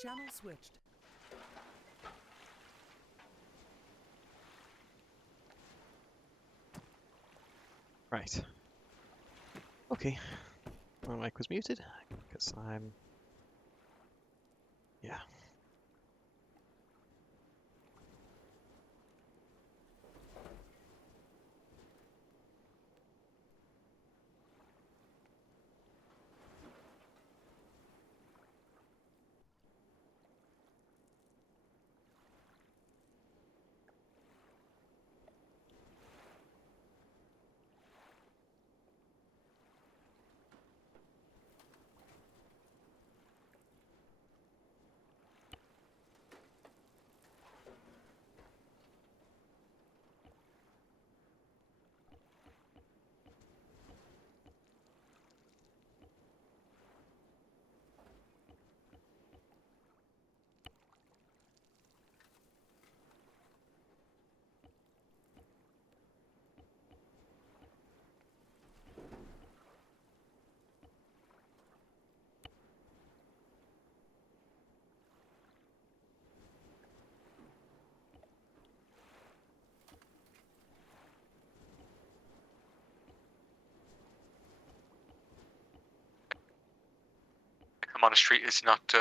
Channel switched. Right. Okay. My mic was muted because I'm... Yeah. Come on the street is not.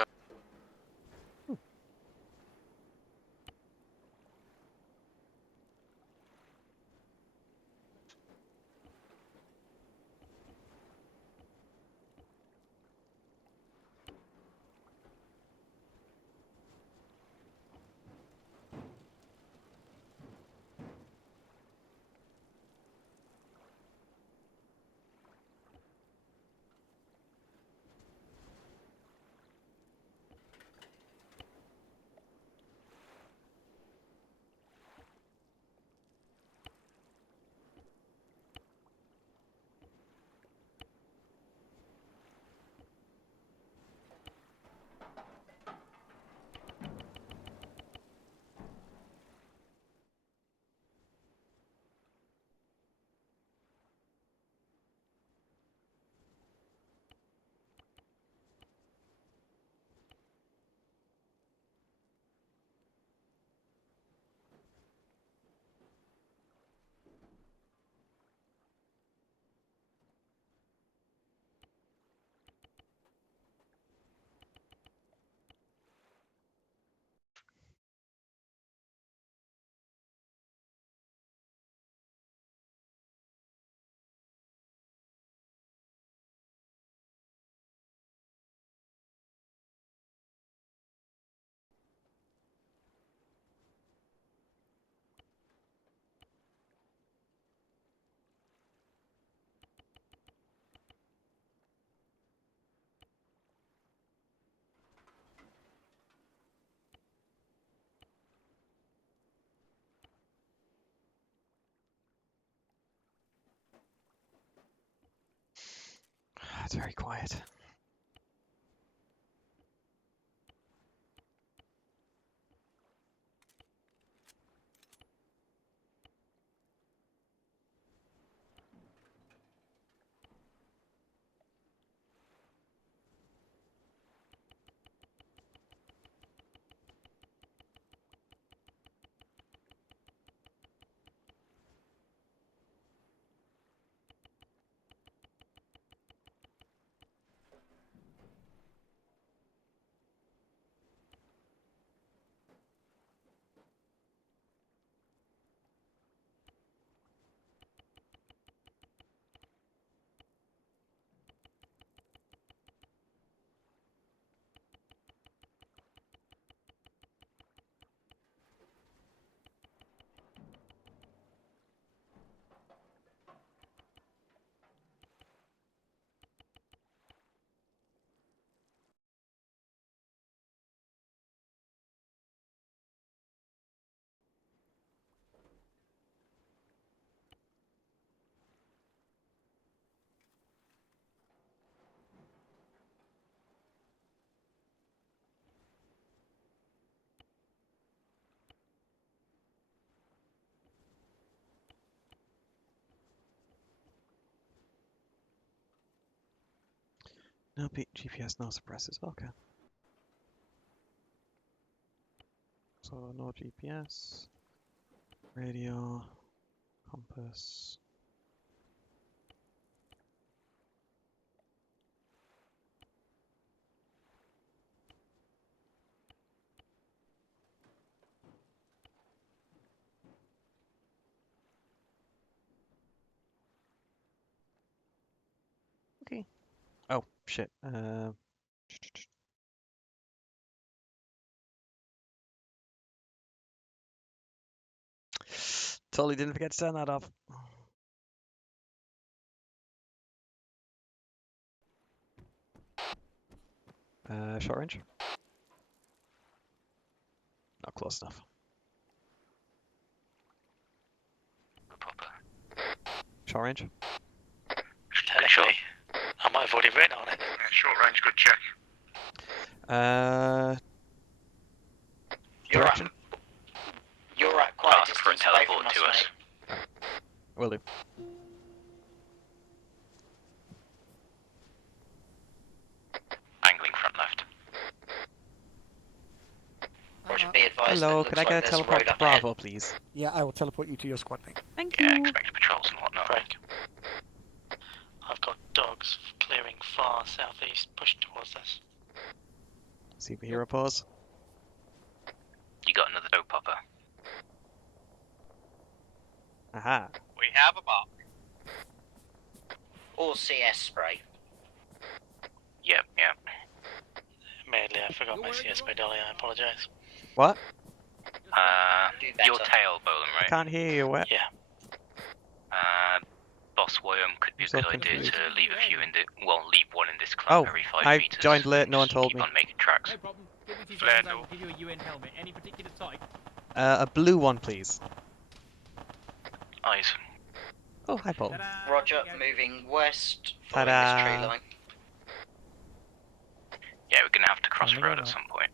It's very quiet. No GPS, no suppressors. Okay. So no GPS, radio, compass. Okay. Oh shit. Totally didn't forget to turn that off. Short range? Not close enough. Proper. Short range? Technically, I might have already written on it. Yeah, short range, good check. Direction? You're at quite a For a distance away from teleport us, to us. mate. Will do. Angling front left. Roger, be advised Hello, that could looks I like get a there's teleport road to up ahead. Bravo, please? Yeah, I will teleport you to your squad, mate. Thank Yeah, you. expect patrols and whatnot. Frank. I've got dogs clearing far southeast, pushing towards us. Superhero pose. You got another dope popper. Aha. We have a mark. Or CS spray. Yep. Admittedly, I forgot my CS spray dolly, I apologise. What? Do better. Your tail, Bolan, I right? can't hear you. What? Yeah. Boss William could be a So good idea confused. to leave a few in the leave one in this Oh, clump every 5 I meters. joined late, no one Just told keep me. on making tracks. No problem. Give me 2 Flare seconds, I door. will give you a UN helmet. Any particular type? A blue one, please. Eyes. Oh, hi, Paul. Ta-da! Roger, There you go. moving west, following this Ta-da. tree line. Yeah, we're gonna have to cross Oh, road yeah. at some point.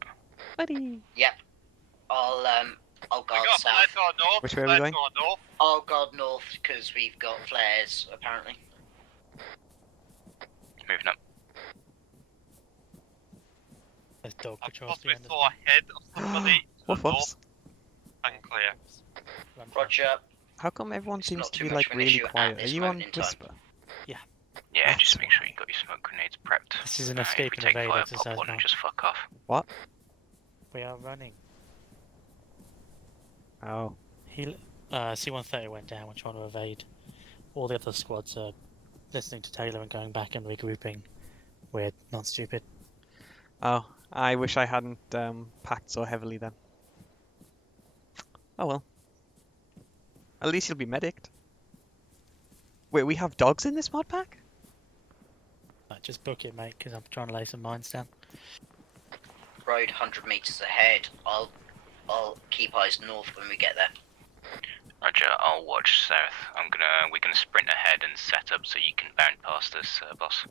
Buddy. Yep. I'll We guard got south. flares on north. Which way are we flares going? on north. I'll guard north because we've got flares, apparently. Moving up. There's dog I possibly saw a head of somebody to the Woof north woops. and clear. Roger. How come everyone It's seems not to too be much like of an really issue at quiet? Are this you on moment in time. Whisper? Yeah, That's just make sure you got your smoke grenades prepped. This is an If escape we and take evade fire, exercise pop one now. and just fuck off. What? We are running. Oh. C-130 went down. We're trying to evade. All the other squads are listening to Taylor and going back and regrouping. We're not stupid. Oh, I wish I hadn't packed so heavily then. Oh well. At least you'll be medicked. Wait, we have dogs in this mod pack? Just book it, mate, because I'm trying to lay some mines down. Road 100 meters ahead. I'll keep eyes north when we get there. Roger, I'll watch south. We're gonna sprint ahead and set up so you can bound past us, boss.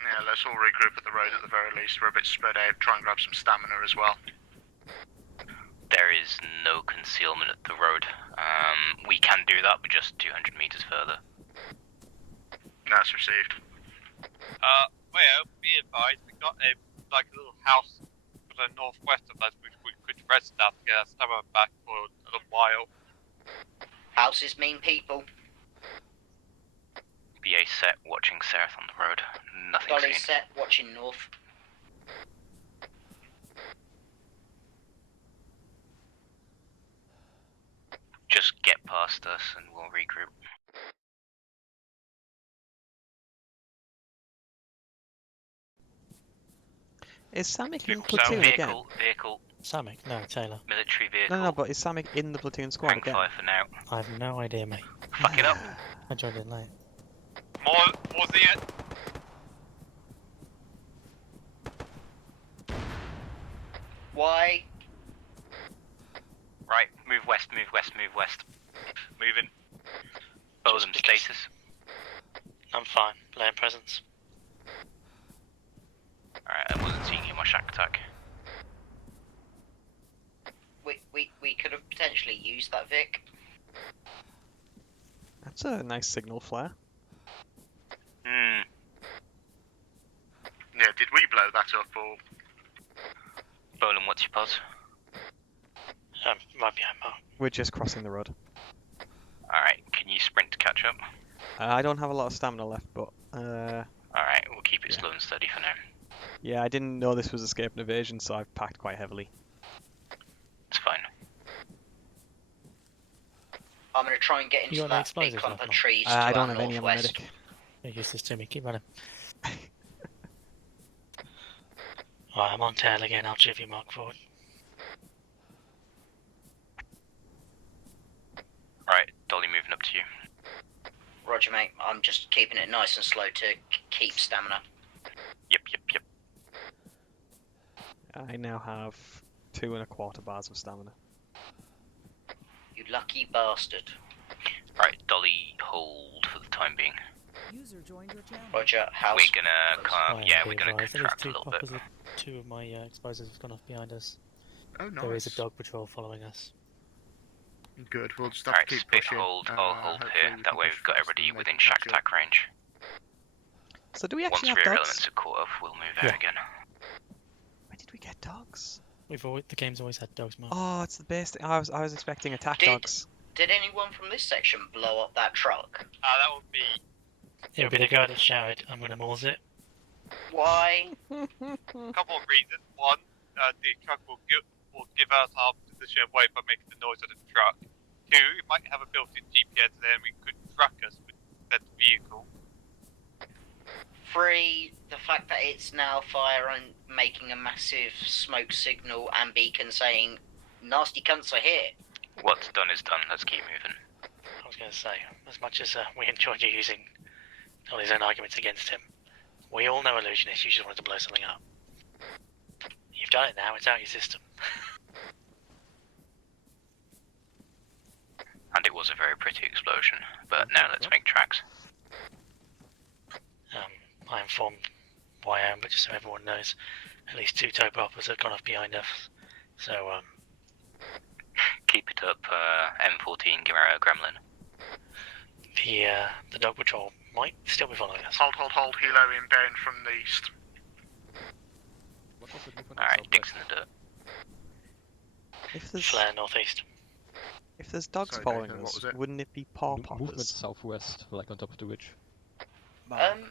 Yeah, let's all regroup at the road at the very least. We're a bit spread out. Try and grab some stamina as well. There is no concealment at the road. We can do that, but just 200 meters further. That's received. Well, be advised, we got a little house to the northwest of us, which we could rest at to get our stomach back for a little while. Houses mean people. BA set, watching south on the road. Nothing Dolly seen. set, watching north. Just get past us and we'll regroup. Is Samick in Vehicle platoon again? Vehicle, Samick? No, Taylor. military vehicle. No, but is Samick in the platoon squad Hang again? fire for now. I have no idea, mate. Fuck it up. I joined in late. More the Why? Right, move west, move west, move west. Moving. Bolan, because- status. I'm fine. Land presence. Alright, I wasn't seeing you in my shack attack. We could have potentially used that Vic. That's a nice signal flare. Hmm. Yeah, did we blow that up or? Bolin, what's your pulse? Right behind Mark. We're just crossing the road. Alright, can you sprint to catch up? I don't have a lot of stamina left, but Alright, we'll keep it Yeah. slow and steady for now. yeah, I didn't know this was escape and evasion, so I've packed quite heavily. It's fine. I'm gonna try and get You into got no that big explosives clump left, of Mark? trees to I our don't have any on my northwest. medic. Make this to me. Keep running. Right, I'm on tail again. I'll chiv you, Mark, forward. Alright, Dolly moving up to you. Roger, mate. I'm just keeping it nice and slow to keep stamina. Yep. I now have 2¼ bars of stamina. You lucky bastard. Right, Dolly, hold for the time being. User joined your channel. Roger, house. We're gonna, we're gonna I think contract a two little bit. poppers. Two of my explosives have gone off behind us. Oh, nice. There is a dog patrol following us. Good, we'll just have Alright, to keep split pushing. hold, I'll hold hopefully here. we That can way push we've got faster everybody and they within can shack catch up. attack range. So do we Once actually have rear dogs? elements are caught up, we'll move Yeah. out again. Where did we get dogs? The game's always had dogs, Mark. Oh, it's the best. I was expecting attack Did- dogs. Did anyone from this section blow up that truck? That would be. It'll be the guy that shouted, "I'm gonna Moors it." Why? A couple of reasons. One, the truck will give us our position away by making the noise of the truck. Two, it might have a built-in GPS there and we could track us with that vehicle. 3, the fact that it's now firing, making a massive smoke signal and beacon saying, nasty cunts are here. What's done is done, let's keep moving. I was gonna say, as much as we enjoyed you using all his own arguments against him, we all know illusionists. You just wanted to blow something up. You've done it now. It's out of your system. And it was a very pretty explosion. But now let's make tracks. I informed YM, but just so everyone knows, at least 2 tow poppers have gone off behind us. So, Keep it up, M14 Gremlin. the dog patrol might still be following us. Hold, helo inbound from the east. Alright, Dick's in the dirt. Flare northeast. If there's dogs Sorry, following Nathan, what us, was it? wouldn't it be paw Movement poppers? southwest, like on top of the ridge.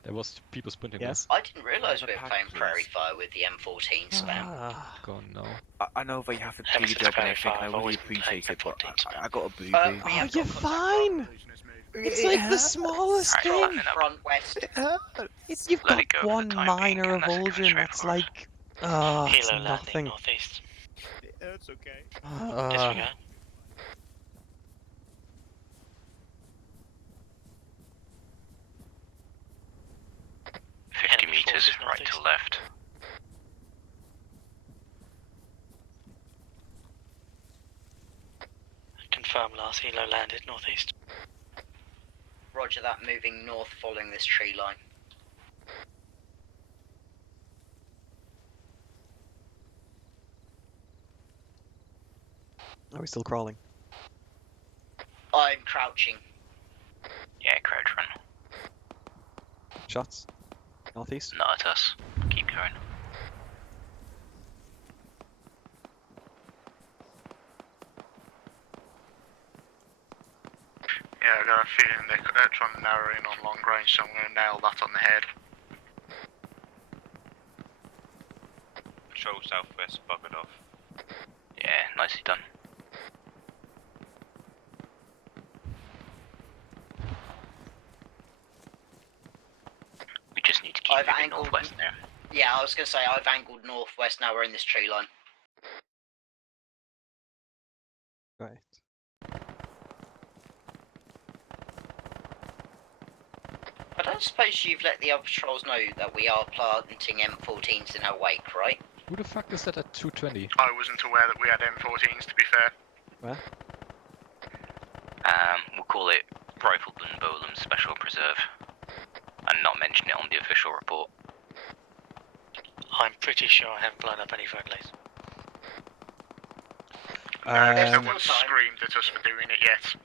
There was people sprinting Yes. I didn't realise we were Pack, playing please. Prairie Fire with the M14 spam. Ah. there. Gone now. I know they have to Ever do your since job and Prairie everything, Fire, and I I've really always been appreciate it, but playing for I got a boo We boo. have Oh, got you're contact fine. It's like the smallest Alright, thing. flatten up. Front west. You've Let got it go for the one time minor being, unless it comes revulsion straight that's from us. like, it's Hilo landing nothing. northeast. It's okay. Disregard. 50 meters, forces right to northeast. left. Confirm last helo landed northeast. Roger that, moving north following this tree line. Are we still crawling? I'm crouching. Yeah, crouch run. Shots? Northeast? Not at us. Keep going. Yeah, I got a feeling they're trying to narrow in on long range, so I'm going to nail that on the head. Patrol southwest, buggered off. Yeah, nicely done. We just need to keep I've moving angled- northwest now. Yeah, I was going to say, I've angled northwest, now we're in this tree line. Right. I don't suppose you've let the other patrols know that we are planting M14s in our wake, right? Who the fuck is that at 220? I wasn't aware that we had M14s, to be fair. We'll call it Rifleman Bolam Special Preserve. And not mention it on the official report. I'm pretty sure I haven't blown up any friendlies. There's Um, still No one time. screamed at us for doing it yet.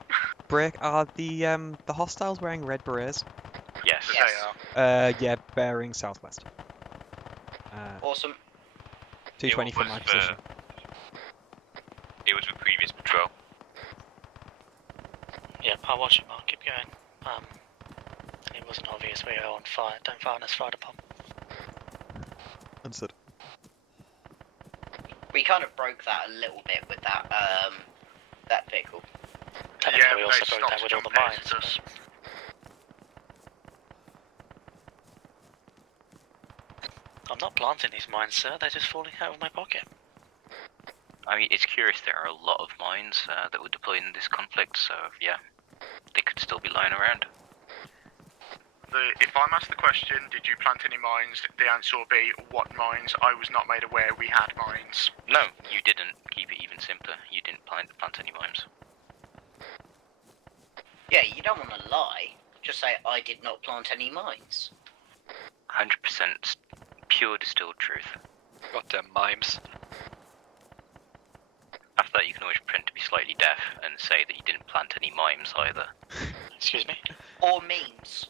break. Are the hostiles wearing red berets? Yes. Yes. They are. Yeah, bearing southwest. Awesome. 220 from my position. It was the previous patrol. Yep, I'll watch it, Mark. Keep going. It wasn't obvious we are on fire. Don't fire on us, fired upon. Answered. We kind of broke that a little bit with that that vehicle. Technically, we they also broke that stopped with all the jumping mines. at us. I'm not planting these mines, sir. They're just falling out of my pocket. I mean, it's curious, there are a lot of mines that were deployed in this conflict, so yeah, they could still be lying around. If I'm asked the question, did you plant any mines, the answer will be, what mines? I was not made aware we had mines. No, you didn't. Keep it even simpler. You didn't plant any mines. Yeah, you don't want to lie. Just say, I did not plant any mines. 100% pure distilled truth. Goddamn mimes. After that, you can always pretend to be slightly deaf and say that you didn't plant any mimes either. Excuse me? Or memes.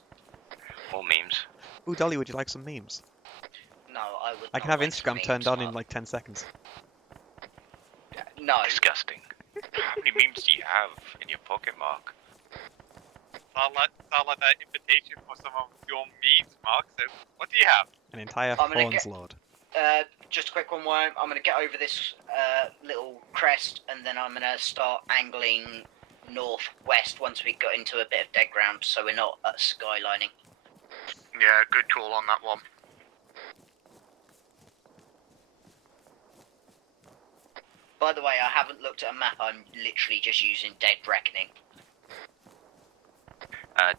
Or memes. Ooh, Dolly, would you like some memes? No, I would I can not have like some Instagram turned memes, on in Mark. like 10 seconds. No. Disgusting. How many memes do you have in your pocket, Mark? Sound like that invitation for some of your memes, Mark. So, what do you have? An entire I'm gonna phone's get- load. Just a quick one. I'm going to get over this little crest, and then I'm going to start angling northwest once we got into a bit of dead ground, so we're not skylining. Yeah, good call on that one. By the way, I haven't looked at a map. I'm literally just using Dead Reckoning.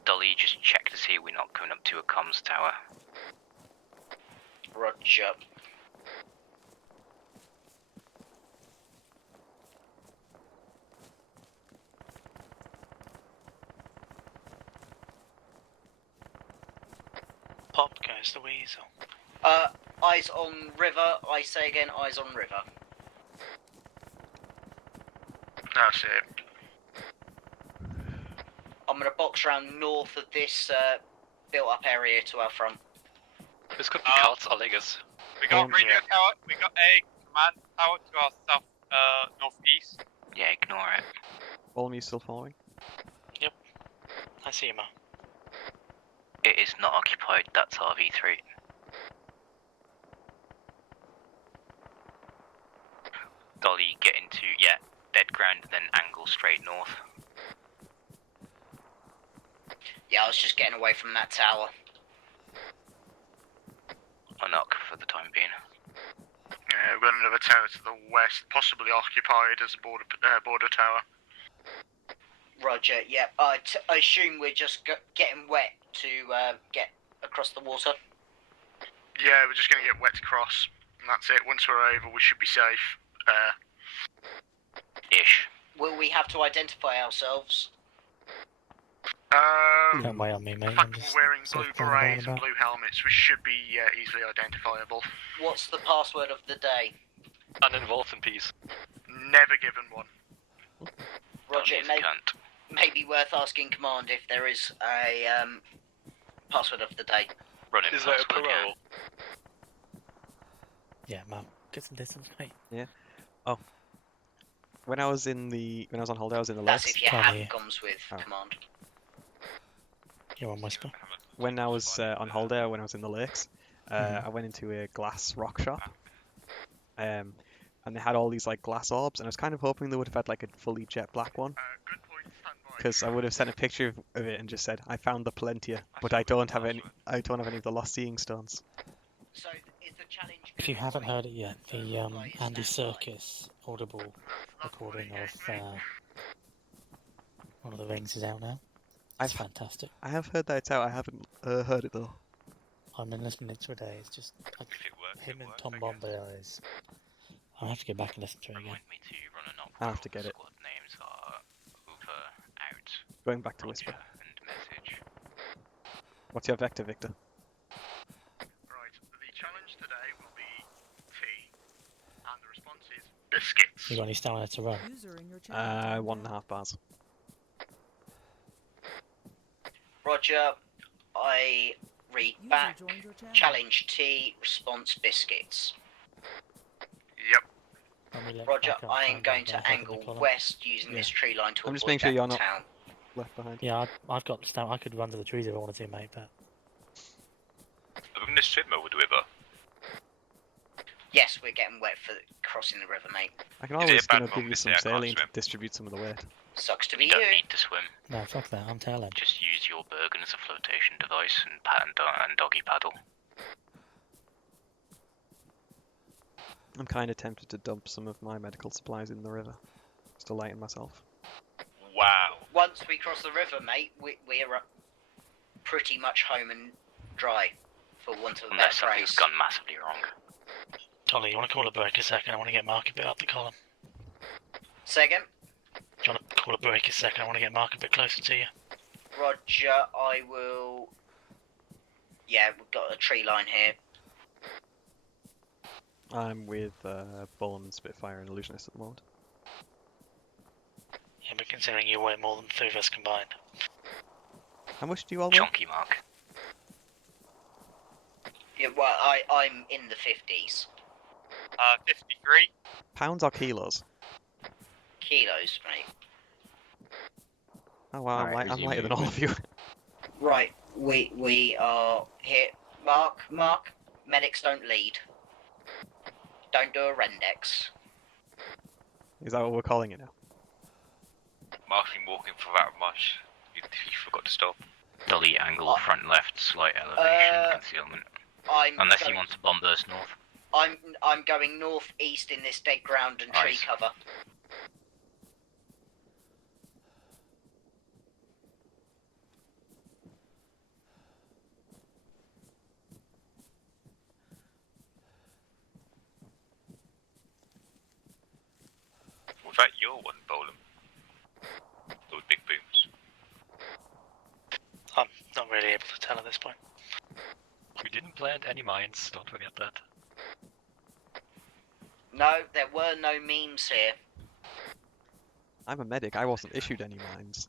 Dolly, just check to see we're not coming up to a comms tower. Roger. Pop goes the weasel. Eyes on river. I say again, eyes on river. That's it. I'm going to box around north of this built-up area to our front. This could be Carl's Allegas. We got Um, radio tower. We got a command tower to our south northeast. Yeah, ignore it. All you still following? I see you, Ma. It is not occupied, that's RV3. Dolly, get into, dead ground, then angle straight north. Yeah, I was just getting away from that tower. Or knock for the time being. Yeah, we've got another tower to the west, possibly occupied as a border tower. Roger, yep. I assume we're just getting wet to get across the water. Yeah, we're just going to get wet across, and that's it. Once we're over, we should be safe. Ish. Will we have to identify ourselves? Don't wait on me, mate. The fact I'm just we're wearing sort blue of going berets and about. blue helmets, we should be easily identifiable. What's the password of the day? Uninvolved in peace. Never given one. Roger, Dolly is a cunt. may be worth asking command if there is a password of the day. Running Is there a password, yeah. parole? Yeah, Ma. Get some distance, mate. When I was on holiday, I was in the That's lakes. if you Can't have hear. comms with Oh. command. You're on whisper. When I was on holiday, when I was in the lakes, I went into a glass rock shop, and they had all these like glass orbs, and I was kind of hoping they would have had like a fully jet black one, Good point, stand by. because I would have sent a picture of it and just said, "I found the Palentia, but I don't have any. I don't have any of the lost seeing stones." So is the challenge? If you haven't heard it yet, the Andy Stand by. Serkis audible recording of one of the rings is out now. It's I've- fantastic. I have heard that it's out. I haven't heard it though. I've been listening to it today. It's just If it works, him it and works, Tom I guess. Bombay is. I'll have to get back and listen to it again. Remind me to run an op. I'll have to get it. Squad names are over, out, Going back to whisper. Roger, and message. What's your vector, Victor? Right, the challenge today will be tea, and the response is biscuits. You got any stamina to run? User in your channel. 1.5 bars. Roger, I read User back. joined your channel. Challenge T, response biscuits. me look Roger, back up, I find am going out about to helping the angle column. west using this tree line to I'm just avoid making sure that you're not town. left behind. Yeah, I've got stamina. I could run to the trees if I wanted to, mate, but... Are we going to swim over the river? Yes, we're getting wet for crossing the river, mate. I can Is it always a bad give moment you to some say I can't saline to swim? distribute some of the weight. Sucks to be You you. don't need to swim. No, fuck that. I'm tail end. Just use your Bergen as a flotation device and doggy paddle. I'm kind of tempted to dump some of my medical supplies in the river, just to lighten myself. Wow. Once we cross the river, mate, we're pretty much home and dry, for want of a better Unless something's phrase. gone massively wrong. Dolly, you want to call a break a second? I want to get Mark a bit up the column. Say again? Do you want to call a break a second? I want to get Mark a bit closer to you. Roger, I will... Yeah, we've got a tree line here. I'm with Bullum and Spitfire and Illusionist at the moment. Yeah, but considering you weigh more than the three of us combined. How much do you all weigh? Chunky Mark. Yeah, well, I'm in the 50s. 53. Pounds or kilos? Kilos, mate. Oh wow, Alright, I'm lighter than all of you. Right, we are here. Mark, medics don't lead. Don't do a Rendex. Is that what we're calling it now? Mark's been walking for that much. He forgot to stop. Dolly angle front left, slight elevation, concealment. Unless you want to bomb burst north. I'm going northeast in this dead ground and tree Nice. cover. Was that your one, Bolum? Those big booms. I'm not really able to tell at this point. We didn't plant any mines, don't forget that. No, there were no memes here. I'm a medic, I wasn't issued any mines.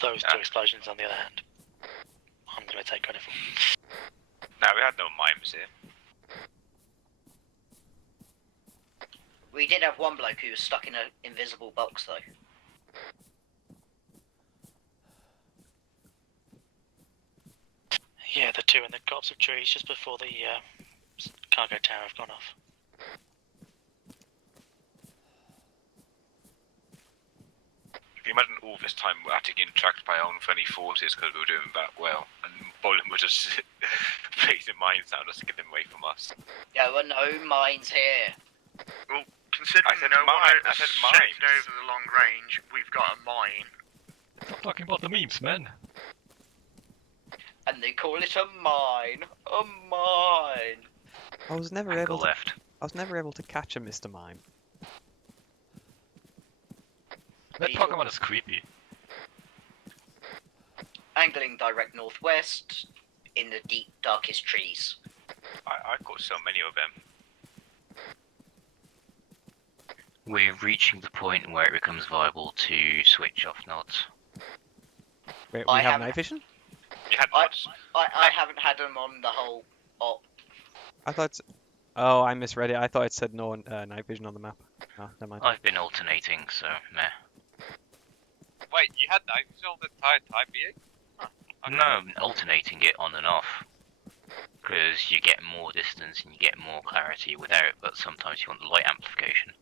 Those two explosions, on the other hand, I'm going to take credit for. No, we had no mimes here. We did have one bloke who was stuck in an invisible box, though. Yeah, the two in the copse of trees just before the cargo tower have gone off. If you imagine all this time we're actually getting tracked by our own friendly forces because we were doing that well, and Bolum was just placing mines down just to get them away from us. There were no mines here. Well, considering I said no one mine, I has said checked mines. over the long range, we've got a mine. Stop talking about the memes, man. And they call it a mine. A mine. I was never Angle able to. left. I was never able to catch a Mr. Mime. That Pokemon is creepy. Angling direct northwest in the deep, darkest trees. I caught so many of them. We're reaching the point where it becomes viable to switch off nods. Wait, I we have haven't- night vision? You had mods. I haven't had them on the whole op. I thought. Oh, I misread it. I thought it said no night vision on the map. Oh, never mind. I've been alternating, so meh. Wait, you had night vision all the entire time, BA? No, I'm alternating it on and off. Because you get more distance and you get more clarity without it, but sometimes you want the light amplification.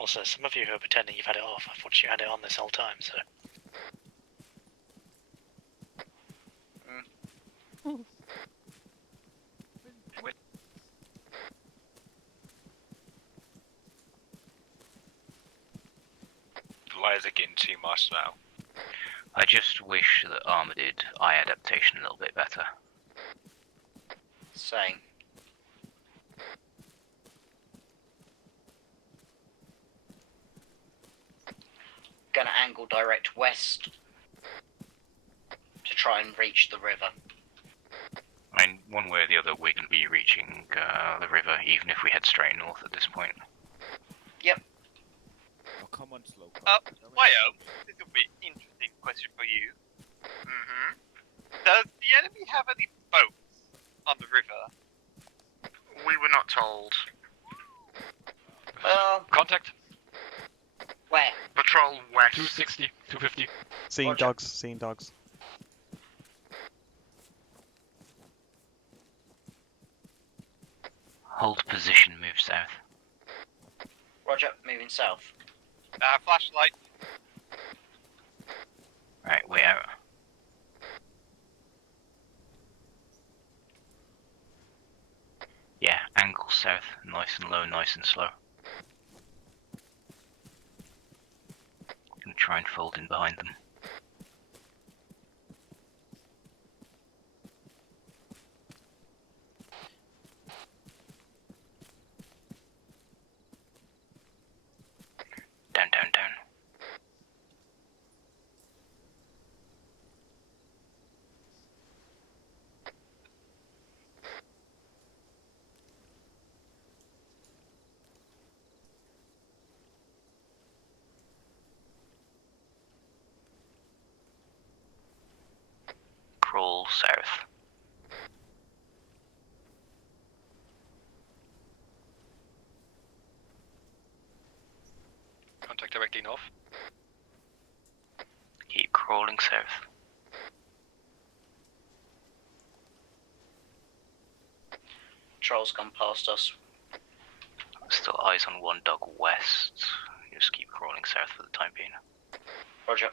Also, some of you who are pretending you've had it off, I've watched you had it on this whole time, so... The lies are getting too much now. I just wish that Arma did eye adaptation a little bit better. Saying. Gonna angle direct west to try and reach the river. I mean, one way or the other, we're going to be reaching the river, even if we head straight north at this point. Oh, come on, slow. Mayo, this will be an interesting question for you. Mm-hmm. Does the enemy have any boats on the river? We were not told. 260, 250. Seeing Roger. dogs, seeing dogs. Hold position, move south. Roger, moving south. Flashlight. Right, way out. Yeah, angle south, nice and low, nice and slow. Gonna try and fold in behind them. Down, down, down. Crawl south. Contact directly north. Keep crawling south. Troll's gone past us. Still eyes on one dog west. Just keep crawling south for the time being. Roger.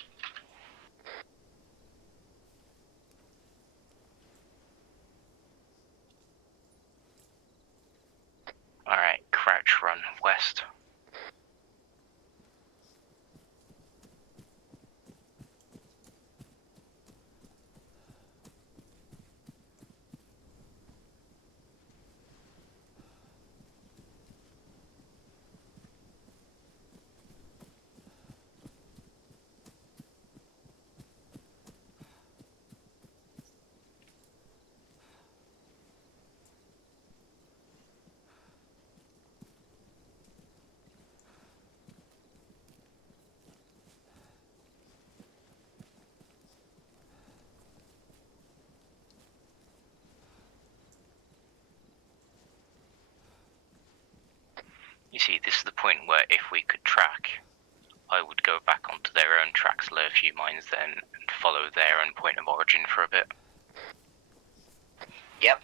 Alright, crouch run west. You see, this is the point where if we could track, I would go back onto their own tracks, lay a few mines then, and follow their own point of origin for a bit. Yep.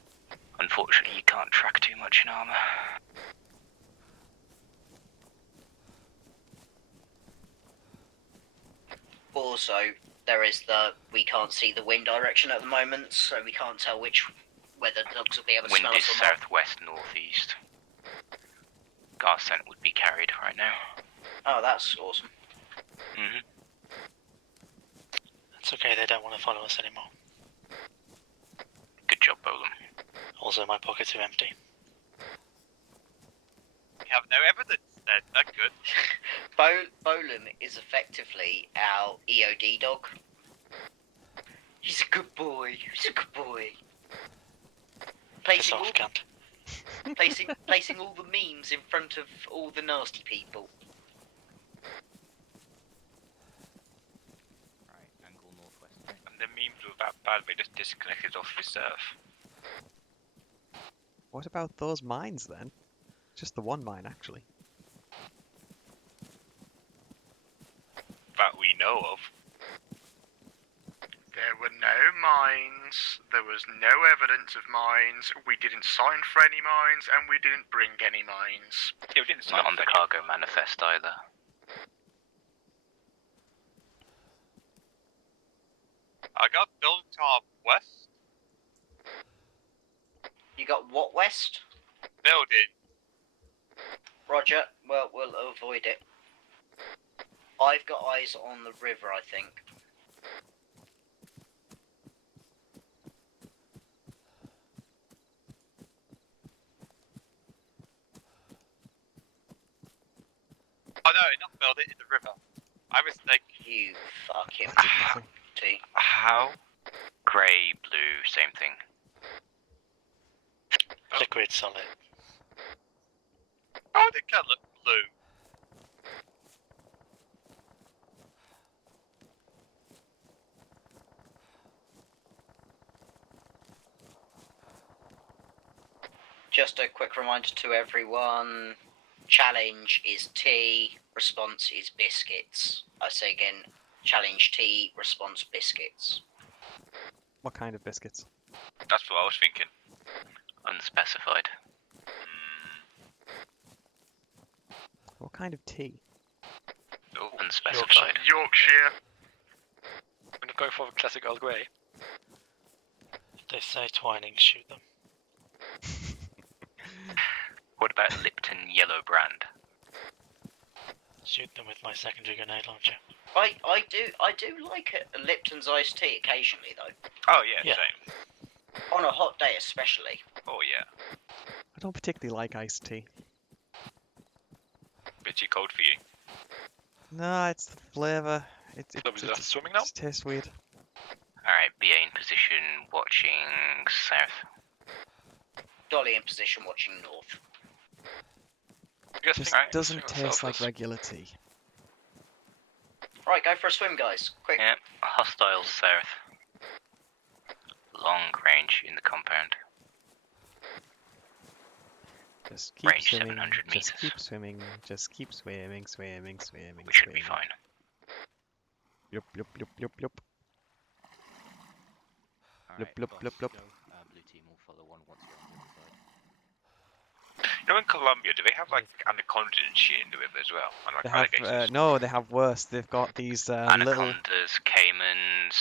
Unfortunately, you can't track too much in Arma. Also, there is we can't see the wind direction at the moment, so we can't tell whether dogs will be able to Wind smell is us or not. southwest, northeast. Gas scent would be carried right now. Oh, that's awesome. Mm-hmm. It's okay, they don't want to follow us anymore. Good job, Bolan. Also, my pockets are empty. We have no evidence then. That's good. Bolan is effectively our EOD dog. He's a good boy. He's a good boy. Piss off, cunt. Placing all the memes in front of all the nasty people. Right, angle northwest. And the memes were that bad, we just disconnected off reserve. What about those mines then? Just the one mine, actually. That we know of. There were no mines, there was no evidence of mines, we didn't sign for any mines, and we didn't bring any mines. Yeah, we didn't Not on the cargo manifest either. I got building top west. You got what west? Building. Roger. Well, we'll avoid it. I've got eyes on the river, I think. Oh no, not building, in the river. I mistake. You fucking T. How? Grey, blue, same thing. Liquid solid. Oh, they can look blue. Just a quick reminder to everyone. Challenge is tea, response is biscuits. I say again, challenge tea, response biscuits. What kind of biscuits? That's what I was thinking. Unspecified. What kind of tea? Oh, Unspecified. Yorkshire. I'm not going for the classic Earl Grey. If they say Twining, shoot them. What about Lipton Yellow Brand? Shoot them with my secondary grenade launcher. I do like a Lipton's iced tea occasionally though. Oh yeah, Yeah. same. On a hot day especially. Oh yeah. I don't particularly like iced tea. Bit too cold for you. No, it's the flavour. So is that swimming now? It tastes weird. Alright, BA in position, watching south. Dolly in position watching north. Just doesn't taste like regular tea. Right, go for a swim, guys. Quick. Yeah, hostiles south. Long range in the compound. Just keep Range swimming. 700 Just meters. keep swimming. Just keep swimming. We should be fine. Yup, yup, yup, yup, yup. Yup, yup, yup, yup. Blue team will follow on once you're on the other side. You know, in Colombia, do they have like anacondas and shit in the river as well? And, like, They have alligators? no, they have worse. They've got these little. Anacondas, caimans,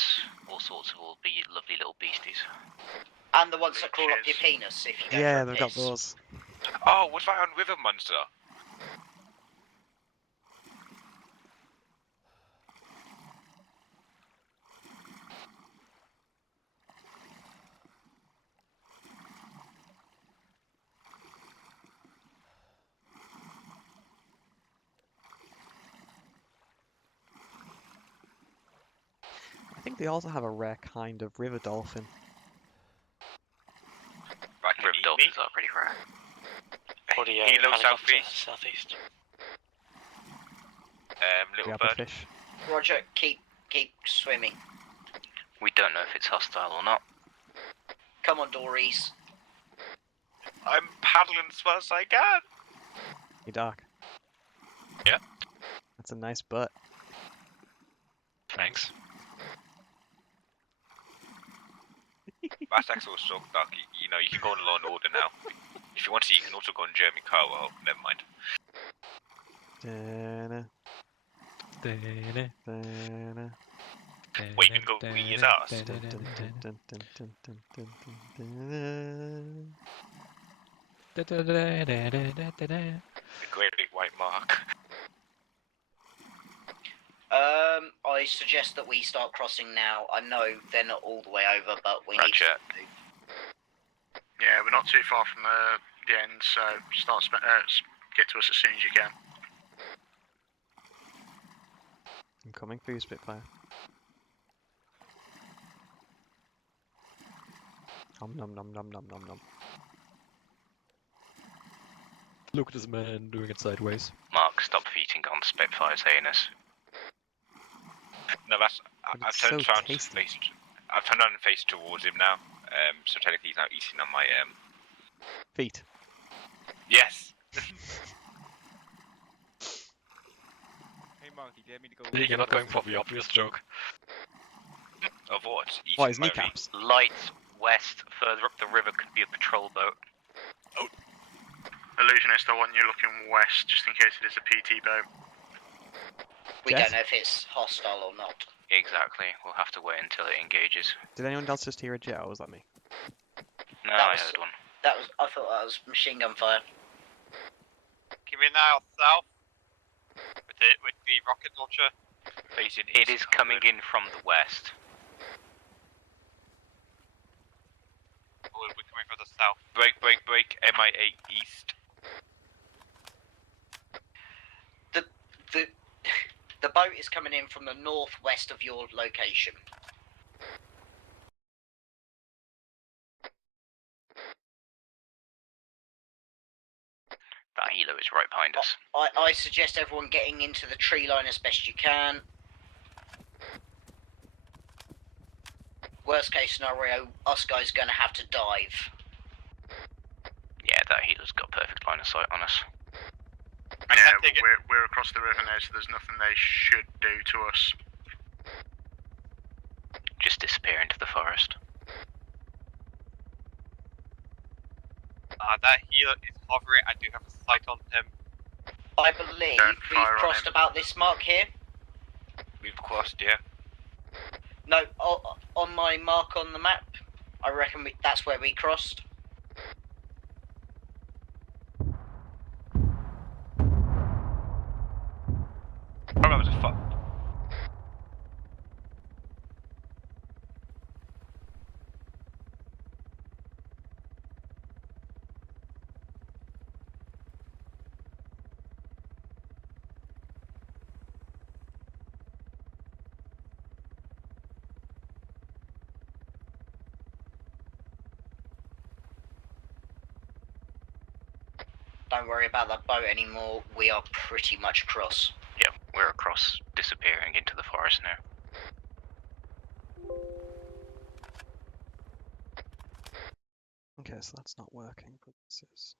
all sorts of lovely little beasties. And the ones that crawl up your penis if you go Yeah, for a they've got piss. those. Oh, what's that on River Monster? I think they also have a rare kind of river dolphin. Right, can River you eat dolphins me? are pretty rare. Audio He looks helicopter, southeast. southeast. Little Grab a bird. fish. Roger, keep swimming. We don't know if it's hostile or not. Come on, Dories. I'm paddling as fast as I can. Hey, Doc. Yeah? That's a nice butt. Thanks. That's actually so dark. You know, you can go on Law and Order now. If you want to, you can also go on Jeremy Carwell. Never mind. Da-na, da-na, Wait, you can go eat his ass. dun, dun, dun, dun, dun, dun, dun, dun, dun, dun. The great big white mark. I suggest that we start crossing now. I know they're not all the way over, but we need Roger. to move. Yeah, we're not too far from the end, so get to us as soon as you can. I'm coming for you, Spitfire. Nom nom nom nom nom nom nom. Look at this man doing it sideways. Mark, stop feeding on Spitfire's anus. No, that's. But I've it's turned so around and tasty. faced. I've turned around and faced towards him now. So technically he's now eating on my Feet. Yes. Hey Mark, you dare me to go. You're not going for the obvious joke. Of what? Eating What, his my meat. kneecaps? Light west, further up the river could be a patrol boat. Illusionist, I want you looking west, just in case it is a PT boat. We Jess? don't know if it's hostile or not. Exactly, we'll have to wait until it engages. Did anyone else just hear a jet, or was that me? No, That I was- heard one. I thought that was machine gun fire. Keep an eye out south with the rocket launcher. Facing It east is coming in from the west. Or we're coming from the south. Break, MI8 east. The boat is coming in from the northwest of your location. That helo is right behind us. I suggest everyone getting into the tree line as best you can. Worst case scenario, us guys gonna have to dive. Yeah, that helo's got perfect line of sight on us. Yeah, we're across the river now, so there's nothing they should do to us. disappear into the forest. That healer is hovering. I do have a sight on him. I believe Don't we've fire on crossed him. about this mark here. We've crossed, yeah. No, on my mark on the map, I reckon that's where we crossed. Oh, that was a fuck. Don't worry about that boat anymore. We are pretty much across. Yeah, we're across, disappearing into the forest now. Okay, so that's not working, but this is.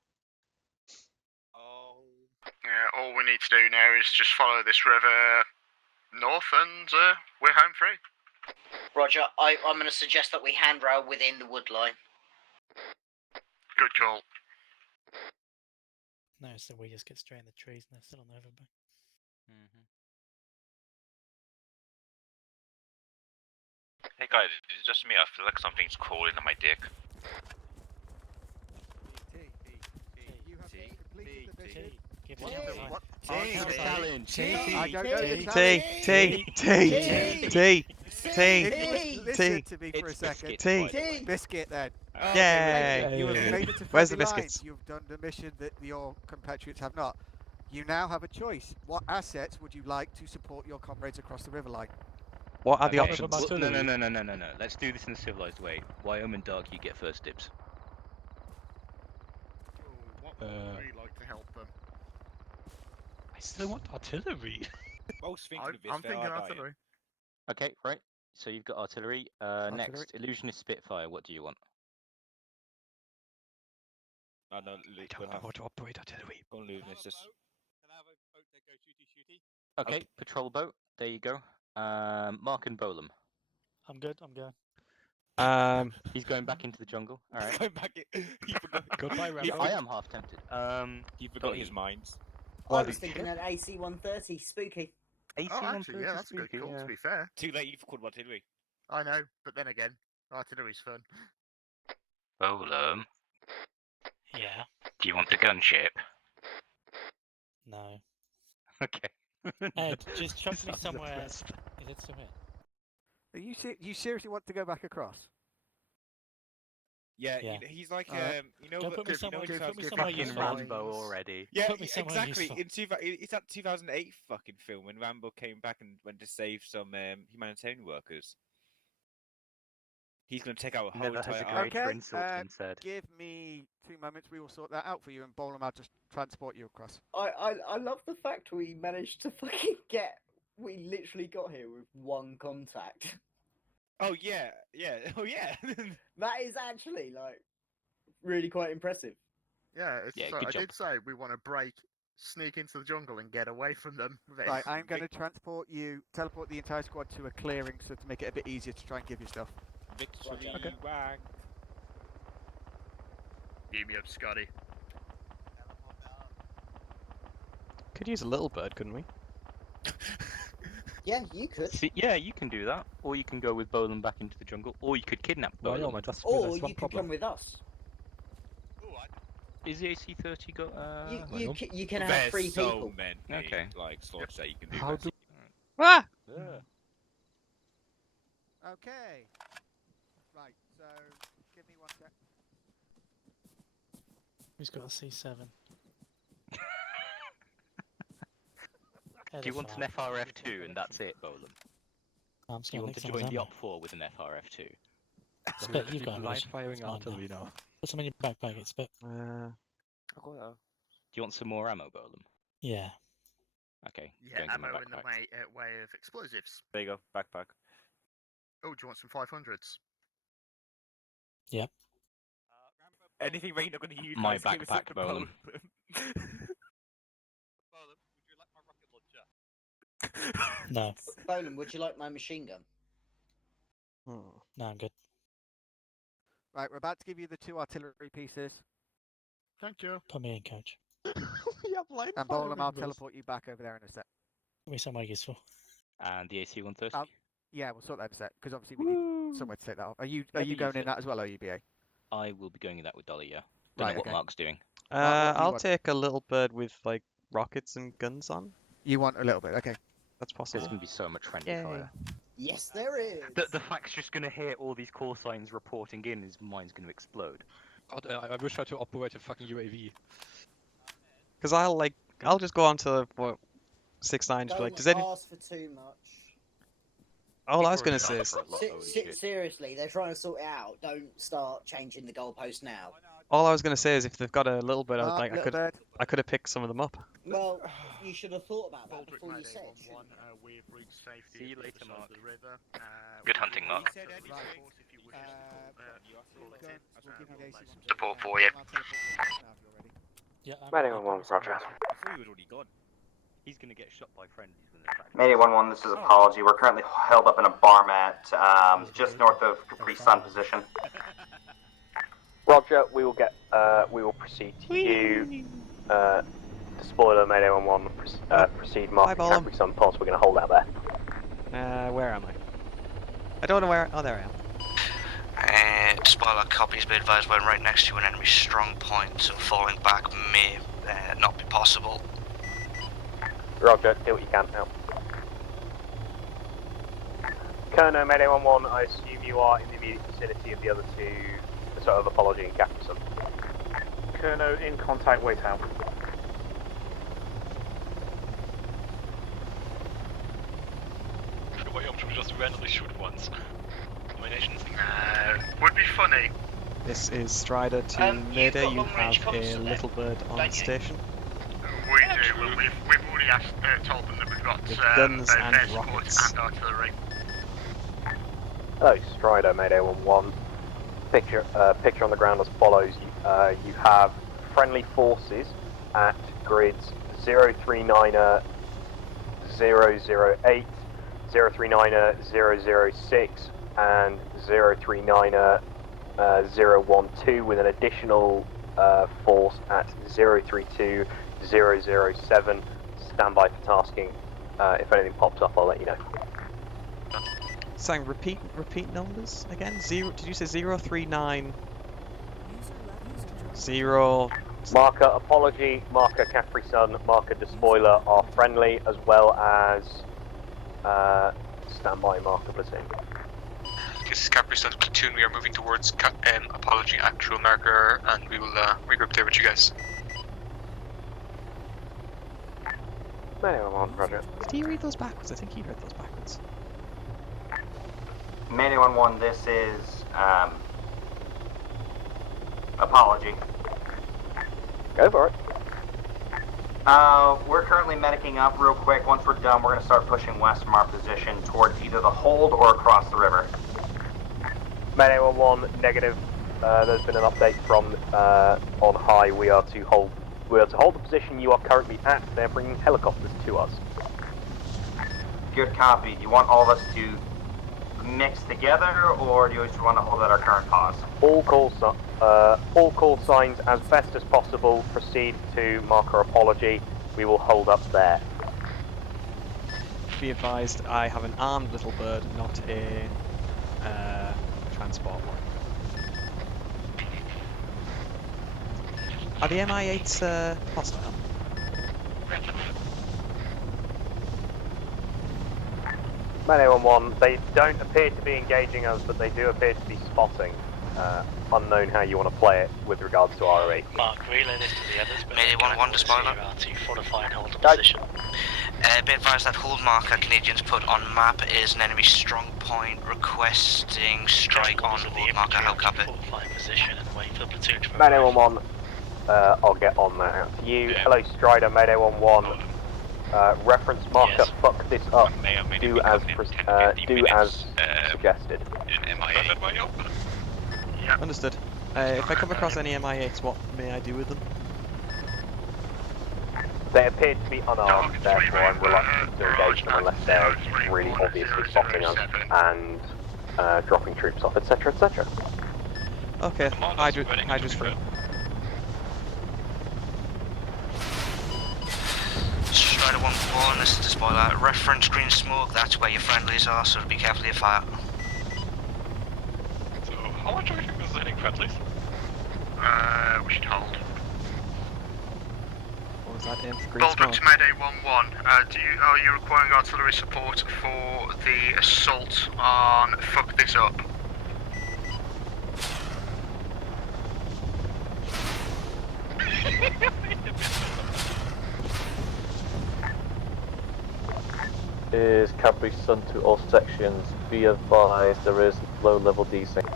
Yeah, all we need to do now is just follow this river north and we're home free. Roger, I'm going to suggest that we handrail within the wood line. Good call. No, so we just get straight in the trees and they're still on the riverbank. Hey guys, it's just me. I feel like something's crawling on my dick. Listen to me for a second. Biscuit then. Yay! You have made it to Where's the friendly biscuits? lines. You've done the mission that your compatriots have not. You now have a choice. What assets would you like to support your comrades across the river line? What are the Okay, options? well, No. Let's do this in a civilized way. Wyoming Dark, you get first dibs. What would we like to help them? I still want artillery. Most thinking of this, I'm they thinking are dying. artillery. Okay, right. So you've got artillery. Next, Illusionist Spitfire. What do you want? No, I don't know how to operate artillery. Don't lose this. Just Okay, patrol boat. There you go. Mark and Bolam. I'm good. I'm going. He's going back into the jungle. All right. going back. He forgot. Goodbye, Yeah, Rambo. I am half tempted. He forgot Dotty. his minds. I was thinking an AC-130, spooky. AC Oh, actually, yeah, that's a good call, to be fair. Too late, you forgot artillery. I know, but then again, artillery's fun. Bolam, Yeah. do you want the gunship? No. Okay. Ed, just chuck me Sounds somewhere. impressed. Is it still here? Are you seriously want to go back across? Yeah, Yeah. he's like, Alright. you know, Go but put me you know, somewhere. in Put terms me of somewhere Fucking useful. Rambo already. Yeah, Put me somewhere exactly. useful. It's that 2008 fucking film when Rambo came back and went to save some humanitarian workers. He's going to take out a whole Never has entire a army. greater insult been said. Give me 2 moments. We will sort that out for you, and Bolam, I'll just transport you across. I love the fact we managed to fucking get. We literally got here with one contact. Oh yeah, oh yeah. That is actually like really quite impressive. Yeah, it's Yeah, so good I job. did say we want to sneak into the jungle and get away from them. Right, I'm going to teleport the entire squad to a clearing so to make it a bit easier to try and give you stuff. Victory Okay. wang. Beam me up, Scotty. Could use a little bird, couldn't we? Yeah, you could. See, yeah, you can do that. Or you can go with Bolam back into the jungle. Or you could kidnap Bolam. Wyoming, that's Or one you could problem. come with us. Is the AC-30 got... You can have There's 3 so people. many, Okay. like slots that you can do. How do Ah! Okay. Right, so give me 1 sec. Who's got a C7? Do you want an FRF2 and that's it, Bolam? I'm Do you want to join the Op4 with an FRF2? Spit, you've got live ammunition. firing It's mine artillery now. Put some in your backpack, it's Spit. Do you want some more ammo, Bolam? Yeah. Okay. Yeah, go and get my ammo in the backpack. way of explosives. There you go, backpack. Oh, do you want some 500s? Yep. Anything Rain not going to use? My guys, give us backpack, it for Bolam. No. Bolan, would you like my machine gun? No, I'm good. Right, we're about to give you the 2 artillery pieces. Thank you. Put me in, coach. And Bolam, I'll teleport you back over there in a sec. It'll be somewhere useful. And the AC 130. Yeah, we'll sort that in a sec, because obviously we need somewhere to take that off. Are you Wherever you going in feel. that as well, OUBA? I will be going in that with Dolly, yeah. Don't Right, know what okay. Mark's doing. Mark, what do you I'll want? take a little bird with like rockets and guns on. You want a little bit, okay. That's There's possible. going to be so much friendly Yay. fire. Yes, there is. The fact's just going to hear all these call signs reporting in, his mind's going to explode. God, I wish I had to operate a fucking UAV. Because I'll just go on to what 6-9 and be like, does any? Ask for too much. All I was gonna say is, Seriously, they're trying to sort it out. Don't start changing the goalpost now. all I was gonna say is if they've got a little bit, Mark, like little bird. I could have picked some of them up. Well, you should have thought about that before you said. We've reached safety. See you later, Mark. The river. Good hunting, Mark. Support for you. Yeah, Mayday 1-1, roger. I thought he was already gone. He's going to get shot by friendlies when they're tracked. Mayday 1-1, this is Apology. We're currently held up in a bar mat just north of Capri Sun position. Roger, we will proceed to you. Spoiler, Mayday 1-1, proceed Mark Capri Sun Pulse, we're going to hold out there. Where am I? I don't know where. Oh, there I am. Spoiler copies, be advised we're right next to an enemy strong point, so falling back may not be possible. Roger, do what you can now. Colonel, Mayday 1-1, I assume you are in the immediate vicinity of the other two, sort of Apology and Capri Sun. Colonel, in contact, wait out. Should we just randomly shoot once? Combinations? Would be funny. This is Strider to Mayday. You have a little bird on station. We do. We've already told them that we've got With guns and air support rockets. and artillery. Hello, Strider, Mayday 1-1. Picture on the ground as follows. You have friendly forces at grids 039er 008, 039er 006, and 039er 012, with an additional force at 032 007. Stand by for tasking. If anything pops up, I'll let you know. Saying repeat numbers again. Did you say 039? 0. Marker Apology, Marker Capri Sun, Marker Despoiler are friendly, as well as standby Marker Platoon. This is Capri Sun Platoon. We are moving towards Apology actual marker, and we will regroup there with you guys. Mayday 1-1, roger. Did he read those backwards? I think he read those backwards. Mayday 1-1, this is Apology. Go for it. We're currently medicing up real quick. Once we're done, we're going to start pushing west from our position towards either the hold or across the river. Mayday 1-1, negative. There's been an update from on high. We are to hold the position you are currently at. They're bringing helicopters to us. Good copy. Do you want all of us to mix together, or do you just want to hold at our current pause? All call signs as best as possible. Proceed to Marker Apology. We will hold up there. Be advised, I have an armed little bird, not a transport one. Are the MI8s hostile? Mayday 1-1, they don't appear to be engaging us, but they do appear to be spotting. Unknown how you want to play it with regards to ROE. Mark, relay this to the others. Mayday 1-1 to spoiler. To fortify and hold the position. Be advised that hold marker Canadians put on map is an enemy strong point, requesting strike on hold marker. How copy? Fortify position and wait for the platoon to Mayday 1-1, I'll get on that out to you. Hello Strider, Mayday 1-1. Reference marker, yes. Fuck this up. Do as suggested. Understood. If I come across any MI8s, what may I do with them? They appear to be unarmed, therefore I'm reluctant to engage them unless they're really obviously spotting us, and dropping troops off, etc., etc. Okay, Hydra's free. Strider 1-1, this is the spoiler. Reference green smoke, that's where your friendlies are, so be careful of your fire. So, how much do we think this is hitting friendlies? We should hold. What was that? Aim for green Bulldog smoke. to Mayday 1-1. Are you requiring artillery support for the assault on Fuck This Up? Is Cadbury Sun to all sections. Be advised there is low level desync.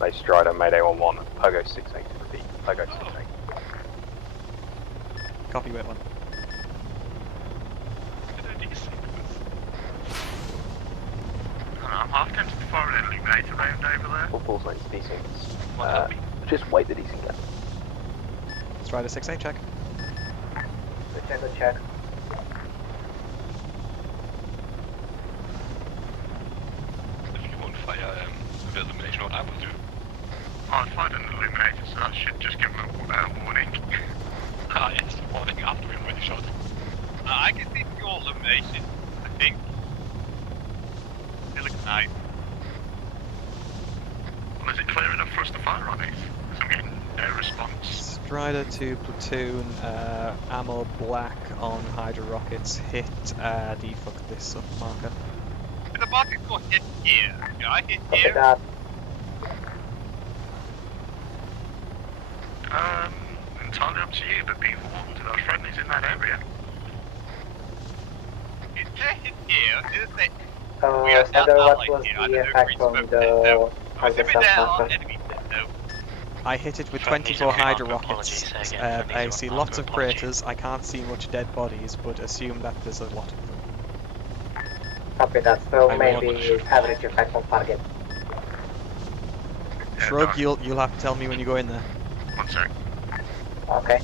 They Strider, Mayday 1-1, Pogo 6-8, repeat, Pogo 6-8. Copy, wait one. I'm half tempted to fire an illuminator round over there. Full force lanes desyncs. Just wait the desync out. Let's try the 6-8 check. Good check. If you won't fire the illumination, what I will do. I'll find an illuminator, so that should just give them a warning. Ah, yes, warning after we've already shot. I can see your illumination, I think. It looks nice. Well, is it clear enough for us to fire on it? Because I'm getting no response. Strider to platoon, ammo black on Hydra rockets, hit the Fuck This Up marker. But the market's got hit here. Can I hit Copy here? that. Entirely up to you, but be warned, there are friendlies in that area. Is there hit here? Is it Sandra, what was the effect on the Hydra assuming there are marker? enemies there, though. I hit it with Friendlies 24 are marked, Hydra apologies, rockets. say again, friendlies I are see marked, lots of apologies. craters. I can't see much dead bodies, but assume that there's a lot of them. Copy that, so I maybe will- average effect on target. Shrug, you'll have to tell me when you go in there. 1 sec. Okay.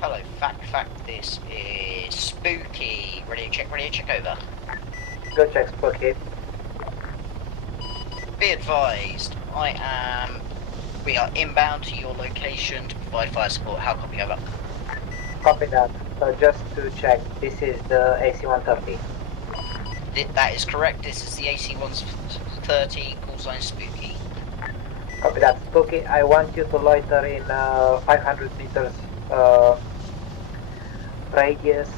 Hello, fact, this is Spooky. Ready to check over. Good check, Spooky. Be advised, we are inbound to your location to provide fire support. How copy over? Copy that. So just to check, this is the AC-130. That is correct, this is the AC-130, call sign Spooky. Copy that, Spooky. I want you to loiter in 500 meters radius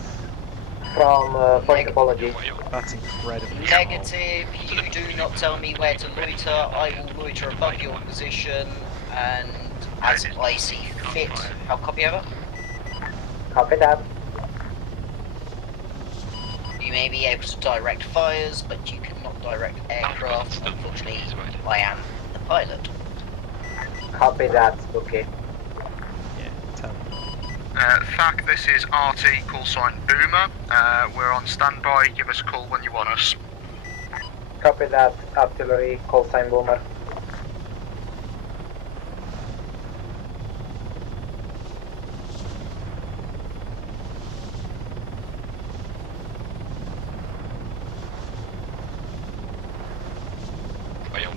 from point apology. That's incredible. Negative, you do not tell me where to loiter, I will loiter above your position, and as I see fit. How copy over? Copy that. You may be able to direct fires, but you cannot direct aircraft. Unfortunately, I am the pilot. Copy that, Spooky. Yeah, tell me. Fact, this is RT, call sign Boomer. We're on standby, give us a call when you want us. Copy that, artillery, call sign Boomer.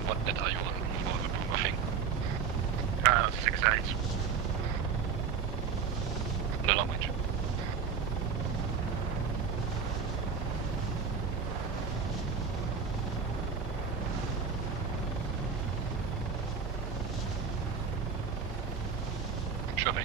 What net are you on for the Boomer thing? 6-8. The long range. Copy.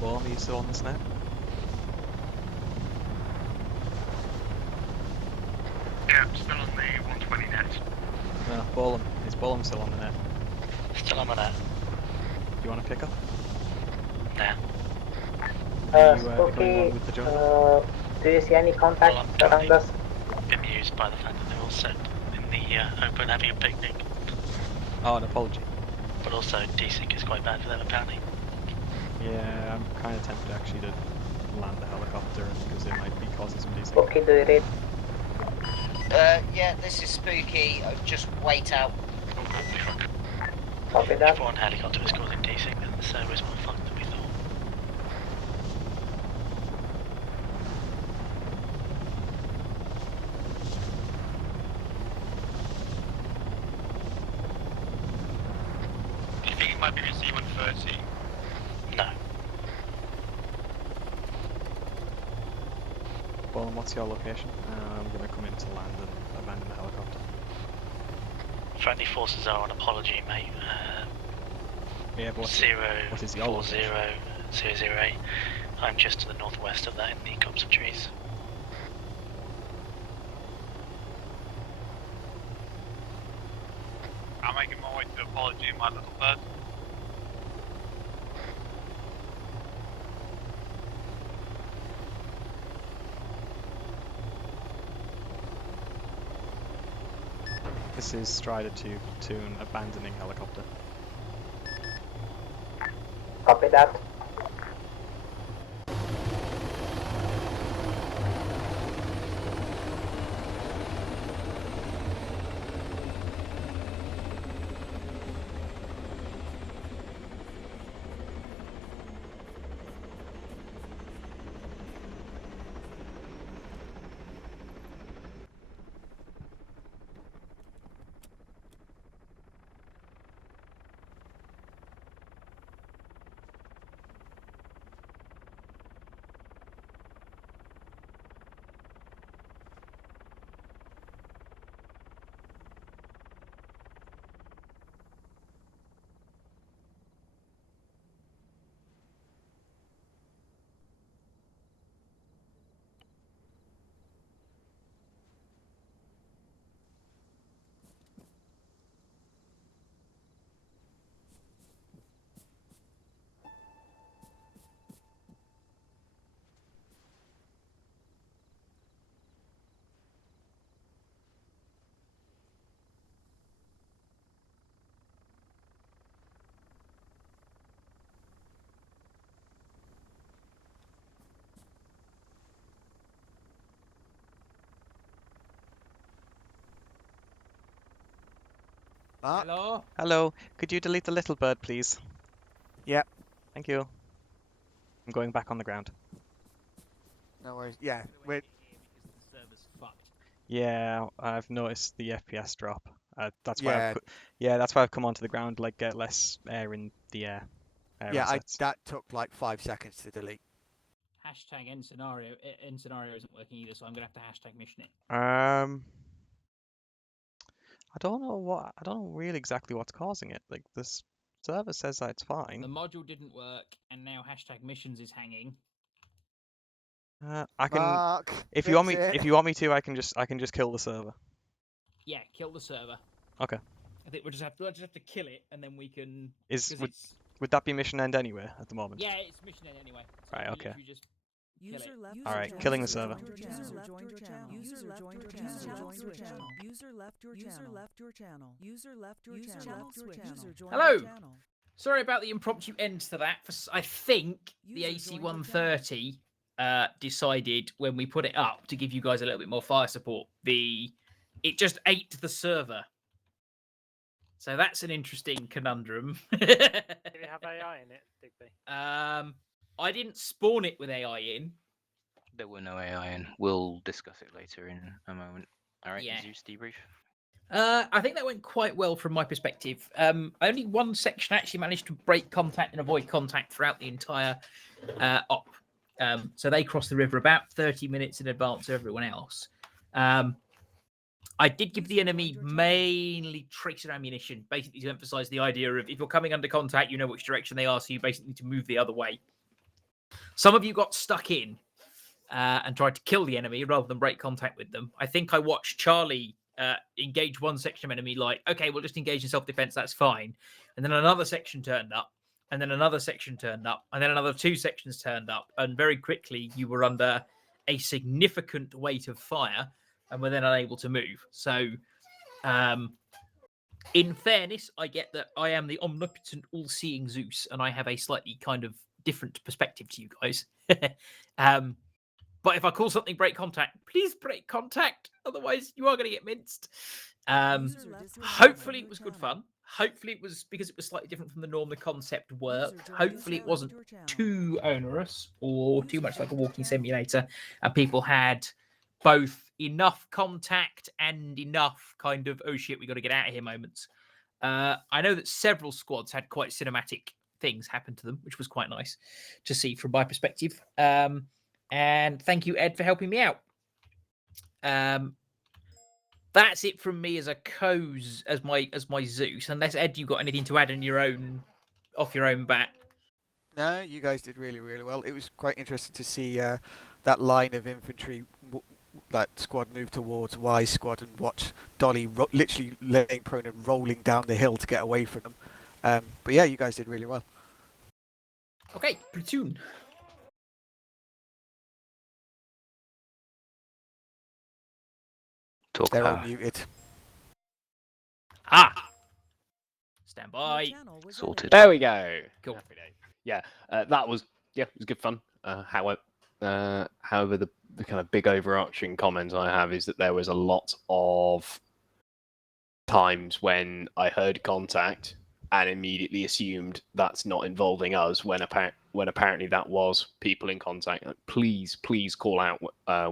Born, are you still on the snap? Yeah, still on the 120 net. No, Bolum. Is Bolum still on the net? Still on the net. Do you want to pick up? Nah. Are you going on with the jungle? Do you see any contacts around us? Bemused by the fact that they're all set in the open having a picnic. Oh, an apology. But also, desync is quite bad for them apparently. Yeah, I'm kind of tempted actually to land the helicopter because it might be causing some desync. Okay, do you read? Yeah, this is spooky. Just wait out. Copy that. If one helicopter was causing desync, then the server's more fucked than we thought. Do you think it might be C-130? No. Bolum, what's your location? I'm going to come in to land and abandon the helicopter. Friendly forces are on apology, mate. Yeah, but what is your 04008. I'm just to the northwest of that in the copse of trees. I'm making my way to apology in my little bird. This is Strider 2 platoon abandoning helicopter. Copy that. Mark. Hello? Hello. Could you delete the little bird, please? Yep. Thank you. I'm going back on the ground. No worries. Yeah, we're... The server's fucked. Yeah, I've noticed the FPS drop. That's why Yeah. that's why I've come onto the ground, like get less air in the air. Yeah, assets. that took like 5 seconds to delete. Hashtag end scenario isn't working either, so I'm gonna have to hashtag mission it. I don't know really exactly what's causing it. Like this server says that it's fine. The module didn't work, and now hashtag missions is hanging. I can Mark, if you want me to, I can just kill the server. Yeah, kill the server. Okay. I think we'll just have to kill it, and then we can. Would that be mission end anyway at the moment? Yeah, it's mission end anyway. So Right. we Okay. literally just kill it. All right. Killing the server. User joined your channel. User joined your channel. User left your channel. User left your channel. User left your channel. Hello. Sorry about the impromptu end to that. I think the AC-130 decided when we put it up to give you guys a little bit more fire support. It just ate the server. So that's an interesting conundrum. Did it have AI in it, Digby? I didn't spawn it with AI in. There were no AI in. We'll discuss it later in a moment. All right, Yeah. Zeus debrief. I think that went quite well from my perspective. Only one section actually managed to break contact and avoid contact throughout the entire op. So they crossed the river about 30 minutes in advance of everyone else. I did give the enemy mainly tracer ammunition, basically to emphasize the idea of if you're coming under contact, you know which direction they are, so you basically need to move the other way. Some of you got stuck in and tried to kill the enemy rather than break contact with them. I think I watched Charlie engage one section of enemy like, okay, we'll just engage in self-defense, that's fine. And then another section turned up, and then another section turned up, and then another 2 sections turned up, and very quickly you were under a significant weight of fire and were then unable to move. So, in fairness, I get that I am the omnipotent, all-seeing Zeus, and I have a slightly kind of different perspective to you guys. But if I call something break contact, please break contact. Otherwise, you are going to get minced. Hopefully, it was good fun. Hopefully, it was because it was slightly different from the norm. The concept worked. Hopefully, it wasn't too onerous or too much like a walking simulator, and people had both enough contact and enough kind of oh shit, we got to get out of here moments. I know that several squads had quite cinematic things happen to them, which was quite nice to see from my perspective. And thank you, Ed, for helping me out. That's it from me as a Coz, as my Zeus. Unless Ed, you got anything to add off your own bat? No, you guys did really, really well. It was quite interesting to see that line of infantry, that squad move towards Y squad and watch Dolly literally laying prone and rolling down the hill to get away from them. But yeah, you guys did really well. Okay, platoon. They're all muted. Stand by. Sorted. There we go. Cool. Happy day. Yeah, that was it was good fun. However, the kind of big overarching comment I have is that there was a lot of times when I heard contact and immediately assumed that's not involving us when apparently that was people in contact. Please call out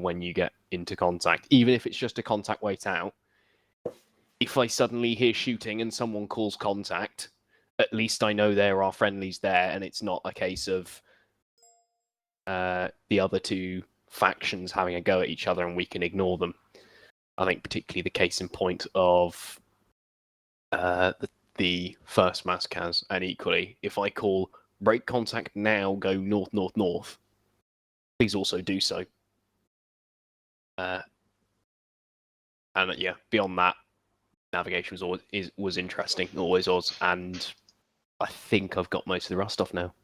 when you get into contact, even if it's just a contact wait out. If I suddenly hear shooting and someone calls contact, at least I know there are friendlies there, and it's not a case of the other two factions having a go at each other and we can ignore them. I think particularly the case in point of the first Maskaz, and equally, if I call break contact now, go north, north, north, please also do so. And yeah, beyond that, navigation was interesting, always was, and I think I've got most of the rust off now.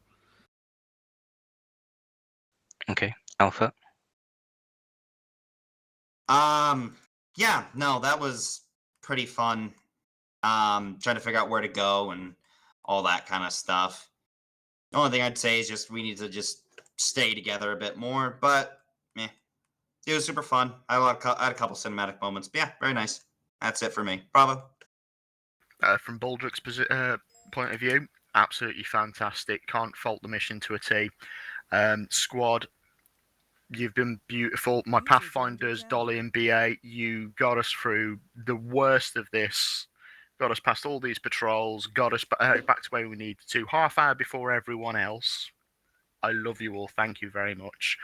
Okay, Alpha. Yeah, no, that was pretty fun. Trying to figure out where to go and all that kind of stuff. The only thing I'd say is just we need to just stay together a bit more, but it was super fun. I had a couple cinematic moments, but yeah, very nice. That's it for me. Bravo. from Baldrick's point of view, absolutely fantastic. Can't fault the mission to a T. Squad, you've been beautiful. My Pathfinders, Dolly and BA, you got us through the worst of this. Got us past all these patrols. Got us back to where we needed to. Half hour before everyone else. I love you all. Thank you very much.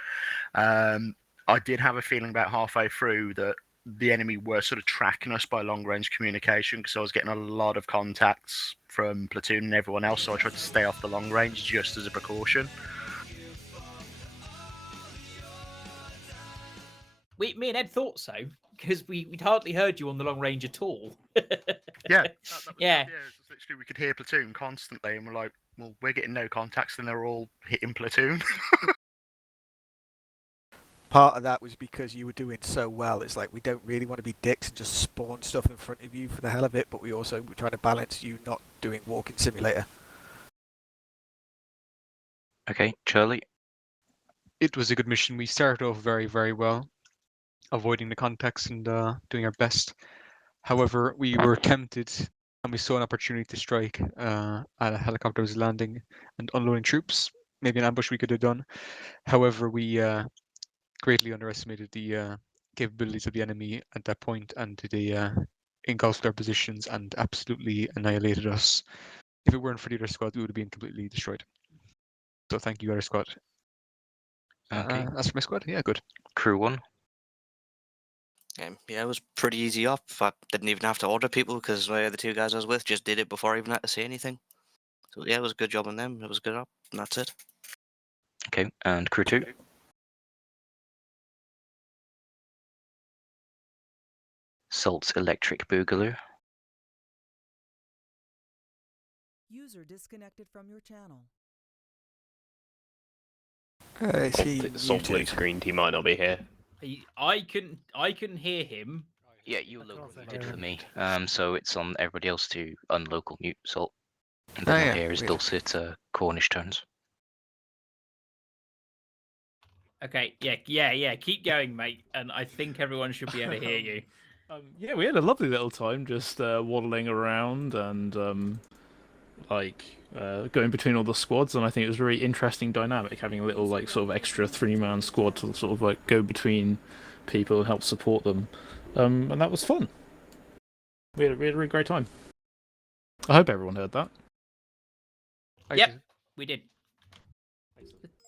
I did have a feeling about halfway through that the enemy were sort of tracking us by long range communication because I was getting a lot of contacts from platoon and everyone else, so I tried to stay off the long range just as a precaution. Me and Ed thought so because we'd hardly heard you on the long range at all. Yeah, yeah. It's literally we could hear platoon constantly, and we're like, well, we're getting no contacts, and they're all hitting platoon. Part of that was because you were doing so well. It's like we don't really want to be dicks and just spawn stuff in front of you for the hell of it, but we also were trying to balance you not doing walking simulator. Okay, Charlie. It was a good mission. We started off very, very well, avoiding the contacts and doing our best. However, we were tempted and we saw an opportunity to strike at a helicopter was landing and unloading troops. Maybe an ambush we could have done. However, we greatly underestimated the capabilities of the enemy at that point, and they engulfed our positions and absolutely annihilated us. If it weren't for the other squad, we would have been completely destroyed. So thank you, other squad. Okay. As for my squad, yeah, good. Crew 1. Yeah, it was pretty easy up. I didn't even have to order people because the two guys I was with just did it before I even had to say anything. So yeah, it was a good job on them. It was a good up, and that's it. Okay, and Crew 2. Salt's Electric Boogaloo. User disconnected from your channel. Salt blue screened. He might not be here. I couldn't hear him. Yeah, you local muted for me. So it's on everybody else to unlocal mute Salt. And then I'll hear his dulcet Cornish tones. Okay, yeah. Keep going, mate. And I think everyone should be able to hear you. Yeah, we had a lovely little time just waddling around and going between all the squads, and I think it was a very interesting dynamic having a little sort of extra 3-man squad to sort of go between people and help support them, and that was fun. We had a really great time. I hope everyone heard that. Yep, we did.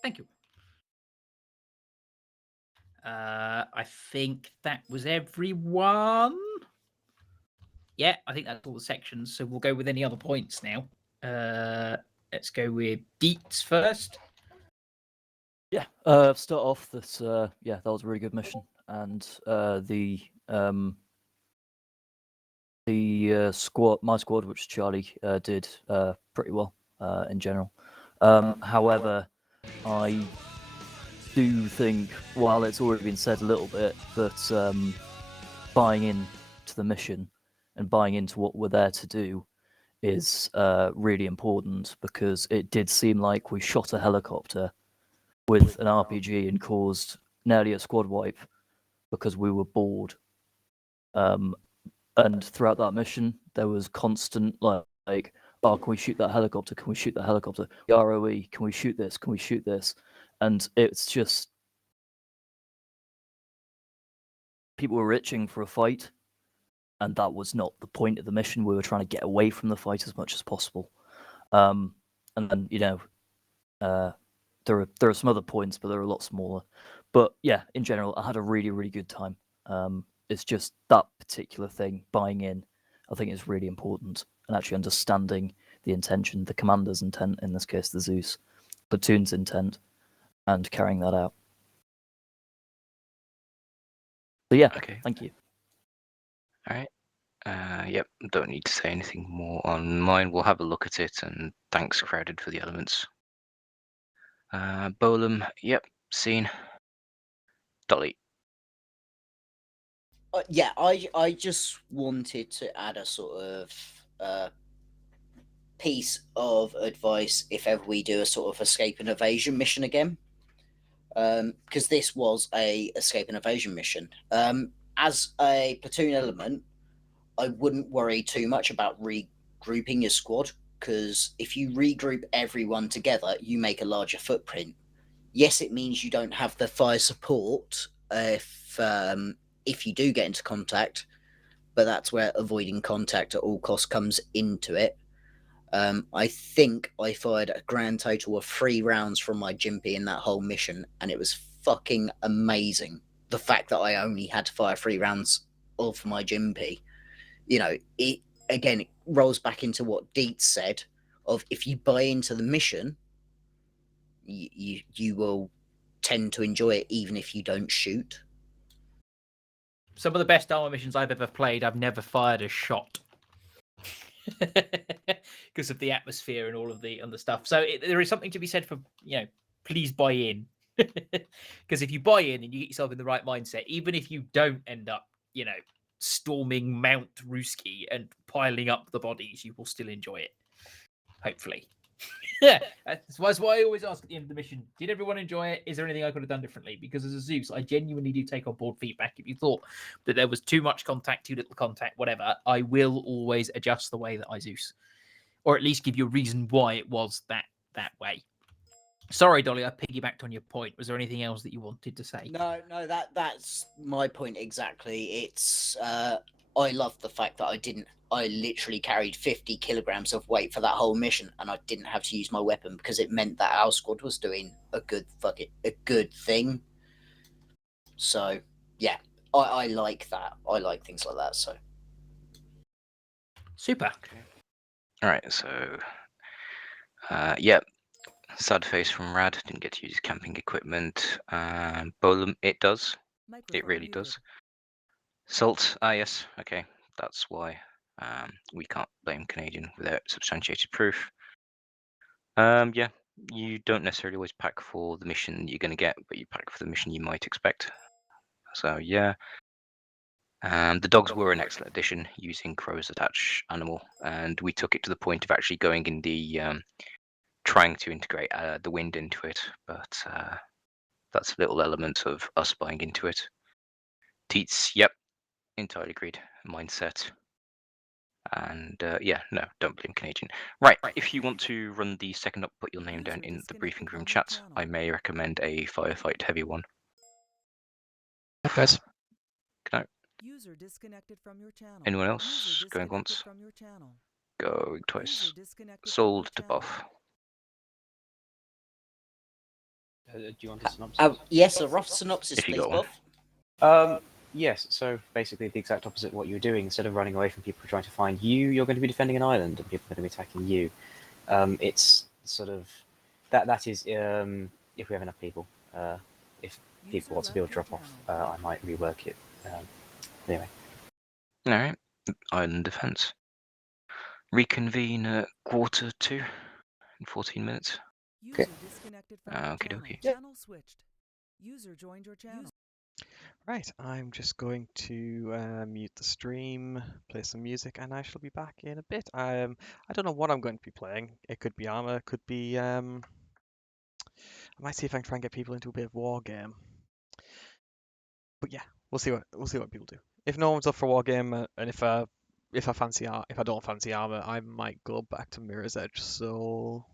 Thank you. I think that was everyone. Yeah, I think that's all the sections. So we'll go with any other points now. Let's go with Deets first. Yeah, start off that. Yeah, that was a really good mission, and the squad, my squad, which Charlie did pretty well in general. However, I do think, while it's already been said a little bit, that buying in to the mission and buying into what we're there to do is really important, because it did seem like we shot a helicopter with an RPG and caused nearly a squad wipe because we were bored. And throughout that mission, there was constant like, oh, can we shoot that helicopter? Can we shoot that helicopter? The ROE, can we shoot this? Can we shoot this? And it's just, people were itching for a fight, and that was not the point of the mission. We were trying to get away from the fight as much as possible. And then, there are some other points, but they're a lot smaller. But yeah, in general, I had a really, really good time. It's just that particular thing, buying in, I think is really important, and actually understanding the intention, the commander's intent, in this case, the Zeus, platoon's intent, and carrying that out. So yeah, okay. Thank you. All right. Yep, don't need to say anything more on mine. We'll have a look at it, and thanks, Crowded, for the elements. Bolum, yep, seen. Dolly. Yeah, I just wanted to add a sort of piece of advice if ever we do a sort of escape and evasion mission again, because this was a escape and evasion mission. As a platoon element, I wouldn't worry too much about grouping your squad, because if you regroup everyone together, you make a larger footprint. Yes, it means you don't have the fire support if you do get into contact, but that's where avoiding contact at all costs comes into it. I think I fired a grand total of 3 rounds from my Jimpy in that whole mission, and it was fucking amazing. The fact that I only had to fire 3 rounds of my Jimpy, it rolls back into what Dietz said of if you buy into the mission, you will tend to enjoy it even if you don't shoot. Some of the best Arma missions I've ever played, I've never fired a shot. Because of the atmosphere and all of the other stuff. So there is something to be said for, please buy in. Because if you buy in and you get yourself in the right mindset, even if you don't end up, storming Mount Ruski and piling up the bodies, you will still enjoy it. Hopefully. Yeah, that's why I always ask at the end of the mission, did everyone enjoy it? Is there anything I could have done differently? Because as a Zeus, I genuinely do take on board feedback. If you thought that there was too much contact, too little contact, whatever, I will always adjust the way that I Zeus. Or at least give you a reason why it was that way. Sorry, Dolly, I piggybacked on your point. Was there anything else that you wanted to say? No, that's my point exactly. It's I love the fact that I literally carried 50 kilograms of weight for that whole mission, and I didn't have to use my weapon because it meant that our squad was doing a good thing. So yeah, I like that. I like things like that. So super. All right, so yeah, sad face from Rad. Didn't get to use camping equipment. Bolum, it does. It really does. Salt, yes, okay, that's why. We can't blame Canadian without substantiated proof. Yeah, you don't necessarily always pack for the mission you're going to get, but you pack for the mission you might expect. So yeah. The dogs were an excellent addition, using crow as attached animal, and we took it to the point of actually going in the trying to integrate the wind into it, but that's a little element of us buying into it. Teats, yep, entirely agreed. Mindset. And yeah, no, don't blame Canadian. Right, if you want to run the second up, put your name down in the briefing room chat. I may recommend a firefight heavy one. Guys. Good night. User disconnected from your channel. Anyone else going once? Going twice. Sold to buff. Do you want a synopsis? Yes, a rough synopsis, If you please, got Buff. Yes, so basically the exact opposite of what you were doing. Instead of running away from people trying to find you, you're going to be defending an island and people are going to be attacking you. It's sort of... That is, if we have enough people. If people want to build drop off, I might rework it. Anyway. Alright, island defense. Reconvene at 1:45 in 14 minutes. Okay. Okie dokie. Channel switched. User joined your channel. Right, I'm just going to mute the stream, play some music, and I shall be back in a bit. I don't know what I'm going to be playing. It could be Arma, it could be I might see if I can try and get people into a bit of war game. But yeah, we'll see what people do. If no one's up for war game, and if I don't fancy Arma, I might go back to Mirror's Edge. So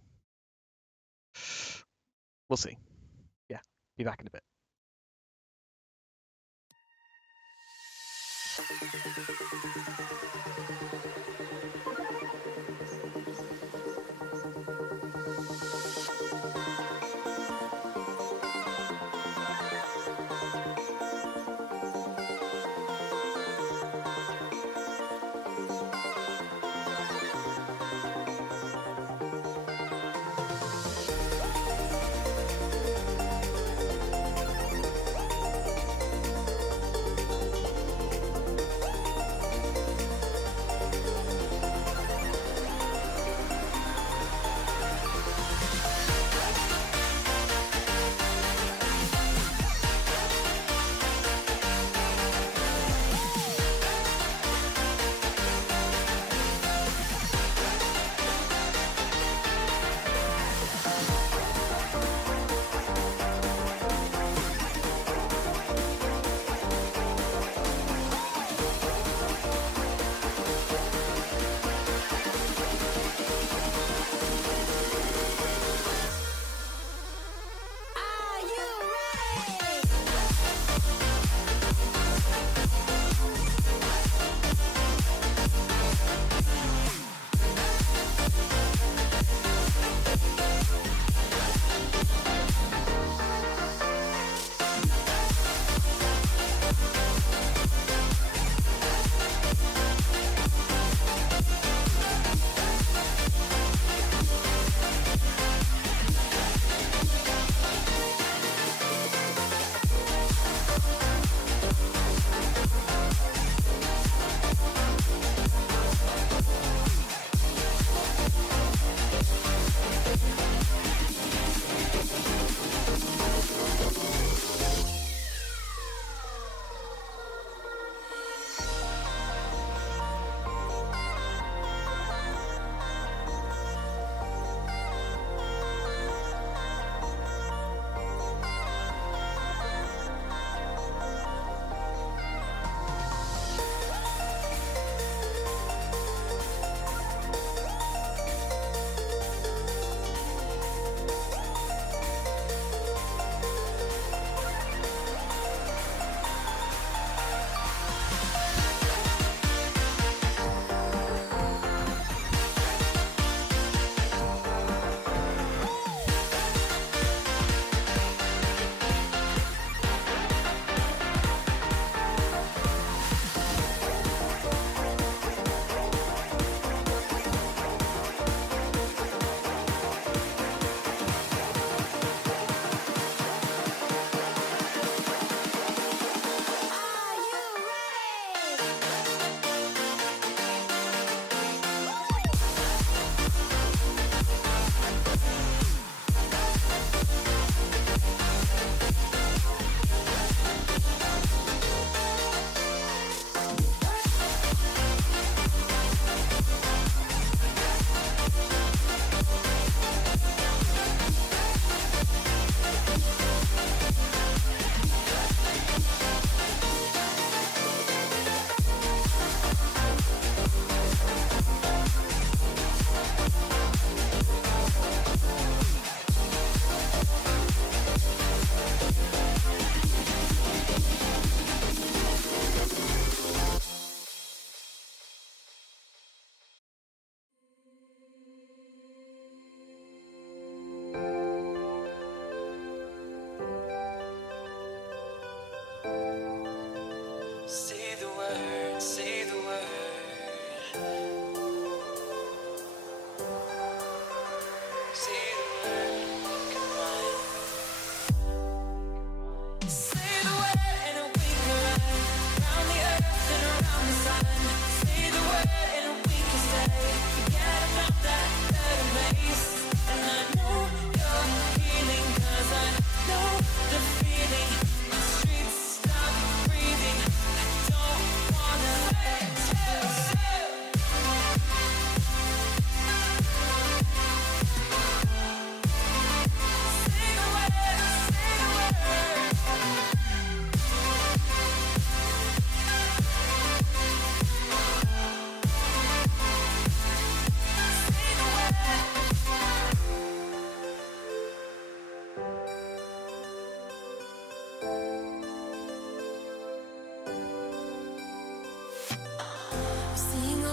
we'll see. Yeah, be back in a bit.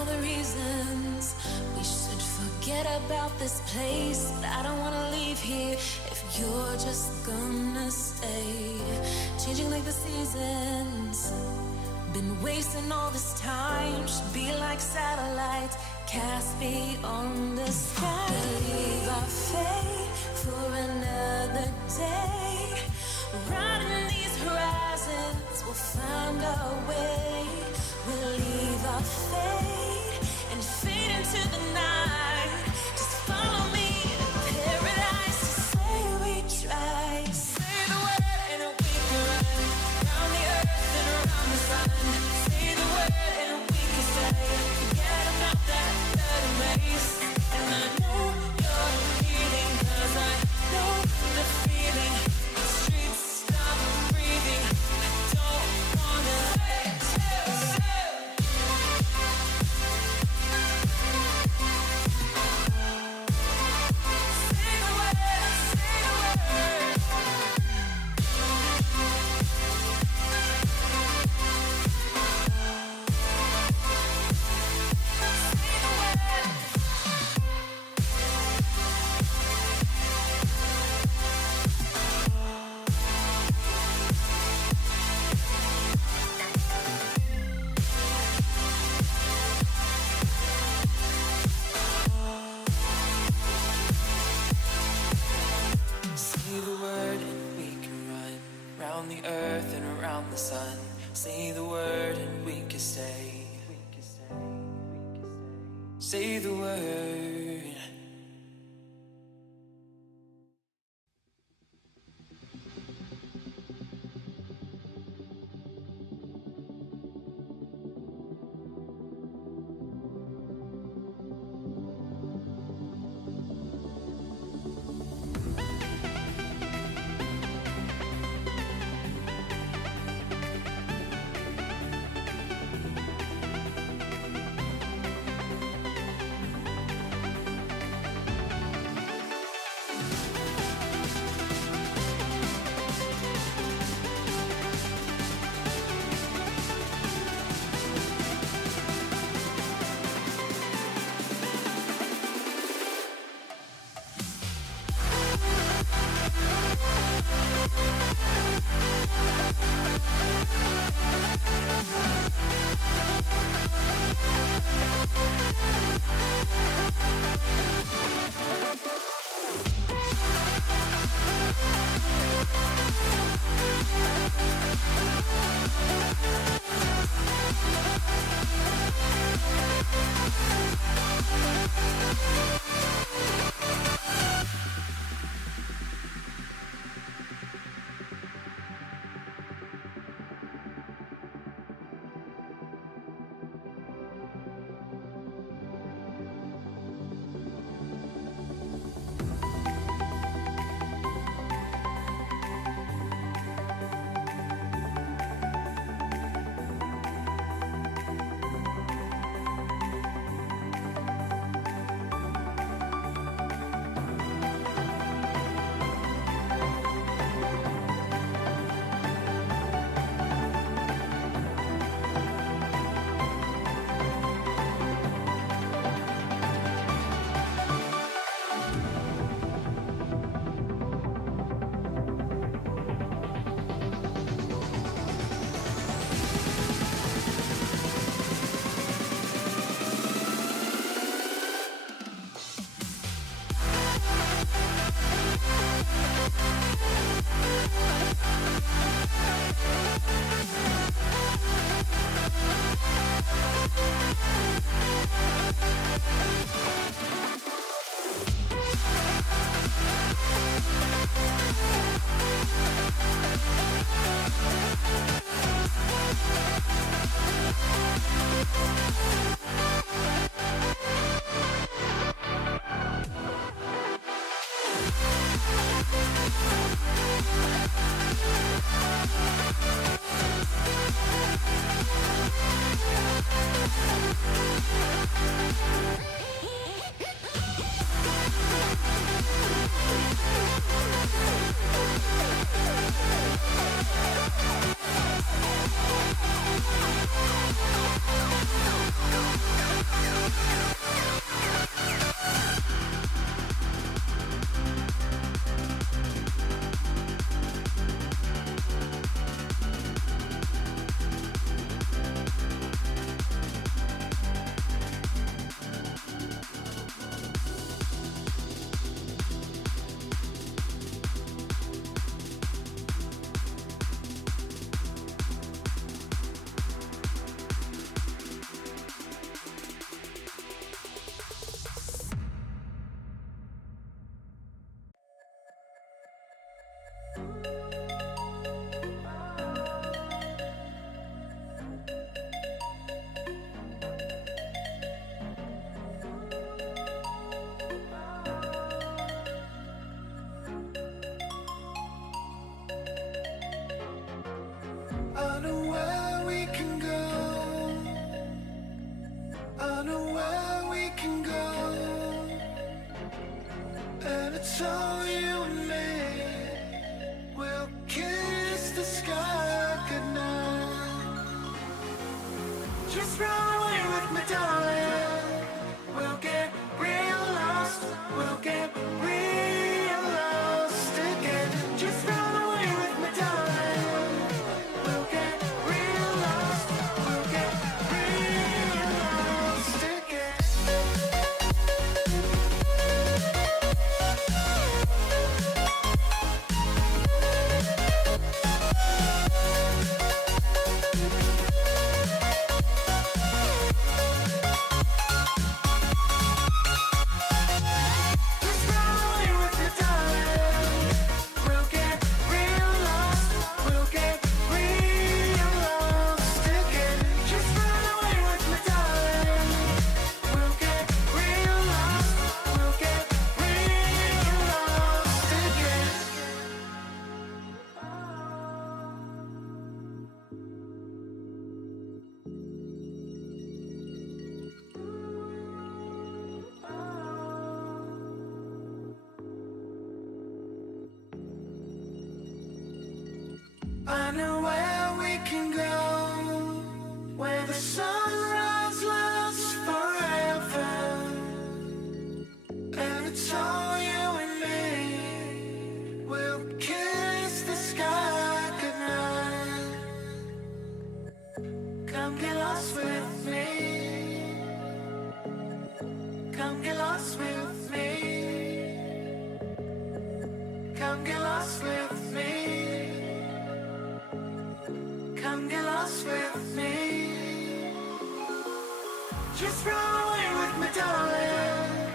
all the reasons we should forget about this place, but I don't wanna leave here if you're just gonna stay. Changing like the seasons, been wasting all this time. Should be like satellites cast beyond the sky. Leave our fate for another day. Riding these horizons, we'll find our way. We'll leave our fate and fade into the night. Just follow me to paradise. Just say we tried. Say the word and we can run around the earth and around the sun. Say the word and we can stay. Forget about that bloody race. And I know you're leaving, 'cause I know the feeling. The streets stop breathing. I don't wanna wait. Say the word and we can run round the earth and around the sun. Say the word and we can stay. Say the word. Just run away with me, darling. We'll get real lost. We'll get real lost again. Just run away with me, darling. We'll get real lost. We'll get real lost again. Just run away with me, darling. We'll get real lost. We'll get real lost again. Just run away with me, darling. We'll get real lost. We'll get real lost again. I know where we can go, where the sunrise lasts forever, and it's all you and me. We'll kiss the sky goodnight. Come get lost with me. Come get lost with me. Come get lost with me. Come get lost with me. Just run away with me, darling.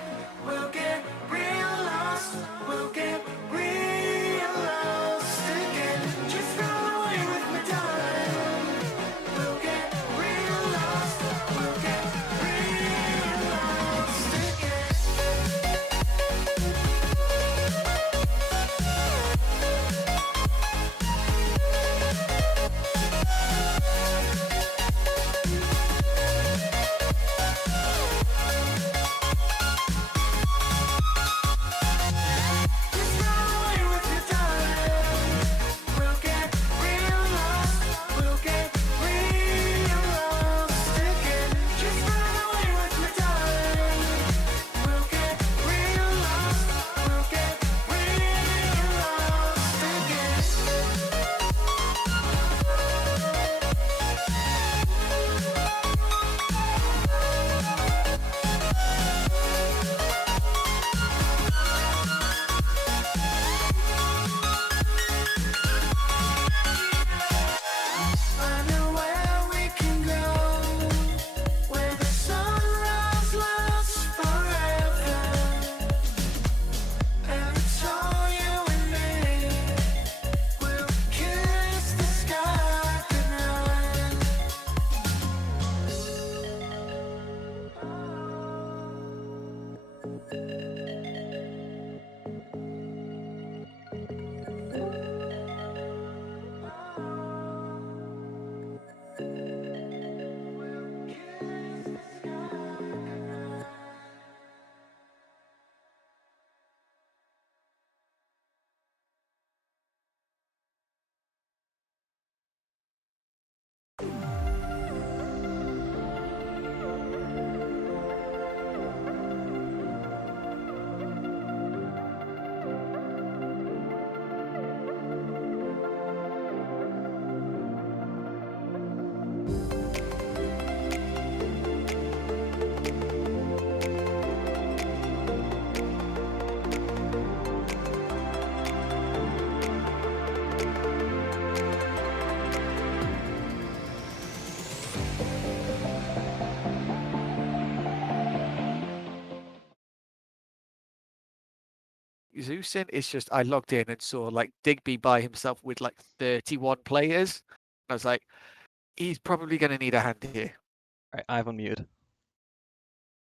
We'll get real lost. We'll get real lost again. Just run away with me, darling. We'll get real lost. We'll get real lost again. Just run away with me, darling. We'll get real lost. We'll get real lost again. Just run away with me, darling. We'll get real lost. We'll get real lost again. I know where we can go, where the sunrise lasts forever, and it's all you and me. We'll kiss the sky goodnight. Zeus in, it's just I logged in and saw like Digby by himself with like 31 players. I was like, he's probably going to need a hand here. Right, I've unmuted.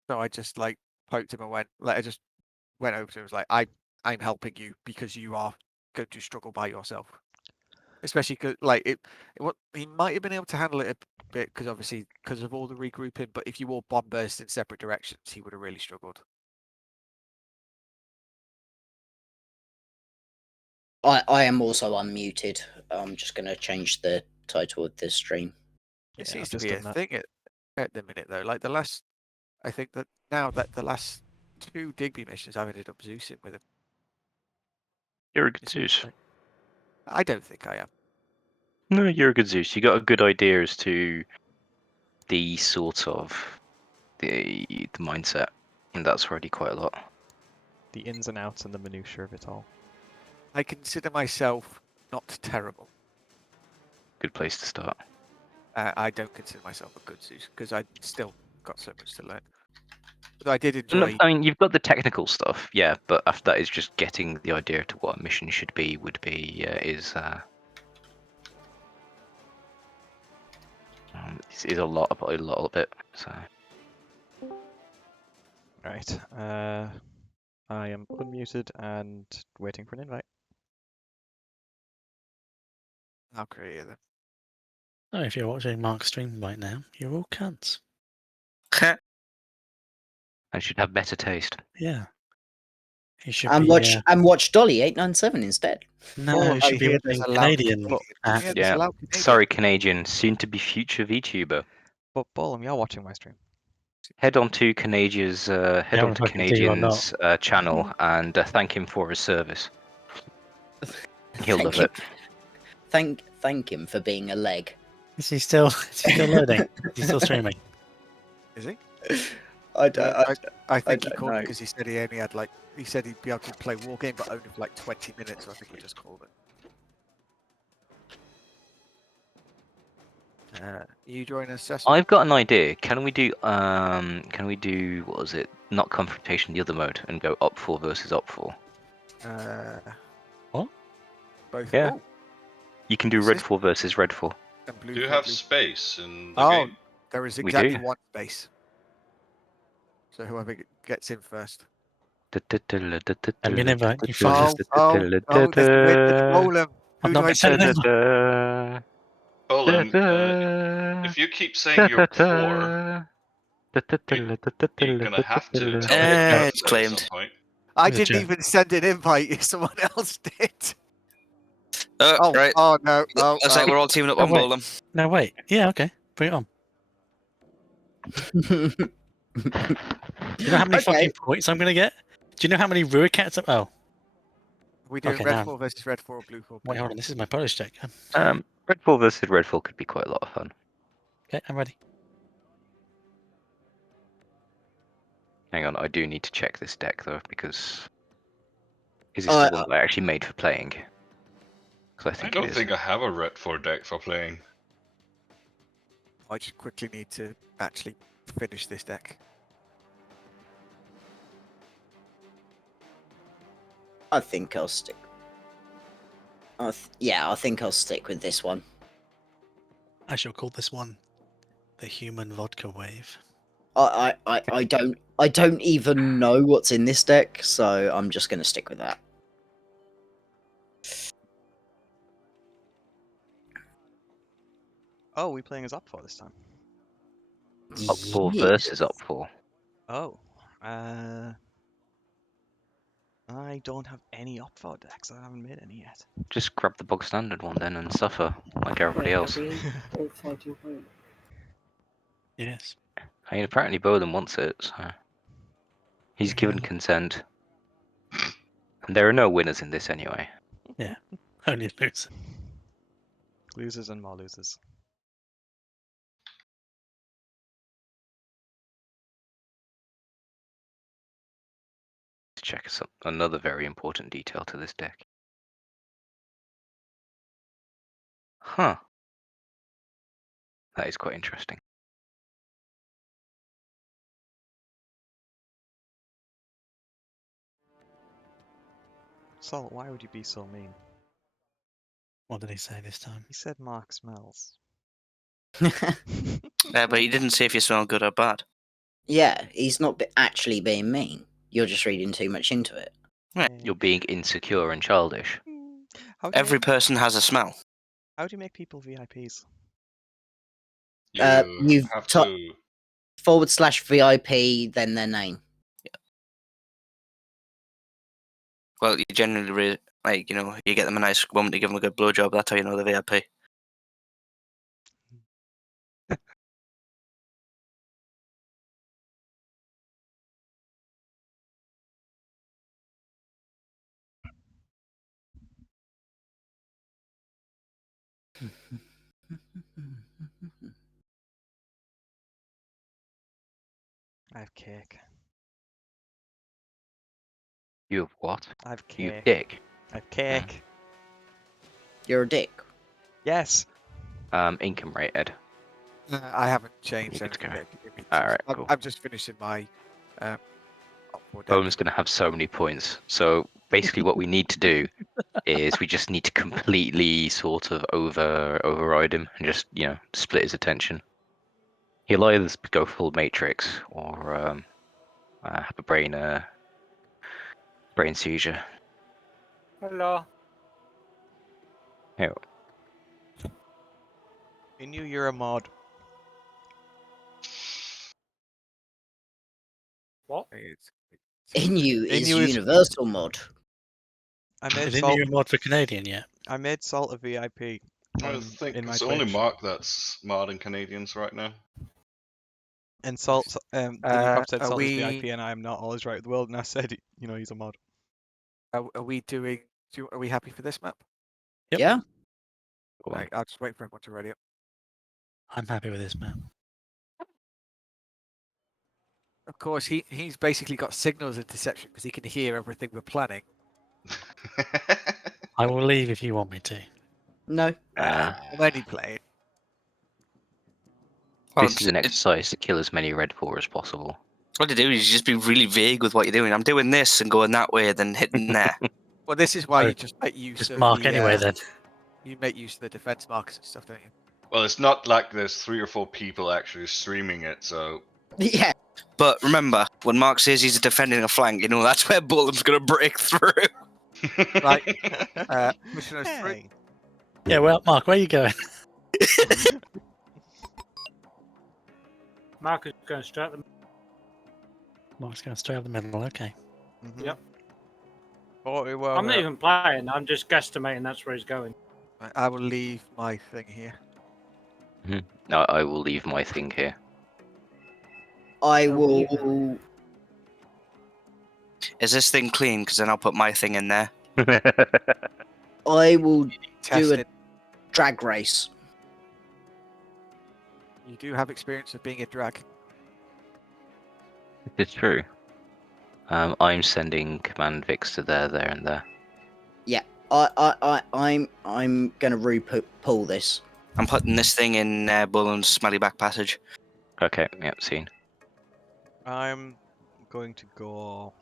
So I just like poked him and went, like I just went over to him. Was like, I'm helping you because you are going to struggle by yourself. Especially because like what he might have been able to handle it a bit because obviously because of all the regrouping. But if you all bomb burst in separate directions, he would have really struggled. I am also unmuted. I'm just going to change the title of this stream. It Yeah, seems I've to just be a done that. thing. at the minute though. Like the last, I think that now that the last 2 Digby missions, I've ended up Zeusing with him. You're a good Zeus. I don't think I am. No, you're a good Zeus. You got a good idea as to the sort of the mindset, and that's already quite a lot. The ins and outs and the minutiae of it all. I consider myself not terrible. Good place to start. I don't consider myself a good Zeus because I still got so much to learn. But I did No, enjoy. I mean, you've got the technical stuff, yeah, but after that is just getting the idea to what a mission should be, is a lot of it. So. Right. I am unmuted and waiting for an invite. I'll create it then. Oh, if you're watching Mark's stream right now, you're all cunts. I should have better taste. Yeah. You should And be, watch and watch Dolly 897 instead. No, you should be watching Canadian. Yeah. Sorry, Canadian, soon to be future VTuber. But Bolum, you're watching my stream. Head on to Canadian's channel and thank him for his service. He'll love it. Thank him for being a leg. Is he still loading? Is he still streaming? Is he? I think he don't called know. because he said he only had he said he'd be able to play war game, but only for 20 minutes. So I think we just called it. You join us, Cecil? I've got an idea. Can we do what was it? Not confrontation, the other mode, and go up 4 versus up 4. What? Both. Yeah. Ooh. You can do Is red this- 4 versus red 4. blue Do you for have blue. space in the Oh, game? there is We exactly do. 1 space. So whoever gets in first. I'm gonna invite you for there's the golem. I'm not missing them. Olin, if you keep saying you're poor, you're gonna have to tell me about It's that at claimed. some point. I There's a didn't joke. even send an invite. Someone else did. Oh, right. Oh no. Oh, Looks like we're all teaming up Oh, on wait. Bolum. No, wait. Yeah, okay. Bring it on. Do you know how many Okay. fucking points I'm gonna get? Do you know how many Ruicats? Oh, we doing okay, red now. 4 versus red 4 or blue 4? Wait, hold on. This is my Polish deck. Red 4 versus red 4 could be quite a lot of fun. Okay, I'm ready. Hang on, I do need to check this deck though, because is this the one that I actually made for playing? Because I I think don't it is. think I have a red 4 deck for playing. I just quickly need to actually finish this deck. I think I'll stick. I think I'll stick with this one. I shall call this one the human vodka wave. I don't even know what's in this deck, so I'm just gonna stick with that. Oh, we playing as up 4 this time? Up 4 versus up 4. Oh. I don't have any up 4 decks. I haven't made any yet. Just grab the bog standard one then and suffer like everybody else. Yes. I mean, apparently Bowden wants it, so he's given consent. And there are no winners in this anyway. Yeah, only losers. Losers and more losers. To check another very important detail to this deck. Huh. That is quite interesting. Sol, why would you be so mean? What did he say this time? He said Mark smells. Yeah, but he didn't say if you smell good or bad. Yeah, he's not actually being mean. You're just reading too much into it. You're being insecure and childish. Every person has a smell. How do you make people VIPs? You've have to. /VIP, then their name. Well, you generally, you get them a nice woman to give them a good blowjob. That's how you know they're VIP. I have cake. You have what? I have You cake. dick. I have cake. You're a dick. Yes. Income rate, Ed. I haven't changed You good to anything go. yet. Give me All two- right, I'm, cool. I'm just finishing my. Bolan's going to have so many points. So basically, what we need to do is we just need to completely sort of override him and just split his attention. He'll either go full Matrix or have a brain seizure. Hello. Yeah. I knew you're a mod. What? Inu is Inu is- universal mod. I made Isn't Salt. you a mod for Canadian yet? I made Salt a VIP. I think in my it's only Twitch. Mark that's modding Canadians right now. And Salt, Cop said are Salt is we- VIP, and I am not always right with the world. And I said, he's a mod. Are we doing? Are we happy for this map? Yep. Yeah. Right, I'll just wait for everyone to ready up. I'm happy with this map. Of course, he's basically got signals of deception because he can hear everything we're planning. I will leave if you want me to. No. I'm only playing. This is an exercise to kill as many Red 4 as possible. What to do is just be really vague with what you're doing. I'm doing this and going that way, then hitting there. Well, this is why Oh, you just make use just of mark the, anyway, then. You make use of the defense markers and stuff, don't you? Well, it's not like there's 3 or 4 people actually streaming it, so Yeah. But remember, when Mark says he's defending a flank, that's where Bullen's going to break through. Right. Missionaries through. Yeah, well, Mark, where are you going? Mark is going straight at the. Mark's going straight up the middle, okay. Yep. Oh, I'm not even playing. I'm just guesstimating that's where he's going. Right, I will leave my thing here. No, I will leave my thing here. I will. Is this thing clean? Because then I'll put my thing in there. I will Test do a it. drag race. You do have experience of being a drag. It's true. I'm sending Command Vix to there, and there. Yeah. I'm gonna pull this. I'm putting this thing in Bullen's smelly back passage. Okay, yep, seen. I'm going to go.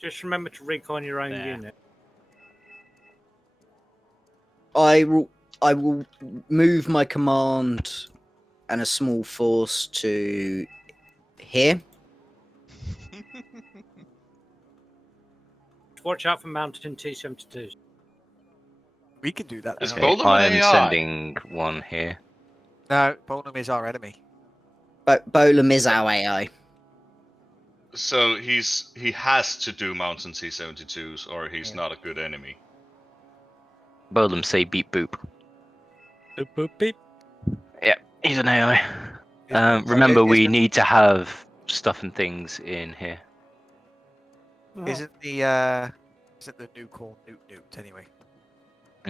Just remember to recon your own There. unit. I will move my command and a small force to here. Watch out for mountain T-72s. We can do that. Is now. Bolan I'm AI? sending one here. No, Bonham is our enemy. But Bolam is our AI. So he has to do Mountain T-72s, or he's not a good enemy. Bolam, say beep boop. Boop, boop, beep. Yep, he's an AI. Is- Remember, is we the- need to have stuff and things in here. Isn't the new call nuked anyway?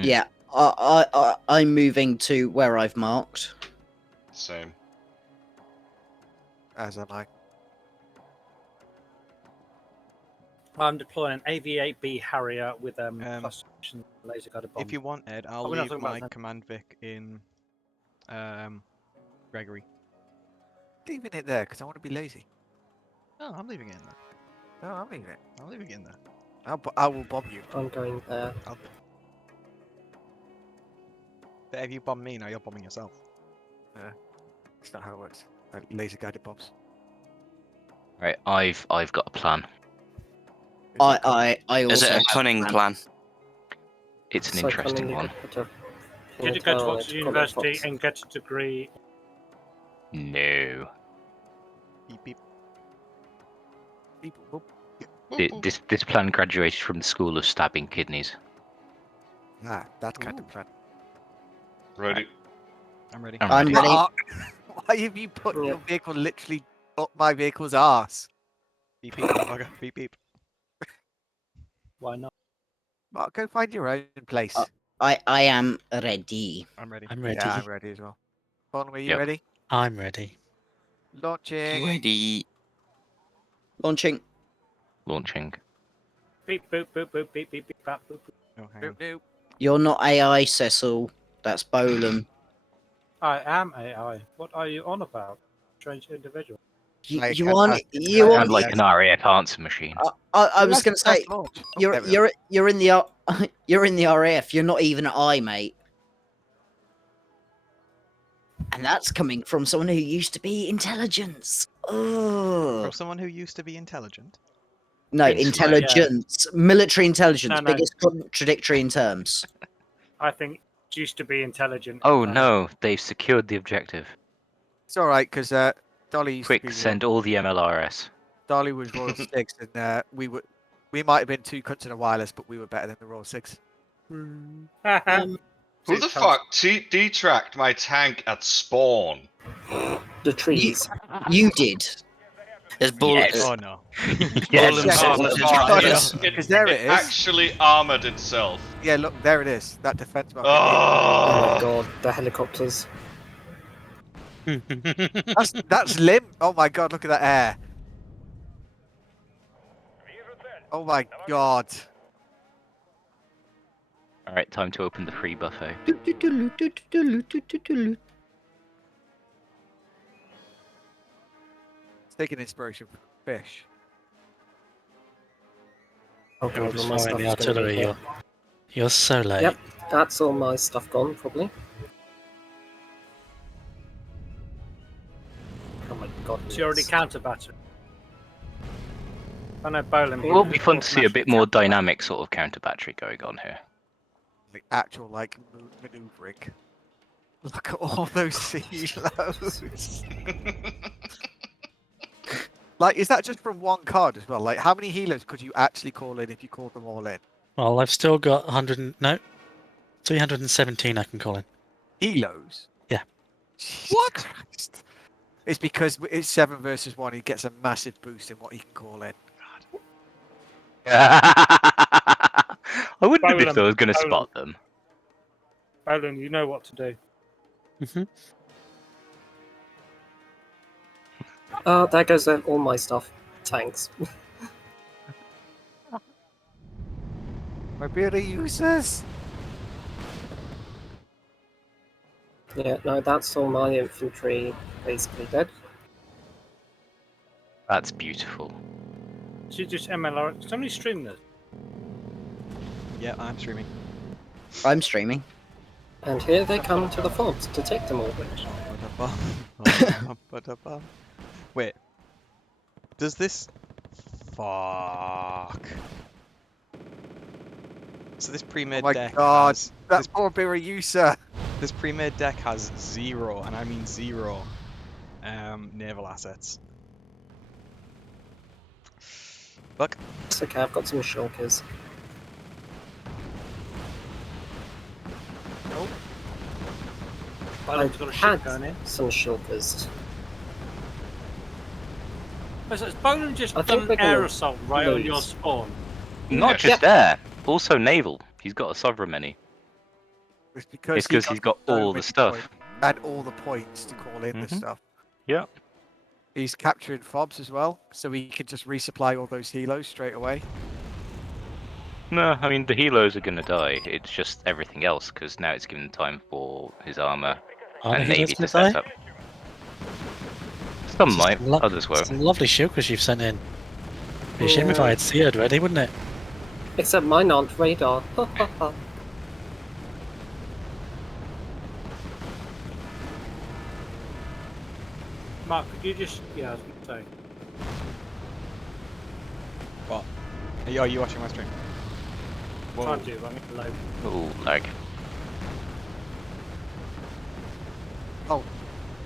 Yeah. I'm moving to where I've marked. Same. As am I. I'm deploying AV-8B Harrier with plus laser guided bomb. If you want, Ed, I'll Oh, we're not leave talking about my that. Command Vic in Gregory. Leaving it there because I want to be lazy. No, I'm leaving it in there. No, I'm leaving it. I'm leaving it in there. I will bomb you. I'm going there. But if you bomb me, now you're bombing yourself. It's not how it works. Laser guided bombs. Right, I've got a plan. I also Is it a have cunning plan? It's an interesting one. Did you go to Oxford University and get a degree? No. Beep beep. Beep, boop. This plan graduated from the School of Stabbing Kidneys. Ah, that kind of plan. Ready? I'm ready. I'm ready. Why have you put your vehicle literally up my vehicle's arse? Beep beep, motherfucker. Beep beep. Why not? Mark, go find your own place. I am ready. I'm ready. I'm ready. Yeah, I'm ready as well. Bonham, are you Yep. ready? I'm ready. Launching. Ready. Launching. Launching. Beep boop boop boop beep beep beep bap boop boop. Oh, hang Noop, on. noop. You're not AI, Cecil. That's Bolan. I am AI. What are you on about? Strange individual. You aren't. You Sound aren't. like an RAF answer machine. I was going to say launch. you're in the you're in the RAF. You're not even an I, mate. And that's coming from someone who used to be intelligence. Oh. From someone who used to be intelligent. No, It's like, intelligence. Military intelligence. No, no. Biggest contradictory in terms. I think it used to be intelligent. Oh no, they've secured the objective. It's all right because Dolly used Quick, to be send all the MLRS. Dolly was Royal Six, and we might have been two cunts in a wireless, but we were better than the Royal Six. Who the fuck detracked my tank at spawn? The trees. You did. Is Bull? Yes. Oh no. Yes. Because there it is. Actually armored itself. Yeah, look, there it is. That defense mark. Oh my god, the helicopters. That's limp. Oh my god, look at that air. Oh my god. Alright, time to open the free buffet. Taking inspiration from fish. Oh You're god, all my stuff firing the is going to be artillery. here. You're so late. Yep, that's all my stuff gone, probably. Oh my god. It's already counter battery. I know Bolan. It will be fun to see a bit more dynamic sort of counter battery going on here. The actual maneuvering. Look at all those silos. Like, is that just from one card as well? Like, how many healers could you actually call in if you called them all in? Well, I've still got 317 I can call in. Helos? Yeah. What? It's because it's 7 versus 1. He gets a massive boost in what he can call in. I wouldn't have if I was going to Bolan. spot them. Bolan, you know what to do. There goes all my stuff. Tanks. My bearded users. Yeah, no, that's all my infantry basically dead. That's beautiful. So you just MLR. Somebody stream this. Yeah, I'm streaming. I'm streaming. And here they come to the fort to take them all. Wait. Does this... Fuck. So this pre-made Oh my deck god, has... that poor bearded user. This pre-made deck has 0, and I mean 0, naval assets. Look. It's okay, I've got some shulkers. Oh. I've had some shulkers. So has Bolan just I think done we're gonna air assault right on lose. your spawn? Not just there, also naval. He's got a sovereign many. It's because he's got so all the many stuff. points and all the points to call in the stuff. Yeah. He's capturing fobs as well, so he can just resupply all those helos straight away. No, I mean the helos are going to die. It's just everything else because now it's given time for his armor Are and the navy helos to gonna set die? up. Some It's might, some others won't. Some lovely shulkers you've sent in. It'd be a shame if I had seared ready, wouldn't it? Except mine aren't radar. Mark, could you just... Yeah, I was going to say. What? Are you watching my stream? Try to do, but I need to load. Ooh, lag. Oh,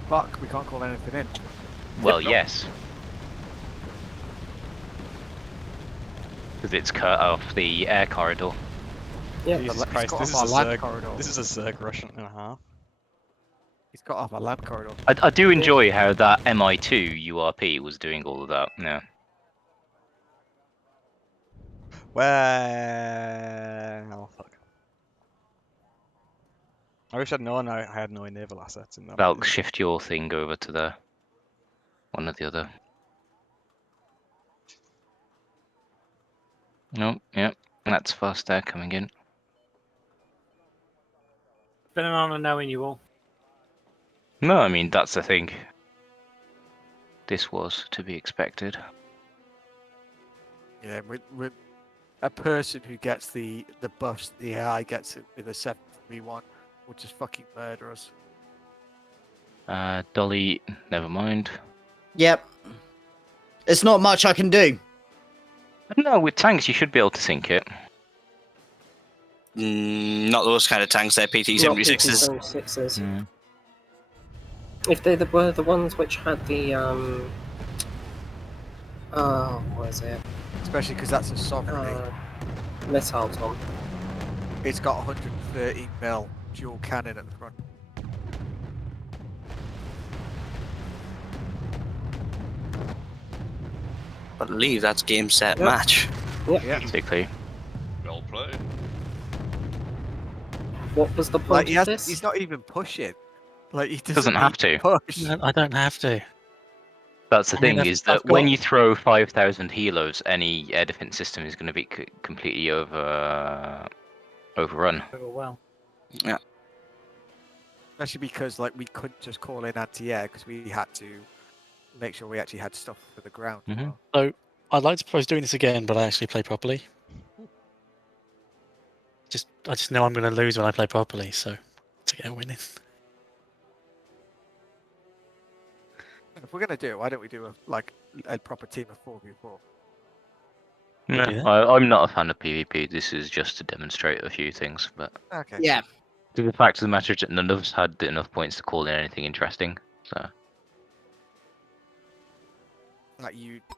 fuck, we can't call anything in. Well, yes. Because it's cut off the air corridor. Yeah, Jesus he's Christ, got this off is, our a land Zerg, corridor. this is a Zerg Russian and a half. He's got off our land corridor. I do enjoy how that MI2 URP was doing all of that. Yeah. Well, fuck. I wish I'd known I had no naval assets in that. Valk, shift your thing over to the one or the other. No, yep, that's fast air coming in. Been an honour knowing you all. No, I mean, that's the thing. This was to be expected. Yeah, with a person who gets the buffs, the AI gets it with a 7v1, will just fucking murder us. Dolly, never mind. Yep. It's not much I can do. No, with tanks you should be able to sink it. Not those kind of tanks, they're PT-76s. Not PT-76s. If they were the ones which had the what is it? Especially because that's a sovereignty. Missiles on. It's got 130 mil dual cannon at the front. I believe that's game, set, Yep. match. Yeah. Basically. Well played. What was the point Like of this? he's not even pushing. Like he Doesn't have to. Push. No, I don't have to. That's the I mean, thing, I've- is that I've got- when you throw 5,000 helos, any air defense system is going to be completely overrun. Oh, well. Yeah. Especially because like we couldn't just call in anti-air because we had to make sure we actually had stuff for the ground. as well. So I'd like to propose doing this again, but I actually play properly. I just know I'm going to lose when I play properly, so to get a win in. And if we're gonna do it, why don't we do a proper team of 4v4? No, I'm not a fan of PvP. This is just to demonstrate a few things, but Okay. Yeah. the fact of the matter is that none of us had enough points to call in anything interesting. So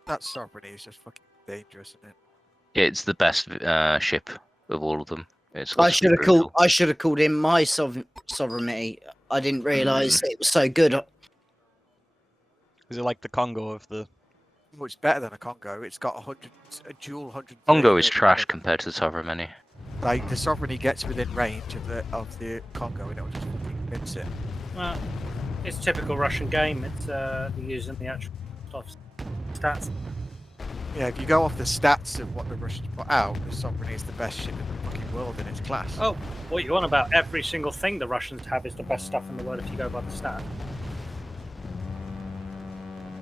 That sovereignty is just fucking dangerous, isn't it? it's the best ship of all of them. It's I also should have brutal. called in my sovereignty. I didn't realise it was so good. Is it like the Congo of the? Much better than a Congo. It's got a dual 100. Congo is trash compared to the Sovereign. Like the sovereignty gets within range of the Congo, and it'll just fucking mince it. Well, it's typical Russian game. It's using the actual stats. Yeah, if you go off the stats of what the Russians put out, the sovereignty is the best ship in the fucking world in its class. Oh, what you on about? Every single thing the Russians have is the best stuff in the world if you go by the stat.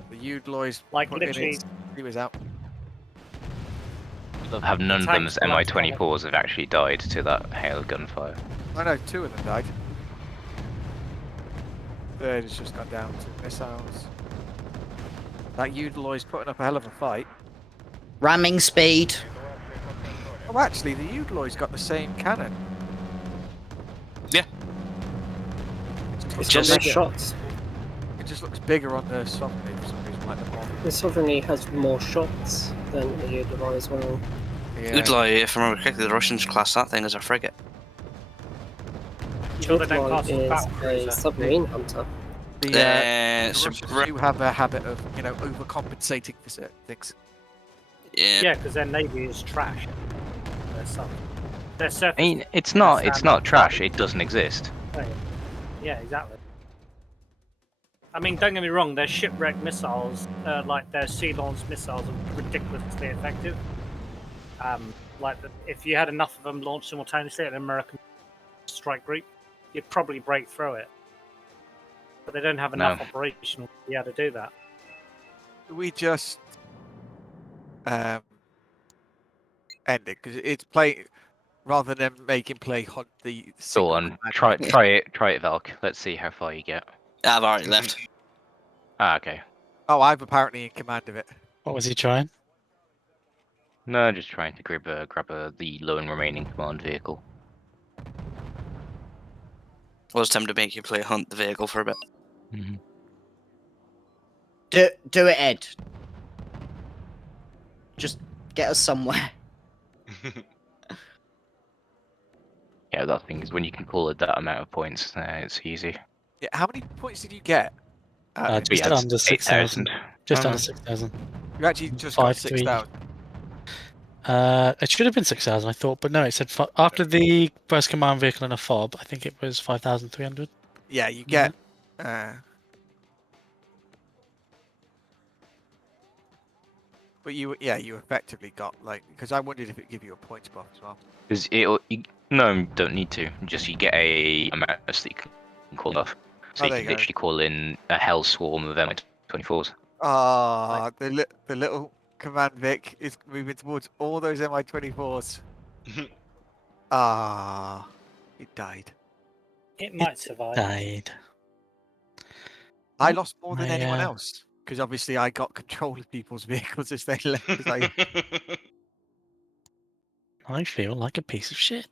The Udloy's Like put in literally. he was out. Have none of them tanks as will have to Mi-24s have actually died to that hail of gunfire. I know 2 of them died. Third has just gone down to missiles. That Udloy's putting up a hell of a fight. Ramming speed. Oh, actually, the Udloy's got the same cannon. Yeah. It's Just- got less shots. It just looks bigger on the sovereignty for some reason, like the bomb. The sovereignty has more shots than the Udloy as well. Yeah. Udloy, if I remember correctly, the Russians class that thing as a frigate. Sure they don't class it as Udloy battle is cruiser. a submarine hunter. The so Russians do have a habit of, overcompensating for certain things. Yeah, because their navy is trash. Their surface. I mean, it's not trash. It doesn't exist. Yeah, exactly. I mean, don't get me wrong. Their shipwreck missiles, like their sea-launched missiles, are ridiculously effective. If you had enough of them launched simultaneously at an American strike group, you'd probably break through it. But they don't have enough operational to be able to do that. We just end it because it's play rather than making play hunt the. Go single on, command. try it, Valk. Let's see how far you get. I've already left. Ah, okay. Oh, I'm apparently in command of it. What was he trying? No, just trying to grab the lone remaining command vehicle. I was tempted to make you play hunt the vehicle for a bit. Do it, Ed. Just get us somewhere. Yeah, that thing is when you can call it that amount of points, it's easy. Yeah, how many points did you get? Just under 6,000. Just under 6,000. You actually just got 5,300. 6,000. It should have been 6,000, I thought, but no, it said after the first command vehicle and a fob, I think it was 5,300. Yeah, you get. But you effectively got like because I wondered if it give you a points buff as well. Because no, you don't need to. Just you get a mouse that you can call off. So Oh, you there can you go. literally call in a hell swarm of MI-24s. Ah, the little command Vic is moving towards all those MI-24s. Ah, it died. It might survive. Died. I Oh, lost more than my, anyone else because obviously I got control of people's vehicles as they left. Because I feel like a piece of shit.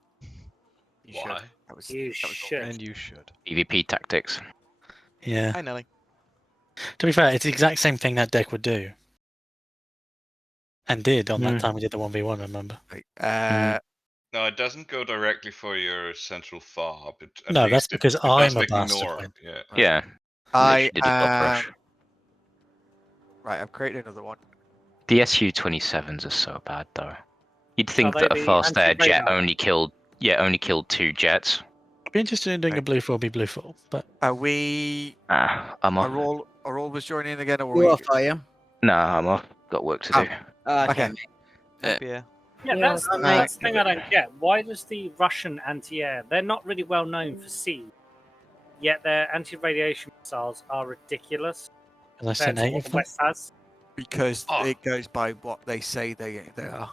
You Why? should. That was, You that was should. And you should. PvP tactics. Yeah. Hi, Nelly. To be fair, it's the exact same thing that deck would do. And did on that time we did the 1v1, remember? No, it doesn't go directly for your central fob. At No, least that's because it I'm does a make bastard. norm. Yeah. Yeah. I Literally did a top rush. Right, I've created another one. The Su-27s are so bad though. You'd think they that a the fast air jet anti-radar? only killed 2 jets. I'd be interested in doing a blue 4B blue 4, but Are we? I'm off. Are all of us joining in again, or You are off, are you? Nah, I'm off. Got work to do. Okay. Yeah. Yeah, that's the thing I don't get. Why does the Russian anti-air? They're not really well known for sea, yet their anti-radiation missiles are ridiculous I sent compared to 8 what of the them. West has. Because it goes by what they say they are.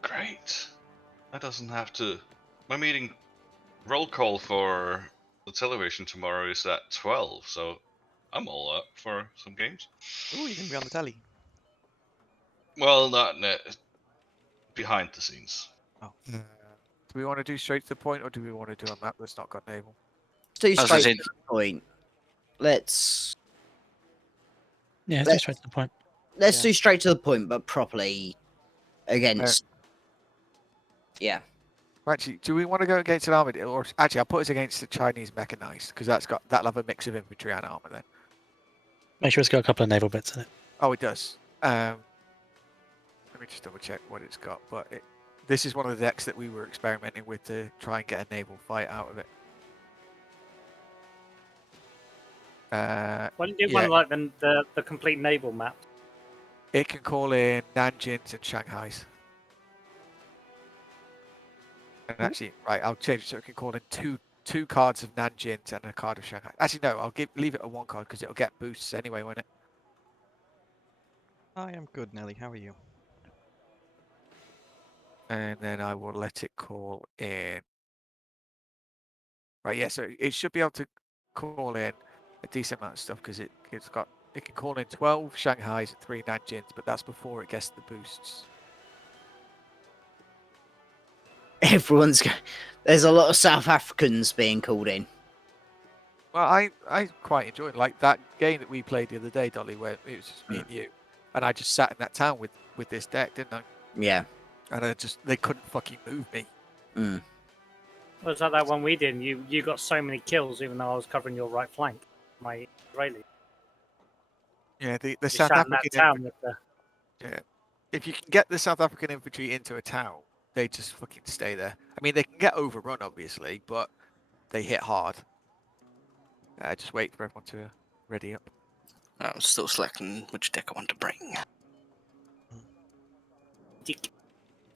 Great. That doesn't have to. My meeting roll call for the television tomorrow is at 12, so I'm all up for some games. Oh, you're gonna be on the telly. Well, not behind the scenes. Oh. Do we want to do straight to the point, or do we want to do a map that's not got naval? Let's do straight to the point. Let's. Yeah, let's do straight to the point. Let's do straight to the point, but properly against. Yeah. Actually, do we want to go against an armored, or actually, I'll put us against the Chinese mechanized because that'll have a mix of infantry and armor then. Make sure it's got a couple of naval bits in it. Oh, it does. Let me just double check what it's got. But this is one of the decks that we were experimenting with to try and get a naval fight out of it. Why don't you do one like the complete naval map? It can call in Nanjings and Shanghais. And actually, right, I'll change it so it can call in two cards of Nanjings and a card of Shanghai. Actually, no, I'll leave it at one card because it'll get boosts anyway, won't it? I am good, Nelly. How are you? And then I will let it call in. Right, yeah, so it should be able to call in a decent amount of stuff because it can call in 12 Shanghais and 3 Nanjings, but that's before it gets the boosts. There's a lot of South Africans being called in. Well, I quite enjoyed like that game that we played the other day, Dolly, where it was just me and you, and I just sat in that town with this deck, didn't I? Yeah. And they couldn't fucking move me. Was that one we did? And you got so many kills, even though I was covering your right flank, my Israeli. Yeah, the You South sat in that African town with the. Yeah, if you can get the South African infantry into a town, they just fucking stay there. I mean, they can get overrun, obviously, but they hit hard. Just wait for everyone to ready up. I'm still selecting which deck I want to bring. Dick.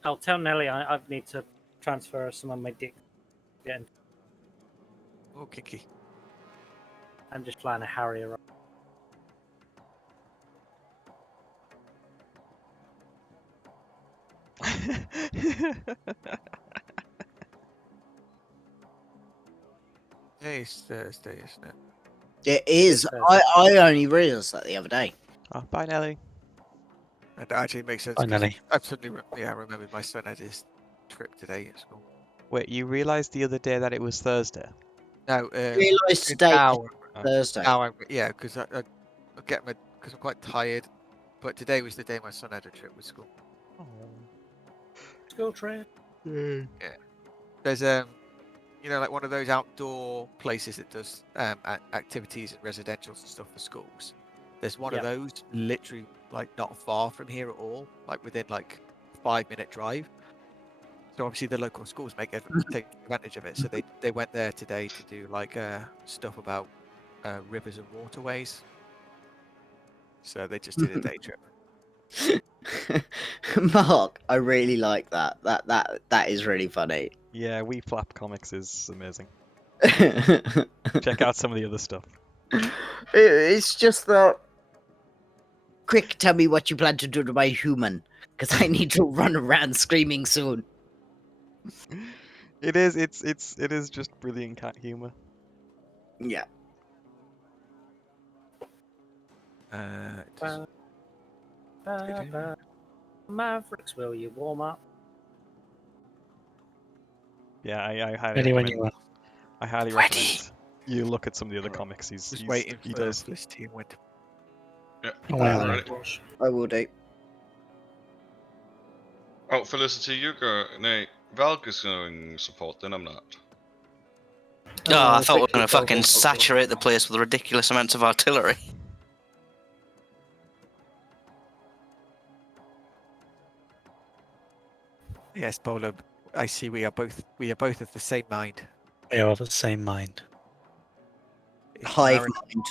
I'll tell Nelly I need to transfer some of my dick. Again. Oh, kinky. I'm just trying to harry her up. It's Thursday, isn't it? It is. I only realised that the other day. Oh, bye, Nelly. And that actually makes sense. Bye, Nelly. I suddenly remembered my son had his trip today at school. Wait, you realised the other day that it was Thursday? No, Realised today now, Thursday. Now because I get because I'm quite tired. But today was the day my son had a trip with school. Oh. School trip. Yeah. There's like one of those outdoor places that does activities and residentials and stuff for schools. There's one of those literally like not far from here at all, like within like 5-minute drive. So obviously the local schools take advantage of it. So they went there today to do like stuff about rivers and waterways. So they just did a day trip. Mark, I really like that. That is really funny. Yeah, We Flap Comics is amazing. Check out some of the other stuff. It's just that. Quick, tell me what you plan to do to my human, because I need to run around screaming soon. It is just brilliant cat humor. Yeah. Mavericks, will you warm up? Yeah, I highly Ready when recommend. you are. I highly recommend you look at some of the other comics. Just waiting he for does. Felicity and Winter. Yeah. Oh, wow. Ready? I will do. Oh, Felicity, you go. No, Valk is going support. Then I'm not. Oh, I thought we were going to fucking saturate the place with ridiculous amounts of artillery. Yes, Bolo. I see. We are both of the same mind. We are of the same mind. Hive mind.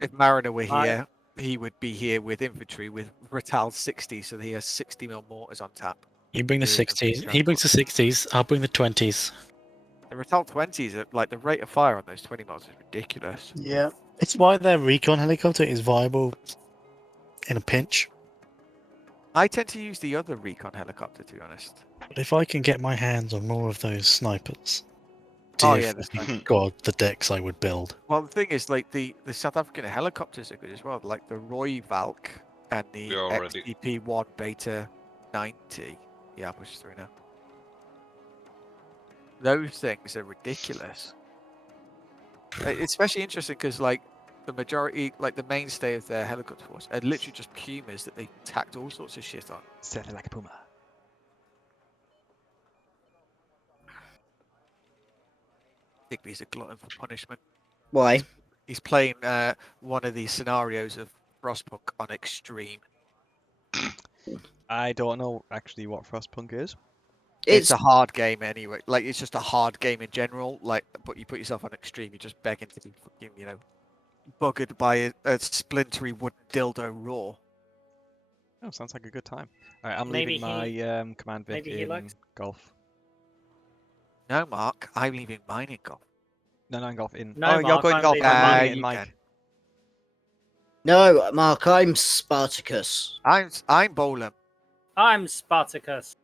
If Mariner were here, he would be here with infantry with Ratal 60, so he has 60mm mortars on tap. You bring the 60s. He brings the 60s. I'll bring the 20s. The Ratal 20s, like the rate of fire on those 20mm is ridiculous. Yeah. It's why their recon helicopter is viable in a pinch. I tend to use the other recon helicopter, to be honest. But if I can get my hands on more of those snipers, Oh, dear yeah, fucking God, the decks I would build. Well, the thing is, like the South African helicopters are good as well, like the Roy Valk and the You're already- XDP-1 Beta 90. Yeah, I'll push through now. Those things are ridiculous. It's especially interesting because, like, the majority, like the mainstay of their helicopter force, are literally just Pumas that they tacked all sorts of shit on. Certainly like a Puma. Digby's a glutton for punishment. Why? He's playing one of these scenarios of Frostpunk on extreme. I don't know actually what Frostpunk is. It's a hard game anyway. Like, it's just a hard game in general. Like, but you put yourself on extreme, you're just begging to be fucking, buggered by a splintery wood dildo raw. Oh, sounds like a good time. Alright, I'm Maybe leaving my command Vic maybe he in likes- golf. No, Mark, I'm leaving mine in golf. No, in golf. In. No, oh, you're Mark, going I'm golf. leaving I'm mine. leaving it in You Mike. can. No, Mark, I'm Spartacus. I'm Bolam. I'm Spartacus.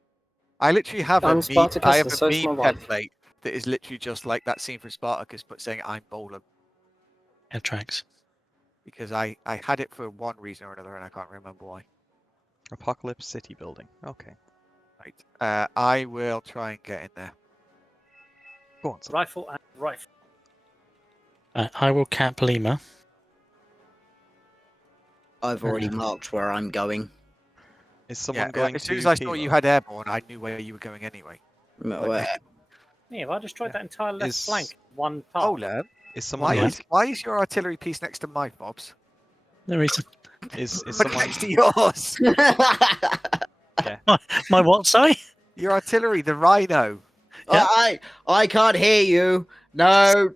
I literally have I'm a Spartacus, I have and a so is my meme wife. template that is literally just like that scene from Spartacus, but saying I'm Bolam. It tracks. Because I had it for one reason or another, and I can't remember why. Apocalypse City building. Okay. Right. I will try and get in there. Go on. Rifle and rifle. I will cap Lima. I've already marked where I'm going. Is someone Yeah, going as soon to as I saw Kilo? you had airborne, I knew where you were going anyway. Where? Yeah, if I destroyed that entire left Is- flank, one part. Bolam, Is someone why is your artillery piece next to my Bob's? No reason. is But someone next to yours. My what, sorry? Your artillery, the Rhino. I can't hear you. No.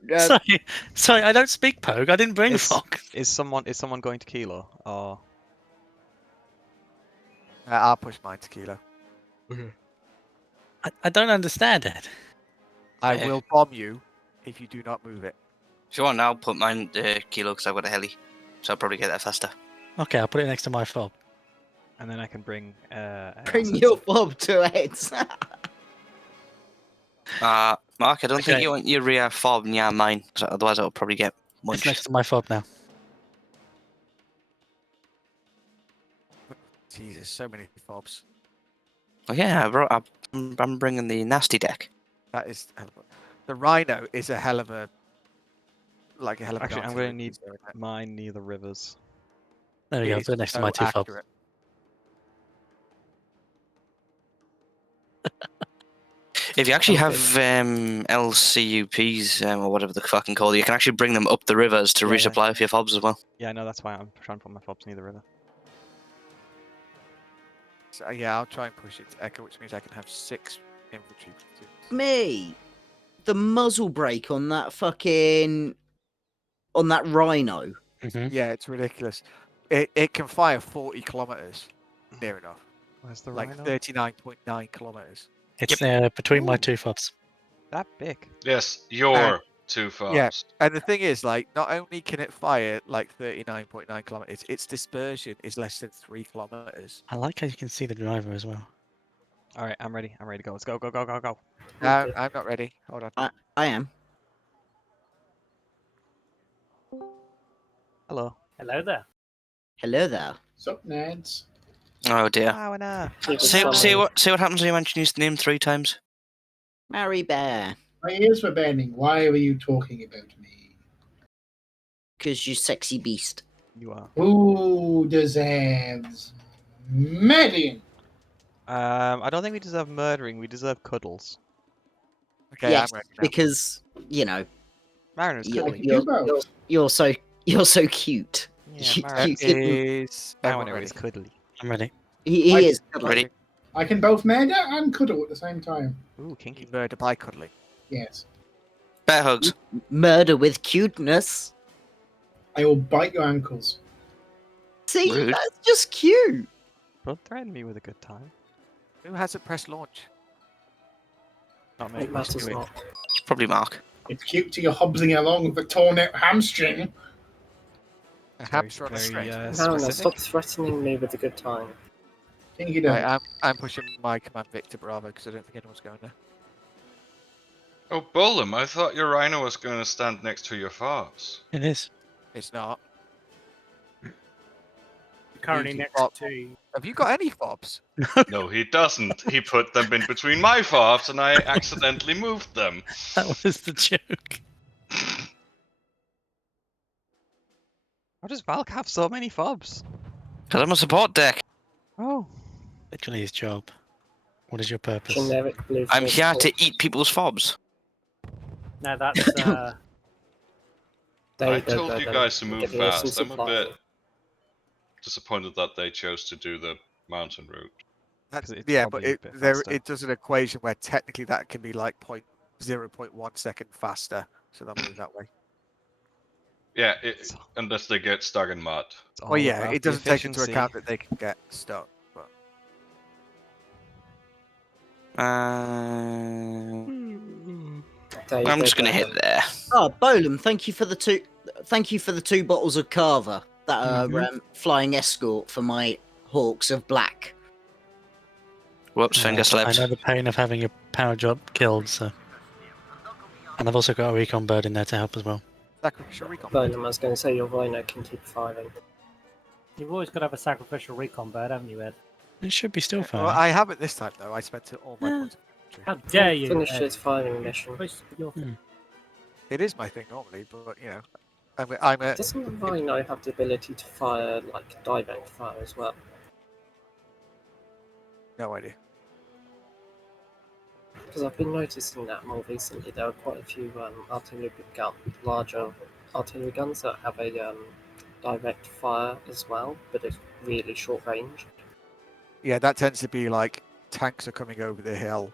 Sorry, I don't speak Pogue. I didn't bring fog. is someone going to Kilo? Or I'll push mine to Kilo. I don't understand it. I will bomb you if you do not move it. If you want, I'll put mine Kilo because I've got a heli, so I'll probably get there faster. Okay, I'll put it next to my fob. and then I can bring. Bring your fob to it. Mark, I don't Okay. think you want your rear fob near mine, 'cause otherwise I'll probably get It's munched. next to my fob now. Jesus, so many fobs. Oh yeah, I'm bringing the nasty deck. That is the Rhino is a hell of a Actually, I'm going to artillery need piece there, isn't it? mine near the rivers. There we It go. is Put it next to so my two fobs. accurate. If you actually have LCUPs or whatever the fucking call, you can actually bring them up the rivers to Yeah, yeah. resupply for your fobs as well. Yeah, no, that's why I'm trying to put my fobs near the river. So, yeah, I'll try and push it to Echo, which means I can have 6 infantry. Me, the muzzle brake on that rhino. Yeah, it's ridiculous. It can fire 40 kilometers, near enough. Where's the Like rhino? 39.9 kilometers. It's between my two fobs. That big. Yes, your 2 fobs. Yeah, and the thing is, like, not only can it fire like 39.9 kilometers, its dispersion is less than 3 kilometers. I like how you can see the driver as well. All right, I'm ready. I'm ready to go. Let's go, go, go, go, go. I'm not ready. Hold on. I am. Hello. Hello there. Hello there. Sup, nerds? Oh dear. See what happens when you mention his name 3 times. Mary Bear. My ears were burning. Why were you talking about me? Because you sexy beast. You are. Who deserves murdering? I don't think we deserve murdering. We deserve cuddles. Okay, Yes, I'm ready now. because you know, Mariner's cuddly. you're so cute. Yeah, You Mariner cute little- is Mariner is cuddly. I'm ready. He I- is cuddly. I can both murder and cuddle at the same time. Ooh, kinky. Murder by cuddling. Yes. Bear hugs. Murder with cuteness. I will bite your ankles. See, Rude. that's just cute. Don't threaten me with a good time. Who hasn't pressed launch? Not me. It matters Do it. not. Probably Mark. It's cute till you're hobbling along with a torn out hamstring. A hamster on a very, string. No, specific. stop threatening me with a good time. Kinky don't. Right, I'm pushing my command Victor Bravo because I don't think anyone's going there. Oh, Bolum, I thought your rhino was going to stand next to your fobs. It is. It's not. Currently Easy next fob. to. Have you got any fobs? No, he doesn't. He put them in between my fobs and I accidentally moved them. That was the joke. How does Valk have so many fobs? Because I'm a support deck. Oh. Literally his job. What is your purpose? Generic blue. I'm fob here to fob. eat people's fobs. No, that's. There I you go, told go, you go. guys to move Get the essence fast. I'm of a life. bit disappointed that they chose to do the mountain route. That's, it's yeah, but probably a bit there faster. it does an equation where technically that can be like 0.1 second faster, so they'll move that way. Yeah, unless they get stuck in mud. Well, yeah, it doesn't take into account that they can get stuck. But There you I'm go, just gonna go, hit go. there. Oh, Bolum, thank you for the 2 bottles of Carver that are flying escort for my Hawks of Black. Whoops, finger I slipped. know the pain of having your power drop killed, so. And I've also got a recon bird in there to help as well. sacrificial recon. Burnham, I was going to say your rhino can keep firing. You've always got to have a sacrificial recon bird, haven't you, Ed? It should be still fine. Well, I haven't this time though. I spent all my points. How dare you? Finish Ed? his firing mission. It is my thing normally, but you know, I'm a. Doesn't the rhino have the ability to fire like direct fire as well? No idea. Because I've been noticing that more recently. There are quite a few larger artillery guns that have a direct fire as well, but it's really short range. Yeah, that tends to be like tanks are coming over the hill.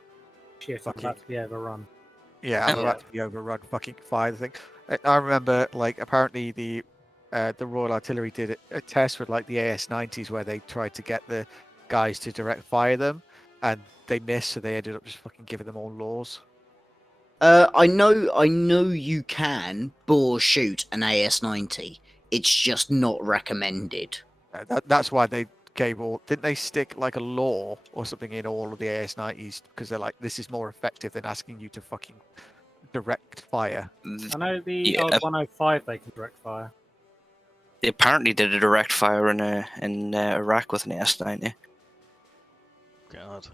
Shit, I'm about to be overrun. Yeah, I'm about to be overrun. Fucking fire the thing. I remember, like, apparently the Royal Artillery did a test with like the AS-90s where they tried to get the guys to direct fire them, and they missed, so they ended up just fucking giving them all laws. I know you can bore shoot an AS-90. It's just not recommended. That's why they gave all. Didn't they stick like a law or something in all of the AS-90s because they're like, this is more effective than asking you to fucking direct fire. I know the old 105 they can direct fire. They apparently did a direct fire in Iraq with an AS-90. God.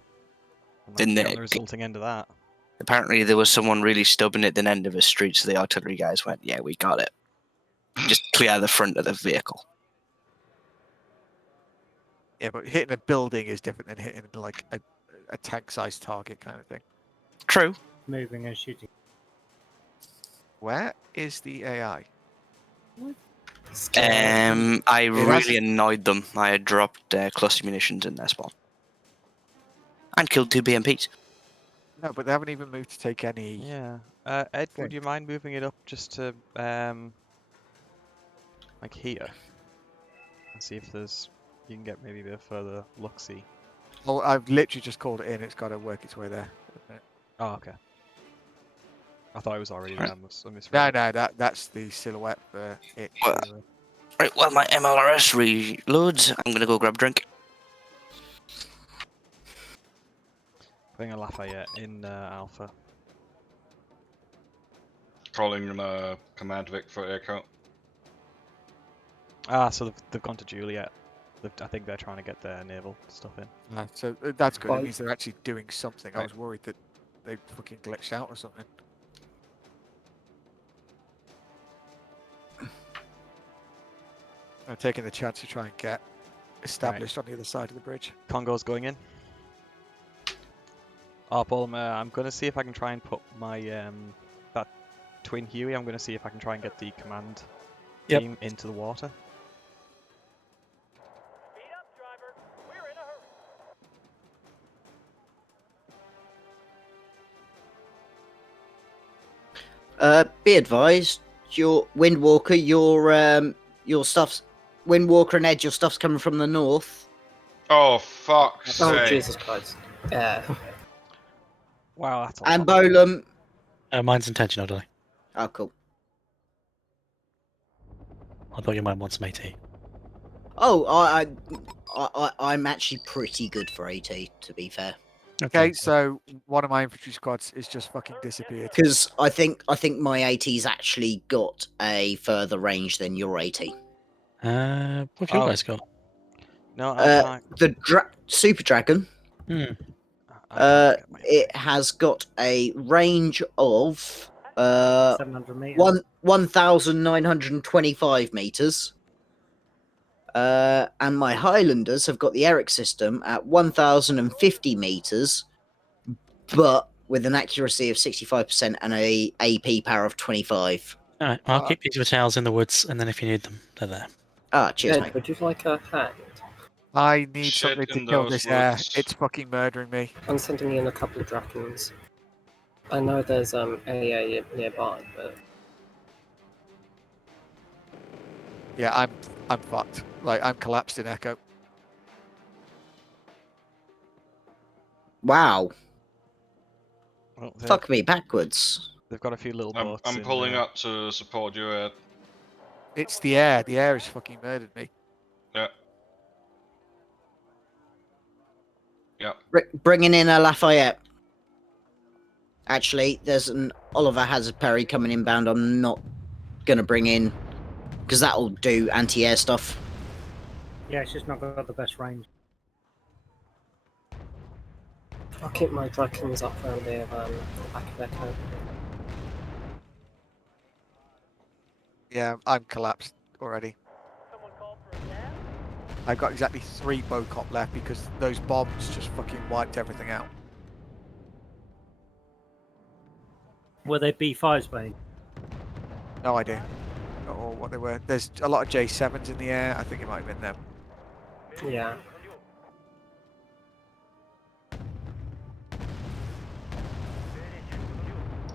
Didn't The they? resulting end of that. Apparently there was someone really stubborn at the end of a street, so the artillery guys went, yeah, we got it. Just clear the front of the vehicle. Yeah, but hitting a building is different than hitting like a tank-sized target kind of thing. True. Moving and shooting. Where is the AI? I really annoyed them. I had dropped cluster munitions in their spawn. And killed 2 BMPs. No, but they haven't even moved to take any. Yeah. Ed, would you mind moving it up just to like here, and see if there's you can get maybe a bit further look-see. Well, I've literally just called it in. It's got to work its way there. Oh, okay. I thought it was already there. I misread No, it. no, that's the silhouette for it. Well, right, while my MLRS reloads, I'm gonna go grab a drink. Putting a Lafayette in Alpha. Calling Command Vic for aircraft. Ah, so they've gone to Juliet. I think they're trying to get their naval stuff in. So that's good. Well, It means they're actually doing something. I Right. was worried that they fucking glitched out or something. I'm taking the chance to try and get established on the other side of the bridge. Congo's going in. Oh, Paul, I'm going to see if I can try and put my that twin Huey. I'm going to see if I can try and get the command team into the water. Be advised, your Windwalker, your stuff's Windwalker and Ed, your stuff's coming from the north. Oh, fuck's Oh, sake. Jesus Christ. Yeah. Wow, that's a And lot. Bolum. Mine's intentional, Dolly. Oh, cool. I thought you might want some AT. Oh, I'm actually pretty good for AT, to be fair. Okay, so one of my infantry squads is just fucking disappeared. Because I think my AT's actually got a further range than your AT. What have you guys got? No, I can't. The Super Dragon. It has got a range of 700 meters. 1,925 meters. And my Highlanders have got the Eric system at 1,050 meters, but with an accuracy of 65% and a AP power of 25. All right, I'll keep these battalions in the woods, and then if you need them, they're there. Ah, cheers, Ed, mate. would you like a hand? I need Shit something to in kill those this air. woods. It's fucking murdering me. I'm sending in a couple of Drakens. I know there's AA nearby, but Yeah, I'm fucked. Like I'm collapsed in Echo. Wow. Well, Fuck me backwards. They've got a few little I'm boats. I'm pulling up to support you, Ed. It's the air. The air has fucking murdered me. Yeah. Yeah. Bringing in a Lafayette. Actually, there's an Oliver Hazard Perry coming inbound. I'm not gonna bring in because that'll do anti-air stuff. Yeah, it's just not got the best range. I'll keep my Drakens up around the back of Echo. Yeah, I'm collapsed already. I've got exactly 3 Bocop left because those bombs just fucking wiped everything out. Were they B5s, mate? No idea. Or what they were. There's a lot of J7s in the air. I think it might have been them. Yeah.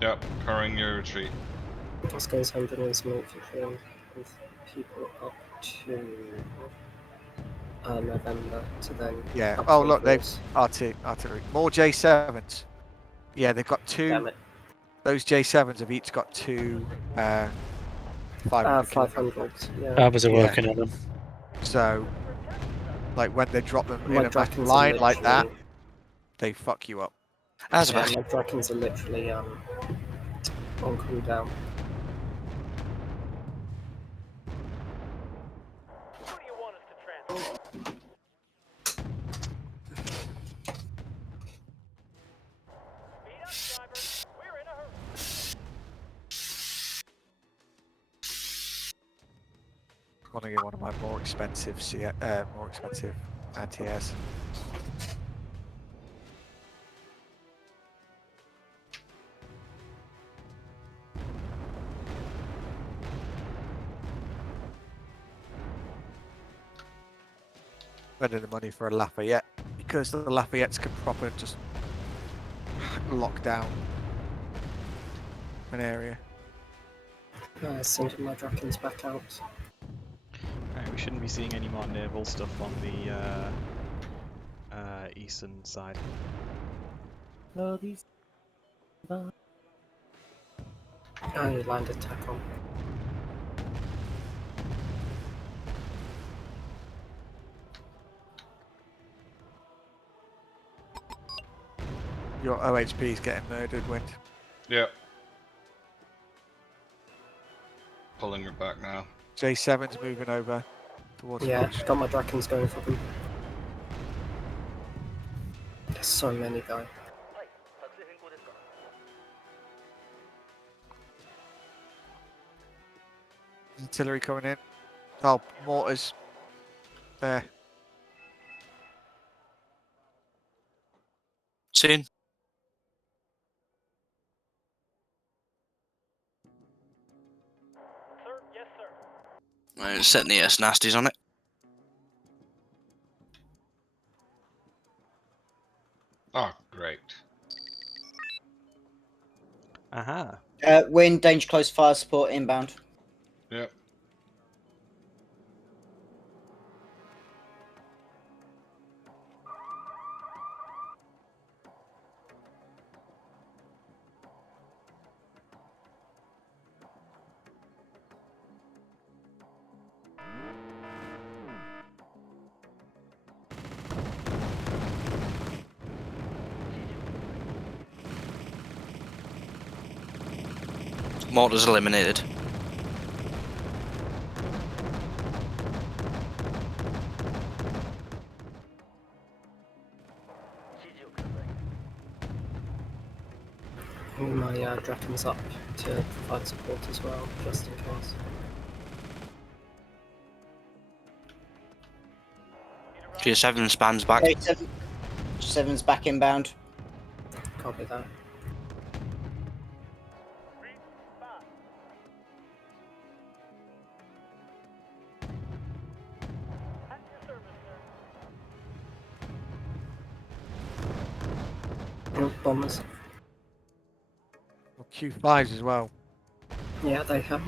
Yep, curring your retreat. This goes hunting in some infantry with people up to November to then. Yeah. up Oh to look, they've Force. artillery. More J7s. Yeah, they've got 2. Damn it. Those J7s have each got 2 500. 500. Yeah. Others are working on them. So, like when they drop them My in a mass Drakens are line like that, literally- they fuck you up. That's Yeah, about my Drakens are literally on cooldown. I want to get one of my more expensive anti-airs. Spending the money for a Lafayette because the Lafayette's can proper just lock down an area. Sending my Drakens back out. Right, we shouldn't be seeing any more naval stuff on the eastern side. I landed tackle. Your OHP is getting murdered, Wind. Yeah. Pulling it back now. J7's moving over towards Yeah, Foch. got my Drakens going for them. There's so many though. Artillery coming in. Oh, mortars. There. Seen. Right, setting the S-nasties on it. Oh, great. Aha. Wind, danger close fire support inbound. Yep. Mortars eliminated. Bring my Drakens up to provide support as well, just in case. G7 spans back. Seven's back inbound. Copy that. Oh, bombers. Well, Q5s as well. Yeah, they have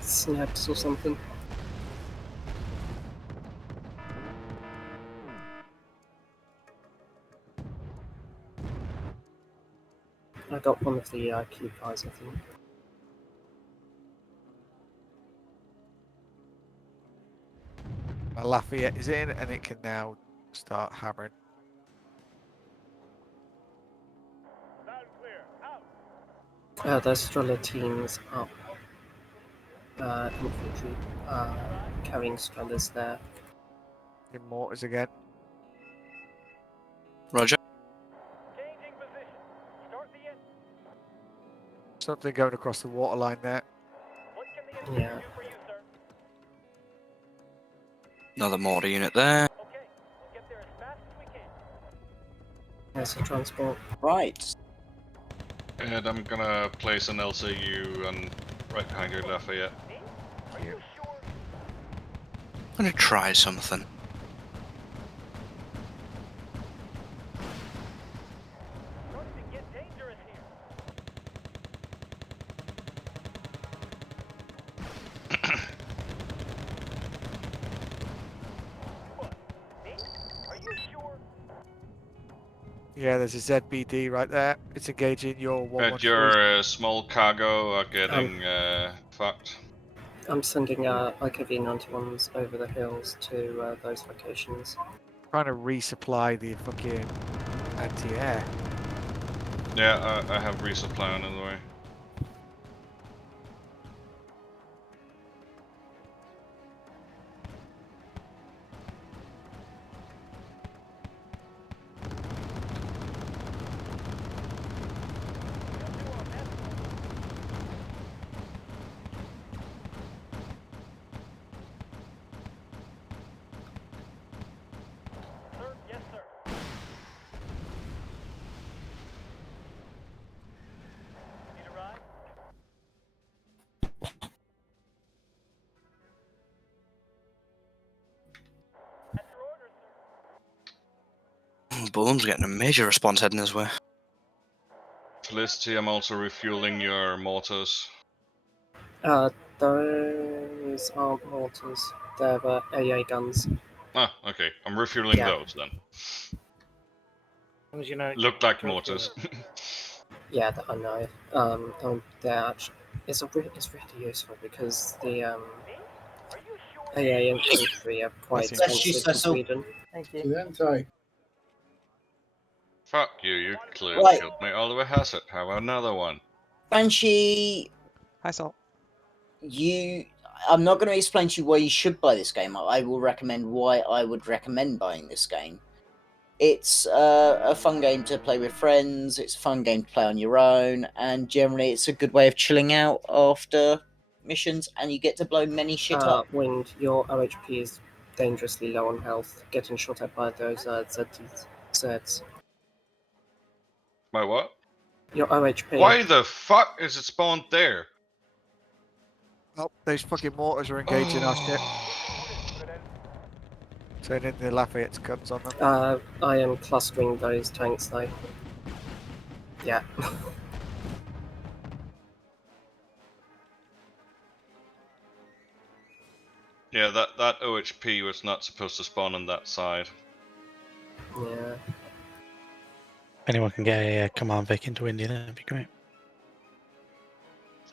snipes or something. I got one of the Q5s, I think. My Lafayette is in and it can now start hammering. There's Stroller teams up. Infantry carrying Strollers there. In mortars again. Roger. Something going across the waterline there. Yeah. Another mortar unit there. There's a transport. Right. And I'm gonna place an LCU on right behind your Lafayette. Yeah. I'm gonna try something. Yeah, there's a ZBD right there. It's engaging your 113. But your small cargo are getting fucked. I'm sending IKV 91s over the hills to those locations. Trying to resupply the fucking anti-air. Yeah, I have resupply on the way. Boom's getting a major response heading his way. Felicity, I'm also refueling your mortars. Those aren't mortars. They're AA guns. Ah, okay. I'm refueling Yeah. those then. As long as you know, Look like go for mortars. Yeah, I know. They're actually it's really useful because the AA infantry are quite Bless you, expensive in Cecil. Sweden. Thank you. Accidente. Fuck you, you clearly Right. killed me. Oliver Hassett, how about another one? Banshee, Hi, Salt. I'm not going to explain to you why you should buy this game. I will recommend why I would recommend buying this game. It's a fun game to play with friends. It's a fun game to play on your own, and generally, it's a good way of chilling out after missions, and you get to blow many shit up. Wind, your OHP is dangerously low on health. Getting shot at by those Zeds. My what? Your OHP. Why the fuck is it spawned there? Oh, those fucking mortars are engaging our ship. Turning the Lafayette's guns on them. I am clustering those tanks though. Yeah. Yeah, that OHP was not supposed to spawn on that side. Yeah. If anyone can get a command Vic into India, that'd be great.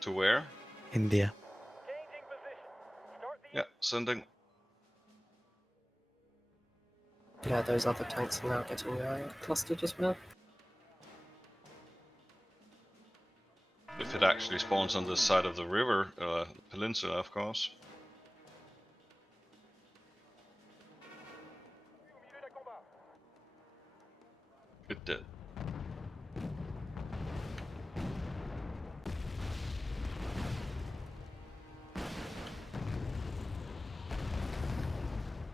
To where? India. Yeah, sending. Yeah, those other tanks are now getting clustered as well. If it actually spawns on this side of the river, peninsula, of course. It did.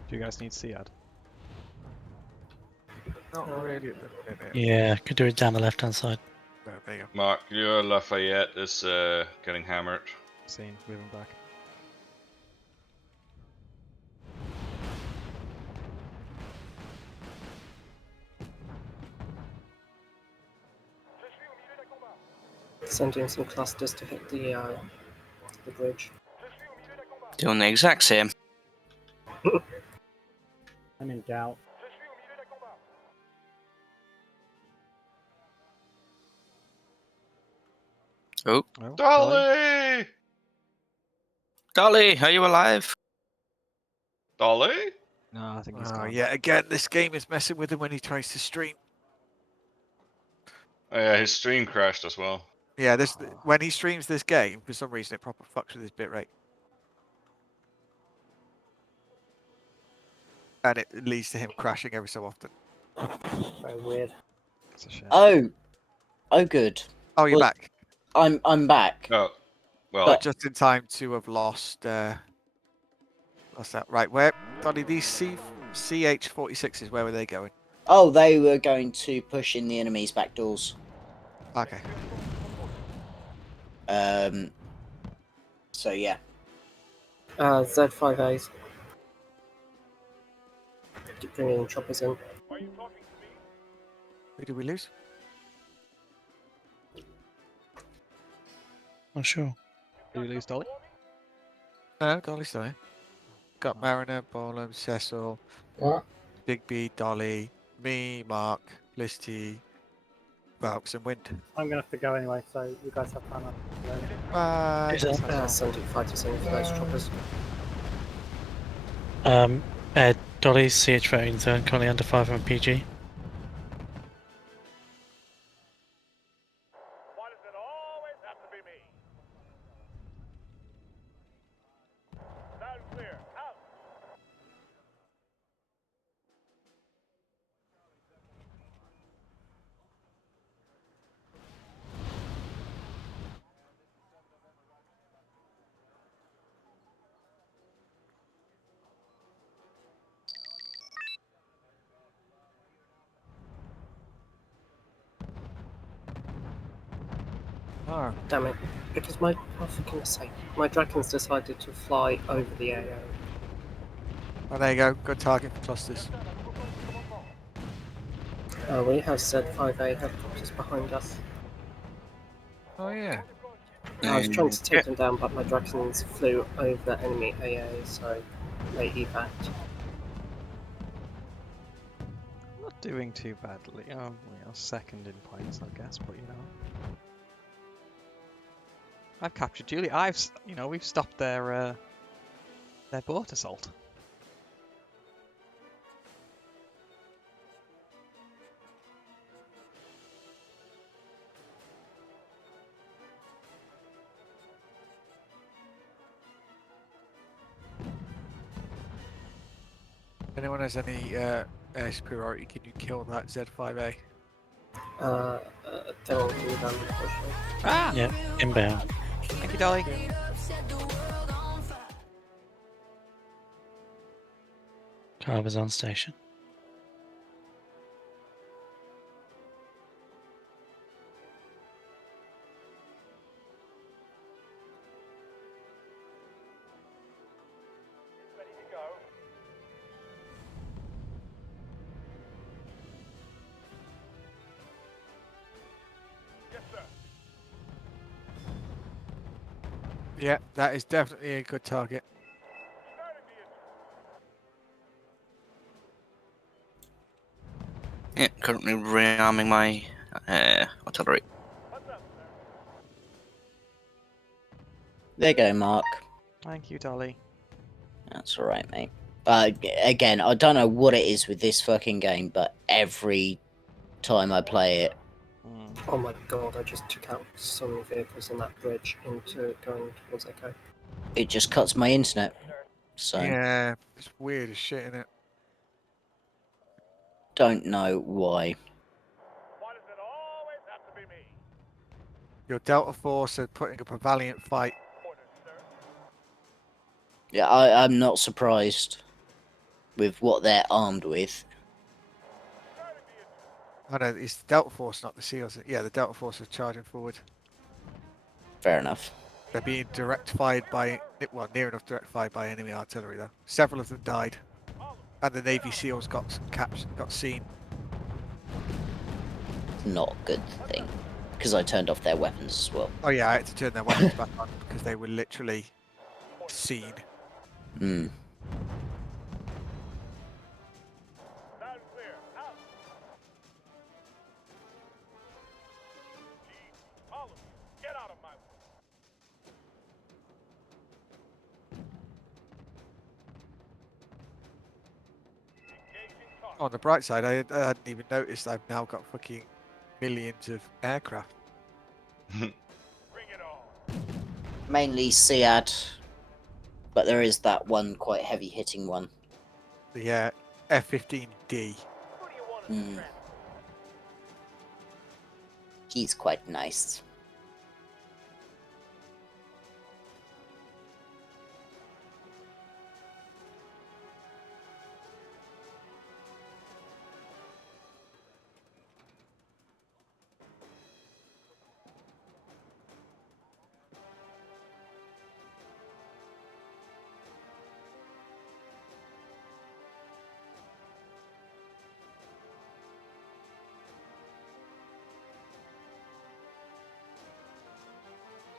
Do you guys need Sead? Not really at the minute. Yeah, could do it down the left-hand side. No, there you go. Mark, your Lafayette is getting hammered. Seen, moving back. Sending some clusters to hit the bridge. Doing the exact same. I'm in doubt. Oh. Dolly! Dolly, are you alive? Dolly? No, I think he's Oh, gone. yeah, again, this game is messing with him when he tries to stream. Oh, yeah, his stream crashed as well. Yeah, when he streams this game, for some reason it proper fucks with his bitrate. And it leads to him crashing every so often. Very weird. It's a shame. Oh, good. Oh, you're back. I'm back. Oh, well. But just in time to have lost. What's that? Right, where, Donny? These CH-46s, where were they going? Oh, they were going to push in the enemy's back doors. Okay. So yeah. Z5As. Keep bringing choppers in. Who did we lose? Not sure. Did we lose Dolly? No, Dolly's still here. Got Mariner, Bolam, Cecil, What? Big B, Dolly, me, Mark, Listy, Valks, and Wind. I'm gonna have to go anyway, so you guys have fun. Bye. Sending fighters in for those choppers. Dolly, CH voting zone, currently under 500 PG. Oh. Damn it. Because my, for goodness sake, my dragons decided to fly over the AO. Oh, there you go. Good target for clusters. We have Z5A helicopters behind us. Oh yeah. I was trying to Yeah. take them down, but my dragons flew over enemy AA, so they evac. Not doing too badly. We are second in points, I guess, but you know. I've captured Julie. We've stopped their boat assault. Anyone has any air superiority? Can you kill that Z5A? Don't do them, unfortunately. Ah! Yeah, inbound. Thank you, Dolly. Carver's on station. Yeah, that is definitely a good target. Yeah, currently rearming my artillery. There you go, Mark. Thank you, Dolly. That's alright, mate. Again, I don't know what it is with this fucking game, but every time I play it, Oh my god, I just took out so many vehicles on that bridge into going towards Echo. it just cuts my internet. So, Yeah, it's weird as shit, isn't it? don't know why. Your Delta Force are putting up a valiant fight. Yeah, I'm not surprised with what they're armed with. I know it's the Delta Force, not the SEALs. Yeah, the Delta Force are charging forward. Fair enough. They're being direct fired by, well, near enough direct fired by enemy artillery though. Several of them died, and the Navy SEALs got seen. Not a good thing, because I turned off their weapons as well. Oh yeah, I had to turn their weapons back on because they were literally seen. Hmm. On the bright side, I hadn't even noticed I've now got fucking millions of aircraft. Mainly SEAD, but there is that one quite heavy hitting one. The F-15D. Hmm. He's quite nice.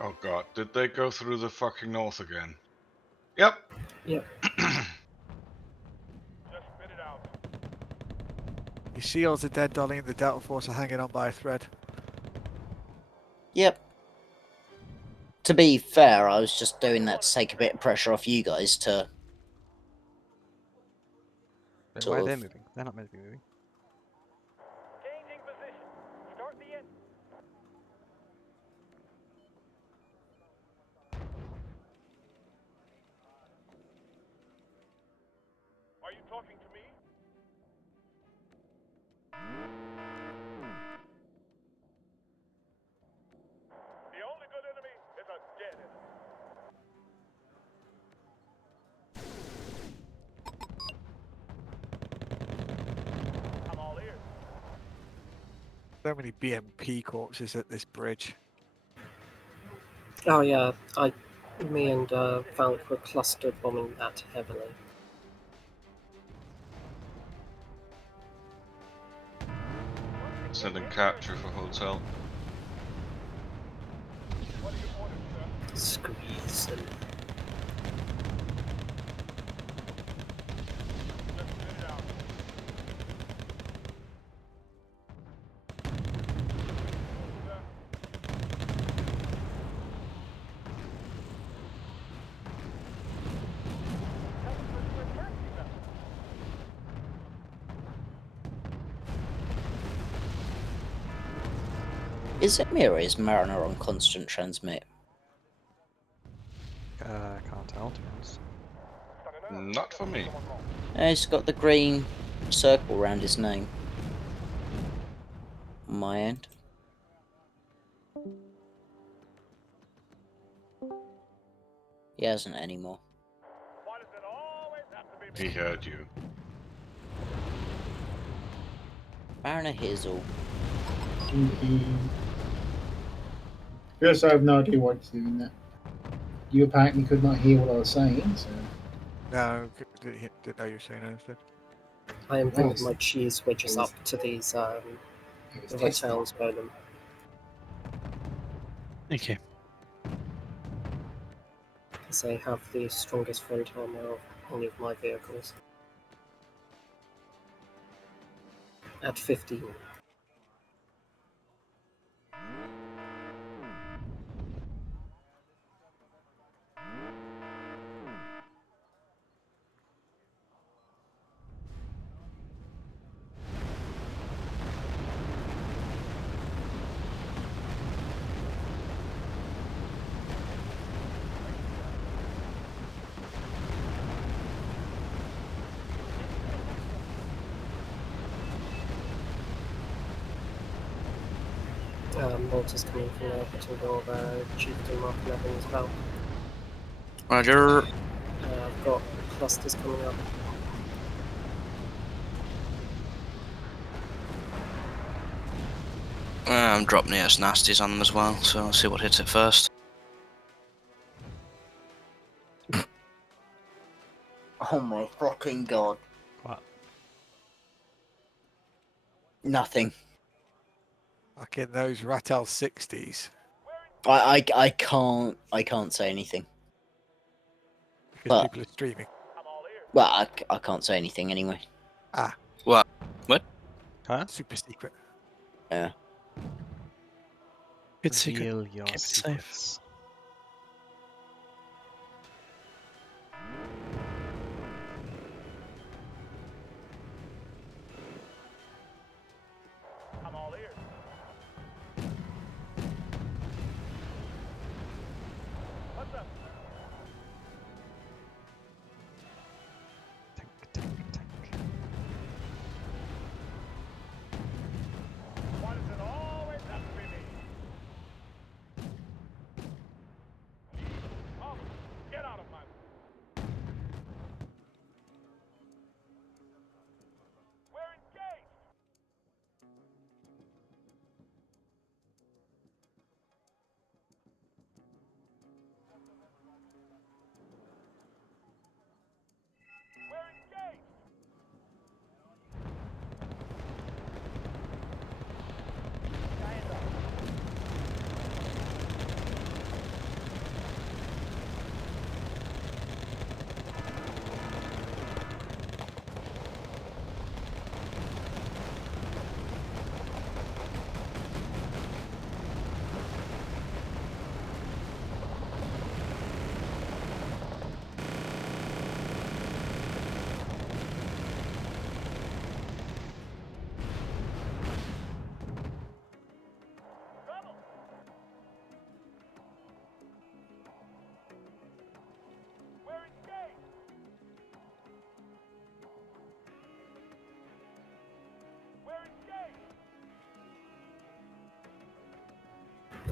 Oh god, did they go through the fucking north again? Yep. Yep. Your SEALs are dead, Dolly, and the Delta Force are hanging on by a thread. Yep. To be fair, I was just doing that to take a bit of pressure off you guys to... Why are they moving? They're not meant to be moving. So many BMP corpses at this bridge. Oh yeah, me and Valk were cluster bombing that heavily. Sending capture for hotel. Squeeze and Is it me or is Mariner on constant transmit? Can't tell, to be honest. Not for me. He's got the green circle around his name. On my end. He hasn't anymore. He heard you. Mariner Hizzle. First, I have no idea why he's doing that. You apparently could not hear what I was saying, so. No, didn't know you were saying anything. I am bringing my cheese wedges up to these hotels, Bowden. Thank you. Because they have the strongest front armor of any of my vehicles. At 15. Mortars coming from there, hitting your Chieftain Mark 11 as well. Roger. I've got clusters coming up. I'm dropping the S nasties on them as well, so I'll see what hits it first. Oh my fucking god. What? Nothing. Fucking those Ratel 60s. I can't say anything. Because But, people are streaming. well, I can't say anything anyway. Ah. What? What? Huh? Super secret. Yeah. Good secret. Reveal your Keep it safe. secrets.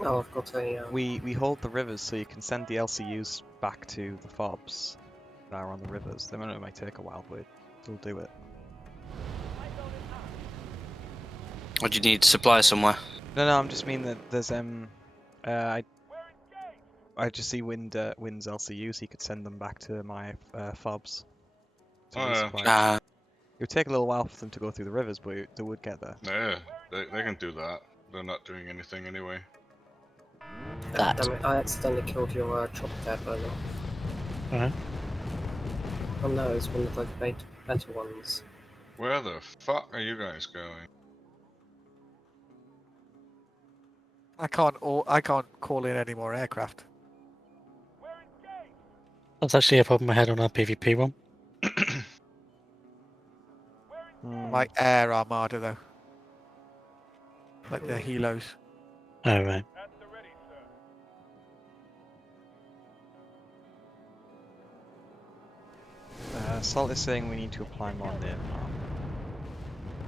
Oh, I've got a. We hold the rivers so you can send the LCUs back to the fobs that are on the rivers. They might take a while, but they'll do it. What do you need? Supply somewhere? No, I'm just mean that there's I just see Wind's LCUs. He could send them back to my fobs. To resupply. would take a little while for them to go through the rivers, but they would get there. Yeah, they can do that. They're not doing anything anyway. That. Damn it, I accidentally killed your chopper there, Bernard. Alright. Oh no, it's one of the better ones. Where the fuck are you guys going? I can't call in any more aircraft. That's actually a problem I had on our PvP one. Like air armada though. Like the helos. Oh, right. Salt is saying we need to apply more napalm.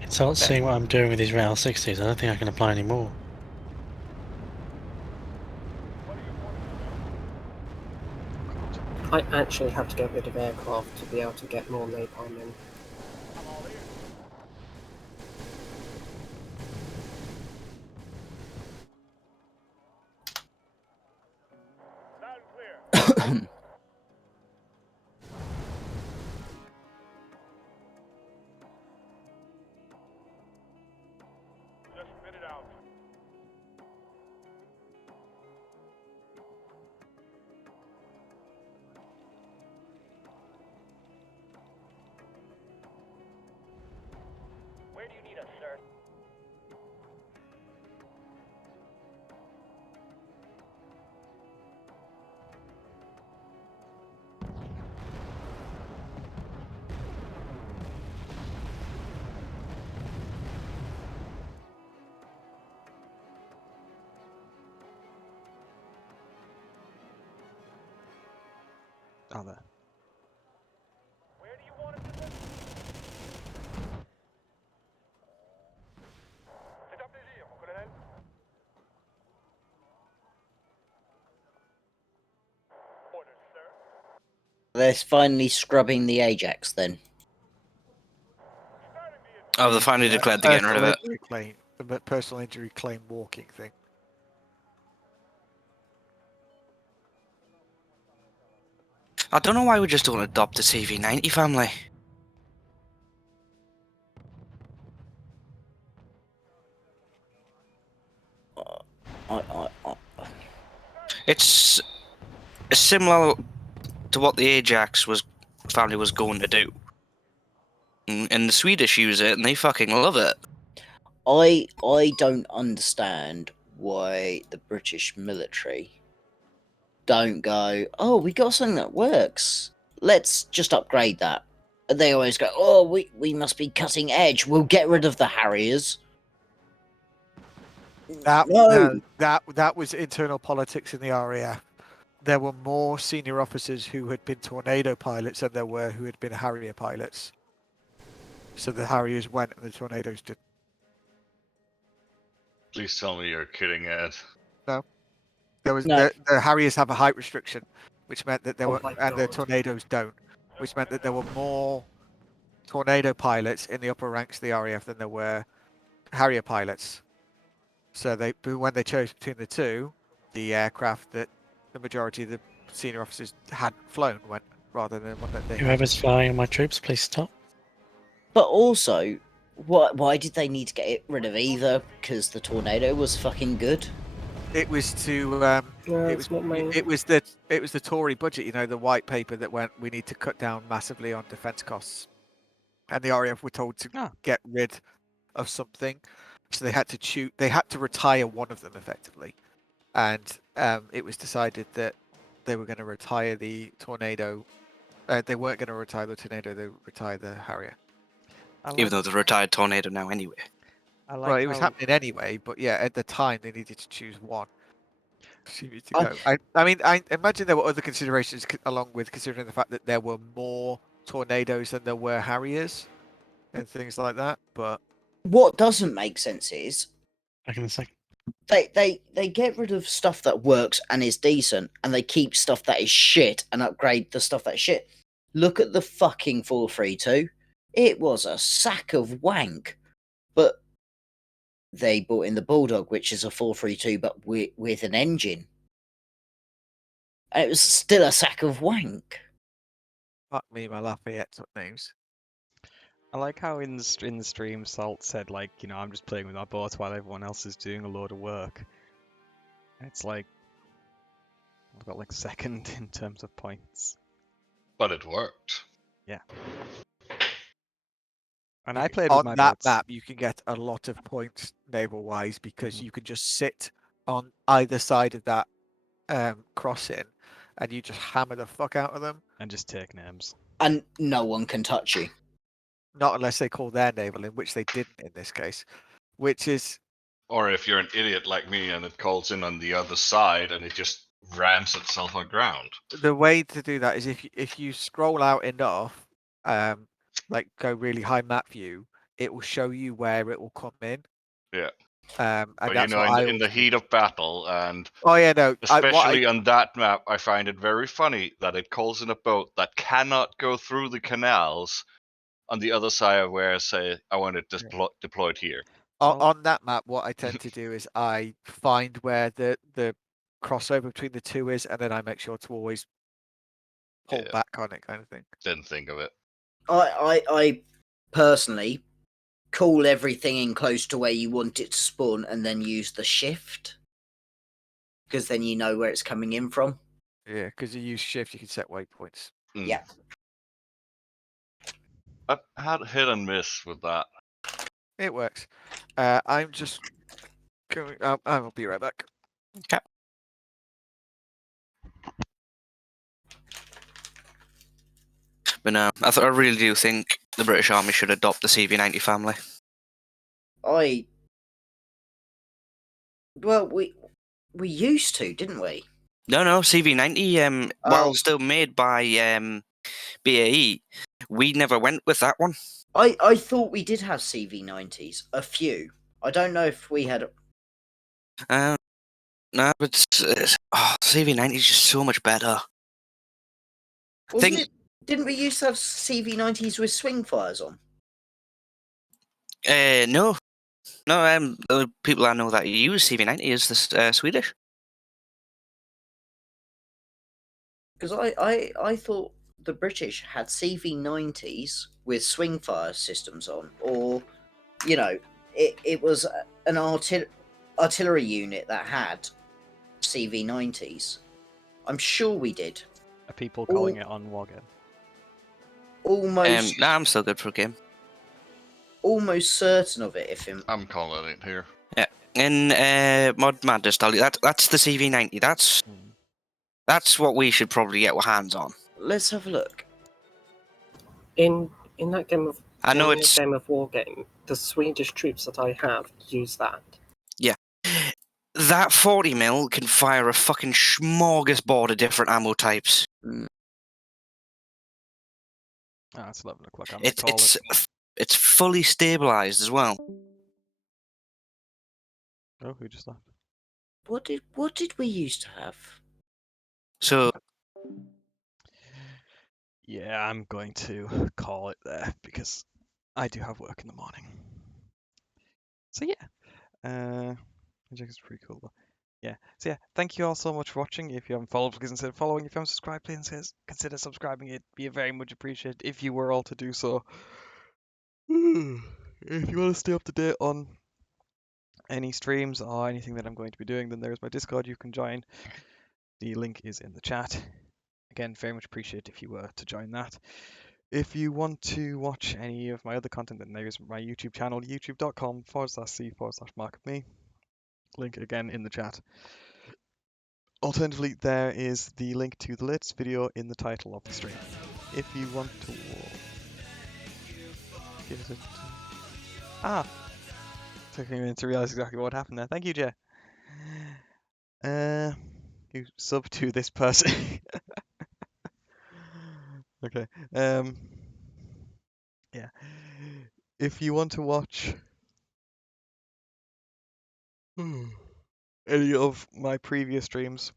So seeing what I'm doing with these Rail 60s, I don't think I can apply any more. I actually have to get rid of aircraft to be able to get more napalm in. Oh, there. They're finally scrubbing the Ajax then. Oh, they finally declared they're getting rid of it. The personal injury claim walking thing. I don't know why we just don't adopt the CV90 family. It's similar to what the Ajax family was going to do. And the Swedish use it, and they fucking love it. I don't understand why the British military don't go, oh, we got something that works. Let's just upgrade that. And they always go, oh, we must be cutting edge. We'll get rid of the Harriers. That was internal politics in the RAF. There were more senior officers who had been Tornado pilots than there were who had been Harrier pilots. So the Harriers went and the Tornadoes didn't. Please tell me you're kidding, Ed. No. The Harriers have a height restriction, which meant that there were, and the Tornadoes don't, which meant that there were more Tornado pilots in the upper ranks of the RAF than there were Harrier pilots. So when they chose between the two, the aircraft that the majority of the senior officers had flown went rather than one that they had. Whoever's flying my troops, please stop. But also, why did they need to get rid of either? Because the Tornado was fucking good. It was to it was the Tory budget, you know, the white paper that went, we need to cut down massively on defence costs, and the RAF were told to get rid of something, so they had to retire one of them effectively, and it was decided that they were going to retire the Tornado. They weren't going to retire the Tornado; they would retire the Harrier. Even though the retired Tornado now anyway. Well, it was happening anyway, but yeah, at the time they needed to choose one. I mean, I imagine there were other considerations along with considering the fact that there were more Tornadoes than there were Harriers and things like that. But what doesn't make sense is back in a second. They get rid of stuff that works and is decent, and they keep stuff that is shit and upgrade the stuff that is shit. Look at the fucking 432. It was a sack of wank, but they brought in the Bulldog, which is a 432, but with an engine. And it was still a sack of wank. Fuck me, my Lafayette took names. I like how in the stream Salt said, like, you know, I'm just playing with my bots while everyone else is doing a load of work. And it's like, I've got like second in terms of points. But it worked. Yeah. And I played with On my that bots. map, you can get a lot of points naval-wise because you can just sit on either side of that crossing, and you just hammer the fuck out of them. And just take names. And no one can touch you. Not unless they call their naval in, which they didn't in this case. Which is Or if you're an idiot like me and it calls in on the other side and it just rams itself on ground. the way to do that is if you scroll out enough, like go really high map view, it will show you where it will come in. Yeah. And But that's you know, what I in the always do. heat of battle, and Oh yeah, no. especially on that map, I find it very funny that it calls in a boat that cannot go through the canals on the other side of where, say, I want it deployed here. On that map, what I tend to do is I find where the crossover between the two is, and then I make sure to always pull back on it, kind of thing. Didn't think of it. I personally call everything in close to where you want it to spawn and then use the shift. Because then you know where it's coming in from. Yeah, because you use shift, you can set waypoints. Yeah. I had hit and miss with that. It works. I'm just going. I will be right back. Okay. But no, I really do think the British Army should adopt the CV90 family. Well, we used to, didn't we? No, CV90. While still made by BAE, we never went with that one. I thought we did have CV90s, a few. I don't know if we had. No, but CV90 is just so much better. Didn't we used to have CV90s with swing fires on? No. The people I know that use CV90 is the Swedish. Because I thought the British had CV90s with swing fire systems on, or, you know, it was an artillery unit that had CV90s. I'm sure we did. Are people calling it on Wargame? Almost. Nah, I'm still good for a game. Almost certain of it. I'm calling it here. Yeah, in Mod Madness, that's the CV90. That's what we should probably get our hands on. Let's have a look. In that game of game of war game, the Swedish troops that I have use that. Yeah. That 40mm can fire a fucking smorgasbord of different ammo types. It's 11 o'clock. I'm gonna call it. It's fully stabilized as well. Oh, who just left? What did we used to have? So. Yeah, I'm going to call it there because I do have work in the morning. So yeah, which is pretty cool. Yeah. So yeah, thank you all so much for watching. If you haven't followed, please consider following. If you haven't subscribed, please consider subscribing. It'd be very much appreciated if you were all to do so. If you want to stay up to date on any streams or anything that I'm going to be doing, then there's my Discord. You can join. The link is in the chat. Again, very much appreciate if you were to join that. If you want to watch any of my other content, then there's my YouTube channel, youtube.com/c/markofme. Link again in the chat. Alternatively, there is the link to the latest video in the title of the stream. If you want to... Took me a minute to realise exactly what happened there. Thank you, Jay. You sub to this person. Okay. Yeah. If you want to watch any of my previous streams,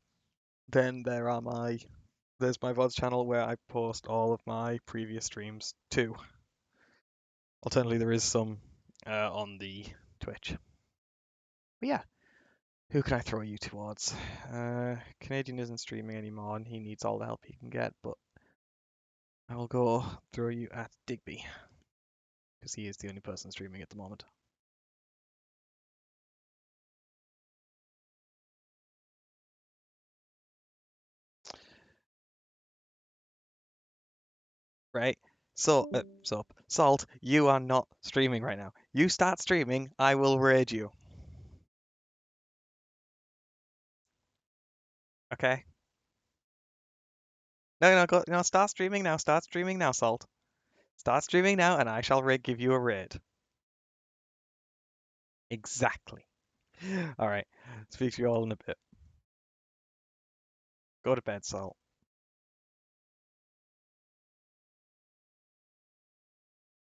then there's my VODs channel where I post all of my previous streams too. Alternatively, there is some on the Twitch. But yeah, who can I throw you towards? Canadian isn't streaming anymore and he needs all the help he can get, but I will go throw you at Digby. because he is the only person streaming at the moment. Right? So, Salt, you are not streaming right now. You start streaming, I will raid you. Okay? No, start streaming now. Start streaming now, Salt. Start streaming now, and I shall give you a raid. Exactly. All right. Speak to you all in a bit. Go to bed, Salt.